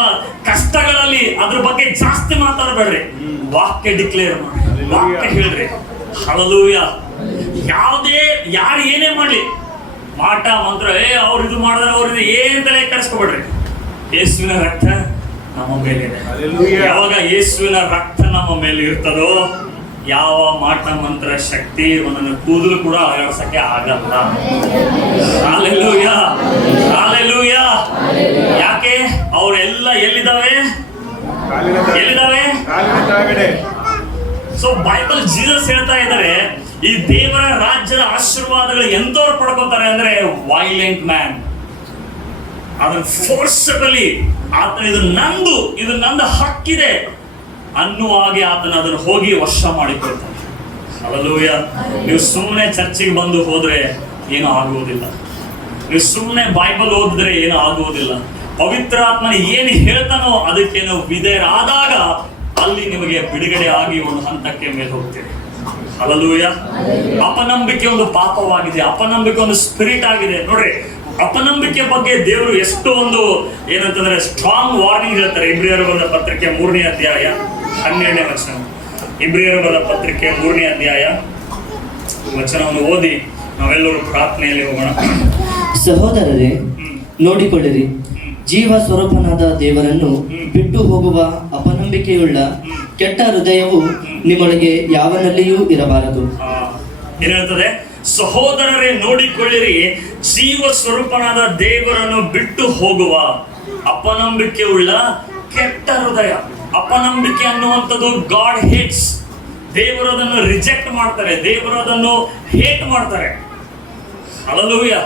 ಕಷ್ಟಗಳಲ್ಲಿ ಅದ್ರ ಬಗ್ಗೆ ಜಾಸ್ತಿ ಮಾತಾಡಬೇಡ್ರಿ. ವಾಕ್ಯ ಡಿಕ್ಲೇರ್ ಮಾಡಿ, ವಾಕ್ಯ ಹೇಳ್ರಿ. ಹಲ್ಲೆಲೂಯಾ. ಯಾರು ಏನೇ ಮಾಡ್ಲಿ, ಮಾಟ ಮಂತ್ರ, ಅವ್ರು ಇದು ಮಾಡಿದ್ರೆ ಅವ್ರು ಇದು ಏನ್ ತಲೆ ಕೆಡಿಸ್ಕೊಬೇಡ್ರಿ. ಯೇಸುವಿನ ರಕ್ತ ನಮ್ಮ ಮೇಲಿದೆ. ಯಾವಾಗ ಯೇಸುವಿನ ರಕ್ತ ನಮ್ಮ ಮೇಲೆ ಇರ್ತದೋ ಯಾವ ಮಾಟ ಮಂತ್ರ ಶಕ್ತಿ ಒಂದನ್ನು ಕೂದಲು ಕೂಡ ಅಳವಡಿಸಕ್ಕೆ ಆಗಲ್ಲ. Hallelujah, hallelujah. ಯಾಕೆ? ಅವರೆಲ್ಲ ಎಲ್ಲಿದ್ದಾವೆ? ಸೊ ಬೈಬಲ್ ಜೀಸಸ್ ಹೇಳ್ತಾ ಇದ್ದಾರೆ, ಈ ದೇವರ ರಾಜ್ಯದ ಆಶೀರ್ವಾದಗಳು ಎಂತವ್ರು ಪಡ್ಕೋತಾರೆ ಅಂದ್ರೆ ವೈಲೆಂಟ್ ಮ್ಯಾನ್. ಅದನ್ನ ಫೋರ್ಸಬಲಿ ಆತನ ಇದು ನಂದು ಹಕ್ಕಿದೆ ಅನ್ನುವ ಹಾಗೆ ಆತನ ಅದನ್ನು ಹೋಗಿ ವಶ ಮಾಡಿಕೊಳ್ತಾನೆ. ಹಲ್ಲೆಲೂಯಾ. ನೀವು ಸುಮ್ಮನೆ ಚರ್ಚಿಗೆ ಬಂದು ಹೋದ್ರೆ ಏನೂ ಆಗುವುದಿಲ್ಲ. ನೀವು ಸುಮ್ಮನೆ ಬೈಬಲ್ ಓದಿದ್ರೆ ಏನೂ ಆಗುವುದಿಲ್ಲ. ಪವಿತ್ರಾತ್ಮನ ಏನು ಹೇಳ್ತಾನೋ ಅದಕ್ಕೆ ನೀವು ವಿಧೇಯರಾದಾಗ ಅಲ್ಲಿ ನಿಮಗೆ ಬಿಡುಗಡೆ ಆಗಿ ಒಂದು ಹಂತಕ್ಕೆ ಮೇಲೆ ಹೋಗ್ತೀರಿ. ಹಲ್ಲೆಲೂಯಾ. ಅಪನಂಬಿಕೆ ಒಂದು ಪಾಪವಾಗಿದೆ, ಅಪನಂಬಿಕೆ ಒಂದು ಸ್ಪಿರಿಟ್ ಆಗಿದೆ. ನೋಡ್ರಿ, ಅಪನಂಬಿಕೆ ಬಗ್ಗೆ ದೇವರು ಎಷ್ಟು ಒಂದು ಏನಂತಂದ್ರೆ ಸ್ಟ್ರಾಂಗ್ ವಾರ್ನಿಂಗ್ ಹೇಳ್ತಾರೆ. ಇಬ್ರಿಯರು ಬರೆದ ಪತ್ರಿಕೆ 3ನೇ ಅಧ್ಯಾಯ 12ನೇ ವಚನ. ಇಬ್ರಿಯರು ಬರೆದ ಪತ್ರಿಕೆ 3ನೇ ಅಧ್ಯಾಯ ವಚನವನ್ನು ಓದಿ ನಾವೆಲ್ಲರೂ ಪ್ರಾರ್ಥನೆಯಲ್ಲಿ ಹೋಗೋಣ. ಸಹೋದರರೇ, ನೋಡಿಕೊಳ್ಳಿರಿ, ಜೀವ ಸ್ವರೂಪನಾದ ದೇವರನ್ನು ಬಿಟ್ಟು ಹೋಗುವ ಅಪನಂಬಿಕೆಯುಳ್ಳ ಕೆಟ್ಟ ಹೃದಯವು ನಿಮ್ಮೊಳಗೆ ಯಾವನಲ್ಲಿಯೂ ಇರಬಾರದು. ಏನ್ ಹೇಳ್ತದೆ? ಸಹೋದರರೇ, ನೋಡಿಕೊಳ್ಳಿರಿ, ಜೀವ ಸ್ವರೂಪನಾದ ದೇವರನ್ನು ಬಿಟ್ಟು ಹೋಗುವ ಅಪನಂಬಿಕೆ ಉಳ್ಳ ಕೆಟ್ಟ ಹೃದಯ. ಅಪನಂಬಿಕೆ ಅನ್ನುವಂಥದ್ದು ಗಾಡ್ ಹೇಟ್ಸ್. ದೇವರು ಅದನ್ನು ರಿಜೆಕ್ಟ್ ಮಾಡ್ತಾರೆ, ದೇವರು ಅದನ್ನು ಹೇಟ್ ಮಾಡ್ತಾರೆ. ಹಲ್ಲೆಲೂಯಾ.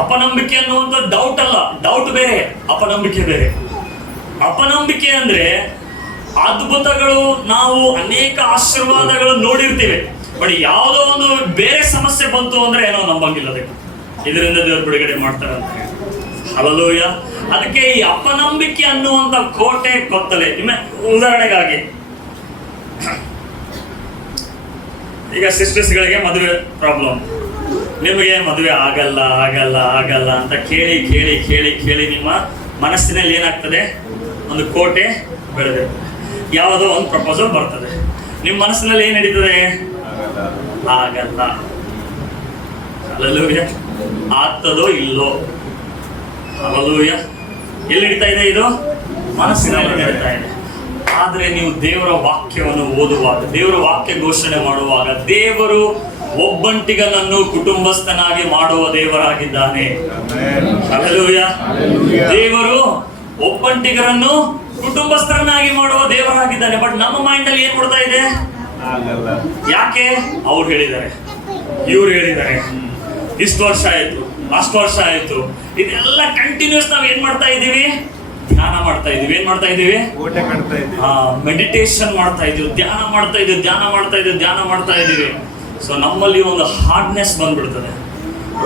ಅಪನಂಬಿಕೆ ಅನ್ನುವಂಥ ಡೌಟ್ ಅಲ್ಲ, ಡೌಟ್ ಬೇರೆ, ಅಪನಂಬಿಕೆ ಬೇರೆ. ಅಪನಂಬಿಕೆ ಅಂದ್ರೆ ಅದ್ಭುತಗಳು, ನಾವು ಅನೇಕ ಆಶೀರ್ವಾದಗಳು ನೋಡಿರ್ತೀವಿ, ಬಟ್ ಯಾವುದೋ ಒಂದು ಬೇರೆ ಸಮಸ್ಯೆ ಬಂತು ಅಂದ್ರೆ ಏನೋ ನಂಬಂಗಿಲ್ಲ, ಇದರಿಂದ ದೇವರು ಬಿಡುಗಡೆ ಮಾಡ್ತಾರೆ ಅಂತ ಹೇಳಿ. ಹಲ್ಲೆಲೂಯಾ. ಅದಕ್ಕೆ ಈ ಅಪನಂಬಿಕೆ ಅನ್ನುವಂಥ ಕೋಟೆ ಕೊತ್ತಲೆ. ನಿಮ್ಮ ಉದಾಹರಣೆಗಾಗಿ, ಈಗ ಸಿಸ್ಟರ್ಸ್ಗಳಿಗೆ ಮದುವೆ ಪ್ರಾಬ್ಲಮ್, ನಿಮಗೆ ಮದುವೆ ಆಗಲ್ಲ ಆಗಲ್ಲ ಆಗಲ್ಲ ಅಂತ ಕೇಳಿ ಕೇಳಿ ಕೇಳಿ ಕೇಳಿ ನಿಮ್ಮ ಮನಸ್ಸಿನಲ್ಲಿ ಏನಾಗ್ತದೆ? ಒಂದು ಕೋಟೆ ಬೆಳೆದಿರ್ತದೆ. ಯಾವುದೋ ಒಂದು ಪ್ರಪೋಸಲ್ ಬರ್ತದೆ, ನಿಮ್ಮ ಮನಸ್ಸಿನಲ್ಲಿ ಏನ್ ನಡೀತದೆ? ಆಗಲ್ಲ. ಹಲ್ಲೆಲೂಯಾ. ಆಗ್ತದೋ ಇಲ್ಲೋ? ಹಲ್ಲೆಲೂಯಾ. ಎಲ್ಲಿ ನಡೀತಾ ಇದೆ ಇದು? ಮನಸ್ಸಿನಲ್ಲಿ ನಡೀತಾ ಇದೆ. ಆದ್ರೆ ನೀವು ದೇವರ ವಾಕ್ಯವನ್ನು ಓದುವಾಗ, ದೇವರ ವಾಕ್ಯ ಘೋಷಣೆ ಮಾಡುವಾಗ, ದೇವರು ಒಬ್ಬಂಟಿಗನನ್ನು ಕುಟುಂಬಸ್ಥನಾಗಿ ಮಾಡುವ ದೇವರಾಗಿದ್ದಾನೆ. ಹಲ್ಲೆಲೂಯಾ. ದೇವರು ಒಬ್ಬಂಟಿಗರನ್ನು ಕುಟುಂಬಸ್ಥರನ್ನಾಗಿ ಮಾಡುವ ದೇವರಾಗಿದ್ದಾನೆ. ಬಟ್ ನಮ್ಮ ಮೈಂಡ್ ಅಲ್ಲಿ ಏನ್ ಕೊಡ್ತಾ ಇದೆ? ಯಾಕೆ? ಅವ್ರು ಹೇಳಿದ್ದಾರೆ, ಇವ್ರು ಹೇಳಿದ್ದಾರೆ, ಇಷ್ಟು ವರ್ಷ ಆಯ್ತು, ಅಷ್ಟು ವರ್ಷ ಆಯ್ತು, ಇದೆಲ್ಲ ಕಂಟಿನ್ಯೂಸ್ ನಾವ್ ಏನ್ ಮಾಡ್ತಾ ಇದೀವಿ? ಧ್ಯಾನ ಮಾಡ್ತಾ ಇದೀವಿ. ಏನ್ ಮಾಡ್ತಾ ಇದೀವಿ? ಮೆಡಿಟೇಷನ್ ಮಾಡ್ತಾ ಇದೀವಿ, ಧ್ಯಾನ ಮಾಡ್ತಾ ಇದೀವಿ, ಧ್ಯಾನ ಮಾಡ್ತಾ ಇದೀವಿ, ಧ್ಯಾನ ಮಾಡ್ತಾ ಇದೀವಿ. ಸೊ ನಮ್ಮಲ್ಲಿ ಒಂದು ಹಾರ್ಡ್ನೆಸ್ ಬಂದ್ಬಿಡ್ತದೆ,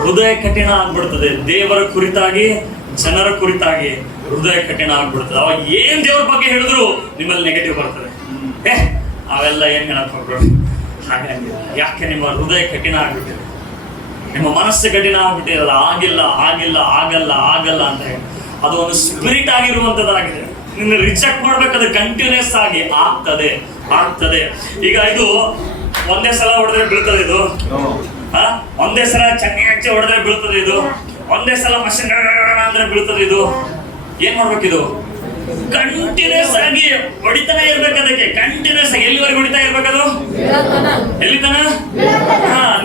ಹೃದಯ ಕಠಿಣ ಆಗ್ಬಿಡ್ತದೆ. ದೇವರ ಕುರಿತಾಗಿ, ಜನರ ಕುರಿತಾಗಿ ಹೃದಯ ಕಠಿಣ ಆಗ್ಬಿಡ್ತದೆ. ಅವಾಗ ಏನ್ ದೇವರ ಬಗ್ಗೆ ಹೇಳಿದ್ರು ನಿಮ್ಮಲ್ಲಿ ನೆಗೆಟಿವ್ ಬರ್ತದೆ. ಅವೆಲ್ಲ ಏನ್ ಹೇಳಕ್ ಹೋಗ್ಬಿಡ್ರಿ, ಹಾಗಂಗಿಲ್ಲ. ಯಾಕೆ? ನಿಮ್ಮ ಹೃದಯ ಕಠಿಣ ಆಗ್ಬಿಟ್ಟಿದೆ, ನಿಮ್ಮ ಮನಸ್ಸು ಕಠಿಣ ಆಗ್ಬಿಟ್ಟಿರಲ್ಲ. ಆಗಿಲ್ಲ ಆಗಿಲ್ಲ ಆಗಲ್ಲ ಆಗಲ್ಲ ಅಂತ ಹೇಳಿ ಅದು ಒಂದು ಸ್ಪಿರಿಟ್ ಆಗಿರುವಂತದ್ದಾಗಿದೆ. ನಿನ್ನ ರಿಜೆಕ್ಟ್ ಮಾಡ್ಬೇಕಾದ್ರೆ ಕಂಟಿನ್ಯೂಸ್ ಆಗಿ ಆಗ್ತದೆ ಆಗ್ತದೆ. ಈಗ ಇದು ಒಂದೇ ಸಲ ಹೊಡೆದ್ರೆ ಬೀಳ್ತದೆ ಇದು, ಒಂದೇ ಸಲ ಚೆನ್ನಾಗಿ ಹೊಡೆದ್ರೆ ಬೀಳ್ತದೆ ಇದು, ಒಂದೇ ಸಲ ಮಷಿನ್ ಅಂದ್ರೆ ಬೀಳ್ತದೆ ಇದು. ಏನ್ ಮಾಡ್ಬೇಕಿದು? ಕಂಟಿನ್ಯೂಸ್ ಆಗಿ ಹೊಡಿತಾನೆ ಇರ್ಬೇಕು. ಅದಕ್ಕೆ ಕಂಟಿನ್ಯೂಸ್ ಆಗಿ ಎಲ್ಲಿವರೆಗೆ ಹೊಡಿತಾ ಇರ್ಬೇಕದು? ಎಲ್ಲಿತನ?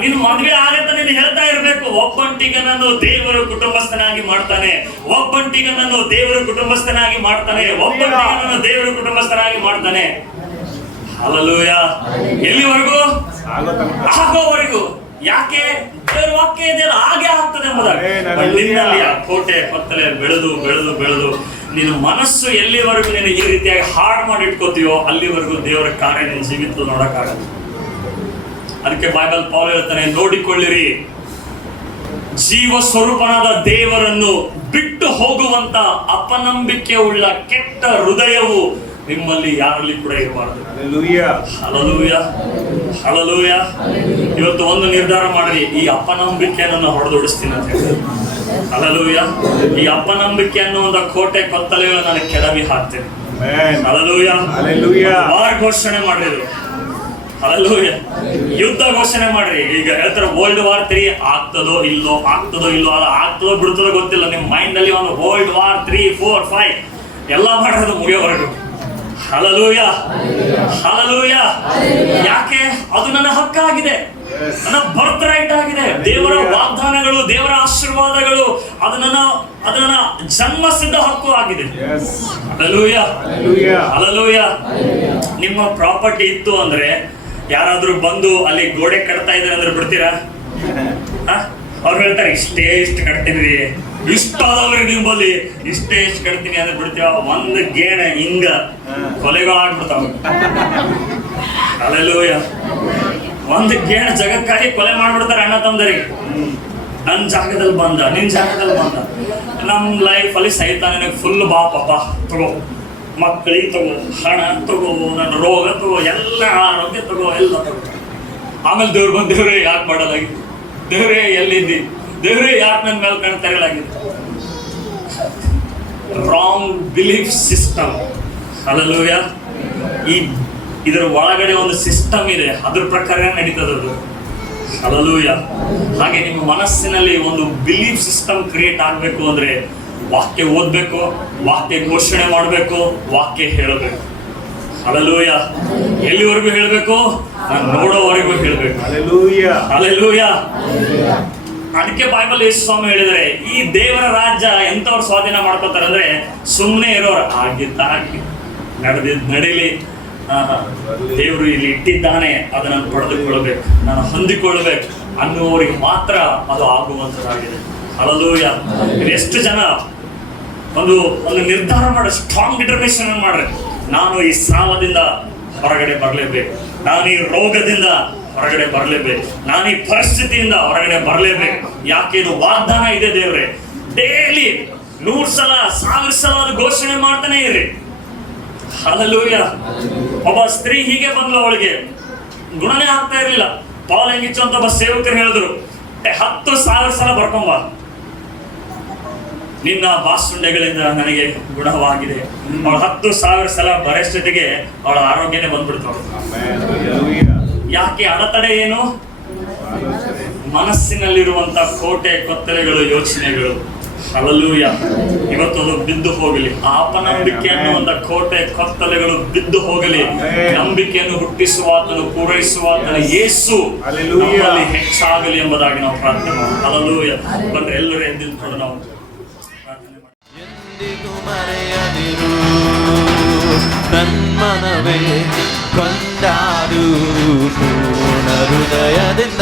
ನೀನು ಮದ್ವೆ ಆಗತ್ತ ನೀನು ಹೇಳ್ತಾ ಇರ್ಬೇಕು, ಒಬ್ಬಂಟಿಗನನ್ನು ದೇವರು ಕುಟುಂಬಸ್ಥನಾಗಿ ಮಾಡ್ತಾನೆ, ಒಬ್ಬಂಟಿಗನನ್ನು ದೇವರು ಕುಟುಂಬಸ್ಥನಾಗಿ ಮಾಡ್ತಾನೆ, ಒಬ್ಬಂಟಿಗನನ್ನು ದೇವರು ಕುಟುಂಬಸ್ಥನಾಗಿ ಮಾಡ್ತಾನೆ. ಹಲ್ಲೆಲೂಯಾ. ಎಲ್ಲಿವರೆಗೂ? ಆಗೋವರೆಗೂ. ಯಾಕೆ? ದೇವರ ವಾಕ್ಯ ಇದೆ, ಹಾಗೆ ಆಗ್ತದೆ ಎಂಬುದಾಗಿ. ನಿನ್ನಲ್ಲಿ ಆ ಕೋಟೆ ಕೊತ್ತಲೆ ಬೆಳೆದು ಬೆಳೆದು ಬೆಳೆದು ನಿನ್ನ ಮನಸ್ಸು ಎಲ್ಲಿವರೆಗೂ ನೀನು ಈ ರೀತಿಯಾಗಿ ಹಾಳು ಮಾಡಿ ಇಟ್ಕೋತೀಯೋ ಅಲ್ಲಿವರೆಗೂ ದೇವರ ಕಾರ್ಯ ನಿನ್ನ ಜೀವಿತ ನೋಡಕ್ಕಾಗಲ್ಲ. ಅದಕ್ಕೆ ಬೈಬಲ್ ಪೌಲ್ ಹೇಳ್ತಾನೆ, ನೋಡಿಕೊಳ್ಳಿರಿ, ಜೀವ ಸ್ವರೂಪನಾದ ದೇವರನ್ನು ಬಿಟ್ಟು ಹೋಗುವಂತ ಅಪನಂಬಿಕೆ ಉಳ್ಳ ಕೆಟ್ಟ ಹೃದಯವು ನಿಮ್ಮಲ್ಲಿ ಯಾರಲ್ಲಿ ಕೂಡ ಇರಬಾರದು. ಹಲ್ಲೆಲೂಯಾ. ಹಲ್ಲೆಲೂಯಾ. ಇವತ್ತು ಒಂದು ನಿರ್ಧಾರ ಮಾಡ್ರಿ, ಈ ಅಪನಂಬಿಕೆಯನ್ನು ಹೊಡೆದೊಡಿಸ್ತೀನಿ ಅಂತ ಹೇಳಿ. ಹಲ್ಲೆಲೂಯಾ. ಈ ಅಪನಂಬಿಕೆ ಅನ್ನೋ ಒಂದು ಕೋಟೆ ಕೊತ್ತಲೆಗಳು ನಾನು ಕೆಡವಿ ಹಾಕ್ತೇನೆ. ಹಲ್ಲೆಲೂಯಾ. ವಾರ್ ಘೋಷಣೆ ಮಾಡಿದ್ರು. ಹಲ್ಲೆಲೂಯಾ. ಯುದ್ಧ ಘೋಷಣೆ ಮಾಡ್ರಿ. ಈಗ ಹೇಳ್ತಾರೆ ವರ್ಲ್ಡ್ ವಾರ್ 3 ಆಗ್ತದೋ ಇಲ್ಲೋ, ಆಗ್ತದೋ ಇಲ್ಲೋ, ಅದು ಆಗ್ತದೋ ಬಿಡ್ತದೋ ಗೊತ್ತಿಲ್ಲ. ನಿಮ್ ಮೈಂಡ್ ಅಲ್ಲಿ ಒಂದು ವರ್ಲ್ಡ್ ವಾರ್ 3, 4, 5 ಎಲ್ಲ ಮಾಡೋದು ಮುಗಿಯೋವರೆಗೂ. ಹಲ್ಲೆಲೂಯಾ. ಹಲ್ಲೆಲೂಯಾ. ಯಾಕೆ? ಅದು ನನ್ನ ಹಕ್ಕಾಗಿದೆ, ನನ್ನ ಬರ್ತ್ ರೈಟ್ ಆಗಿದೆ. ದೇವರ ವಾಗ್ದಾನಗಳು, ದೇವರ ಆಶೀರ್ವಾದಗಳು ಅದು ನನ್ನ ಜನ್ಮಸಿದ್ಧ ಹಕ್ಕು ಆಗಿದೆ. ಹಲ್ಲೆಲೂಯಾ. ಹಲ್ಲೆಲೂಯಾ. ನಿಮ್ಮ ಪ್ರಾಪರ್ಟಿ ಇತ್ತು ಅಂದ್ರೆ ಯಾರಾದ್ರೂ ಬಂದು ಅಲ್ಲಿ ಗೋಡೆ ಕಟ್ತಾ ಇದ್ದಾರೆ ಅಂದ್ರೆ ಬಿಡ್ತೀರಾ? ಅವ್ರು ಹೇಳ್ತಾರೆ ಇಷ್ಟೇ ಇಷ್ಟು ಕಟ್ತೀನಿ, ಇಷ್ಟಾದವ್ರಿ ನಿಮ್ಮಲ್ಲಿ ಇಷ್ಟೇ ಇಷ್ಟು ಕಟ್ತೀನಿ ಅಂದ್ರೆ ಬಿಡ್ತೀವ? ಒಂದು ಗೇಣ ಹಿಂಗ ಕೊಲೆಗಳಾಗ್ಬಿಡ್ತಾವ. ಹಲ್ಲೆಲೂಯಾ. ಒಂದು ಗೇಣ ಜಗಕ್ಕಾಗಿ ಕೊಲೆ ಮಾಡ್ಬಿಡ್ತಾರೆ ಅಣ್ಣ ತಮ್ಮದರಿಗೆ. ನನ್ನ ಜಾಗದಲ್ಲಿ ಬಂದ, ನಿನ್ ಜಾಗದಲ್ಲಿ ಬಂದ. ನಮ್ ಲೈಫ್ ಅಲ್ಲಿ ಸೈತಾನ ಫುಲ್ ಬಾ ಪಾಪ ತಗೋ, ಮಕ್ಕಳಿಗೆ ತಗೋ, ಹಣ ತಗೋ, ನನ್ನ ರೋಗ ತಗೋ, ಎಲ್ಲ ಆರೋಗ್ಯ ತಗೋ, ಎಲ್ಲ ತಗೋ. ಆಮೇಲೆ ದೇವ್ರು ಬಂದು, ದೇವ್ರೇ ಯಾಕೆ ಮಾಡಲಾಗಿ, ದೇವ್ರೇ ಎಲ್ಲಿದ್ದಿ, ದೇವರೇ ಯಾಕೆ ನನ್ನ ಮೇಲೆ ಕಣ್ಣು ತೆರೆಯಲಾಗಿದೆ? Wrong belief system. ಹಲ್ಲೆಲೂಯಾ. ಇದರ ಒಳಗಡೆ ಒಂದು ಸಿಸ್ಟಮ್ ಇದೆ, ಅದ್ರ ಪ್ರಕಾರ ನಡೀತದದು. ಹಲ್ಲೆಲೂಯಾ. ಹಾಗೆ ನಿಮ್ಮ ಮನಸ್ಸಿನಲ್ಲಿ ಒಂದು ಬಿಲೀಫ್ ಸಿಸ್ಟಮ್ ಕ್ರಿಯೇಟ್ ಆಗಬೇಕು ಅಂದ್ರೆ ವಾಕ್ಯ ಓದಬೇಕು, ವಾಕ್ಯ ಘೋಷಣೆ ಮಾಡಬೇಕು, ವಾಕ್ಯ ಹೇಳಬೇಕು. ಹಲ್ಲೆಲೂಯಾ. ಎಲ್ಲಿವರೆಗೂ ಹೇಳಬೇಕು? ನಾನು ನೋಡೋವರೆಗೂ ಹೇಳಬೇಕು. ಹಲ್ಲೆಲೂಯಾ. ಅದಕ್ಕೆ ಬೈಬಲ್ ಯೇಸು ಸ್ವಾಮಿ ಹೇಳಿದರೆ, ಈ ದೇವರ ರಾಜ್ಯ ಎಂತವ್ರು ಸ್ವಾಧೀನ ಮಾಡ್ಕೋತಾರೆ ಅಂದ್ರೆ ಸುಮ್ಮನೆ ಇರೋರು. ಆಗಿದ್ದಾಗಿ ನಡೀಲಿ, ದೇವರು ಇಲ್ಲಿ ಇಟ್ಟಿದ್ದಾನೆ, ಅದನ್ನು ಪಡೆದುಕೊಳ್ಬೇಕು, ನಾನು ಹೊಂದಿಕೊಳ್ಬೇಕು ಅನ್ನುವರಿಗೆ ಮಾತ್ರ ಅದು ಆಗುವಂಥದ್ದಾಗಿದೆ. ಹಲ್ಲೆಲೂಯಾ. ಎಷ್ಟು ಜನ ಒಂದು ನಿರ್ಧಾರ ಮಾಡಿ ಸ್ಟ್ರಾಂಗ್ ಡಿಟರ್ಮಿನೇಷನ್ ಮಾಡ್ರೆ, ನಾನು ಈ ಸಾಲದಿಂದ ಹೊರಗಡೆ ಬರಲೇಬೇಕು, ನಾನು ಈ ರೋಗದಿಂದ ಹೊರಗಡೆ ಬರಲೇಬೇಕು, ನಾನು ಈ ಪರಿಸ್ಥಿತಿಯಿಂದ ಹೊರಗಡೆ ಬರಲೇಬೇಕು. ಯಾಕೇನು ವಾಗ್ದಾನ ಇದೆ ದೇವ್ರೆ. ಡೈಲಿ 100 ಸಲ 1000 ಸಲ ಅದು ಘೋಷಣೆ ಮಾಡ್ತಾನೆ ಇರಿ. ಹಲ್ಲೆಲೂಯಾ. ಒಬ್ಬ ಸ್ತ್ರೀ ಹೀಗೆ ಬಂದ್ಲು, ಅವಳಿಗೆ ಗುಣನೇ ಆಗ್ತಾ ಇರಲಿಲ್ಲ. ಪಾಲ್ ಹೆಂಗಿಚ್ಚು ಅಂತ ಒಬ್ಬ ಸೇವಕರು ಹೇಳಿದ್ರು, 10,000 ಸಲ ಬರ್ಕೊಂಬ, ನಿನ್ನ ಬಾಸುಂಡೆಗಳಿಂದ ನನಗೆ ಗುಣವಾಗಿದೆ. ಅವಳು 10,000 ಸಲ ಬರೆಷ್ಟೊತ್ತಿಗೆ ಅವಳ ಆರೋಗ್ಯನೇ ಬಂದ್ಬಿಡ್ತಾವ. ಯಾಕೆ? ಅಡೆತಡೆ ಏನು? ಮನಸ್ಸಿನಲ್ಲಿರುವಂತ ಕೋಟೆ ಕೊತ್ತಲೆಗಳು, ಯೋಚನೆಗಳು. ಹಲ್ಲೆಲೂಯಾ. ಇವತ್ತದು ಬಿದ್ದು ಹೋಗಲಿ. ಅಪನಂಬಿಕೆ ಅನ್ನುವಂತ ಕೋಟೆ ಕೊತ್ತಲೆಗಳು ಬಿದ್ದು ಹೋಗಲಿ. ನಂಬಿಕೆಯನ್ನು ಹುಟ್ಟಿಸುವಾತನು, ಪೂರೈಸುವಾತನು ಯೇಸು ನಮ್ಮಲ್ಲಿ ಹೆಚ್ಚಾಗಲಿ ಎಂಬುದಾಗಿ ನಾವು ಪ್ರಾರ್ಥನೆ ಮಾಡೋಣ. ಹಲ್ಲೆಲೂಯಾ. ಬಂದ್ರೆ ಎಲ್ಲರೂ ಎದ್ದಿದ್ಕೊಂಡು ನಾವು ಪ್ರಾರ್ಥನೆ ಮಾಡಿ. ಎಂದಿಗೂ ಮರೆಯದಿರು ನನ್ಮನವೇ ಕೊಂಡಾಡು ಪೂರ್ಣ ಹೃದಯದಿಂದ.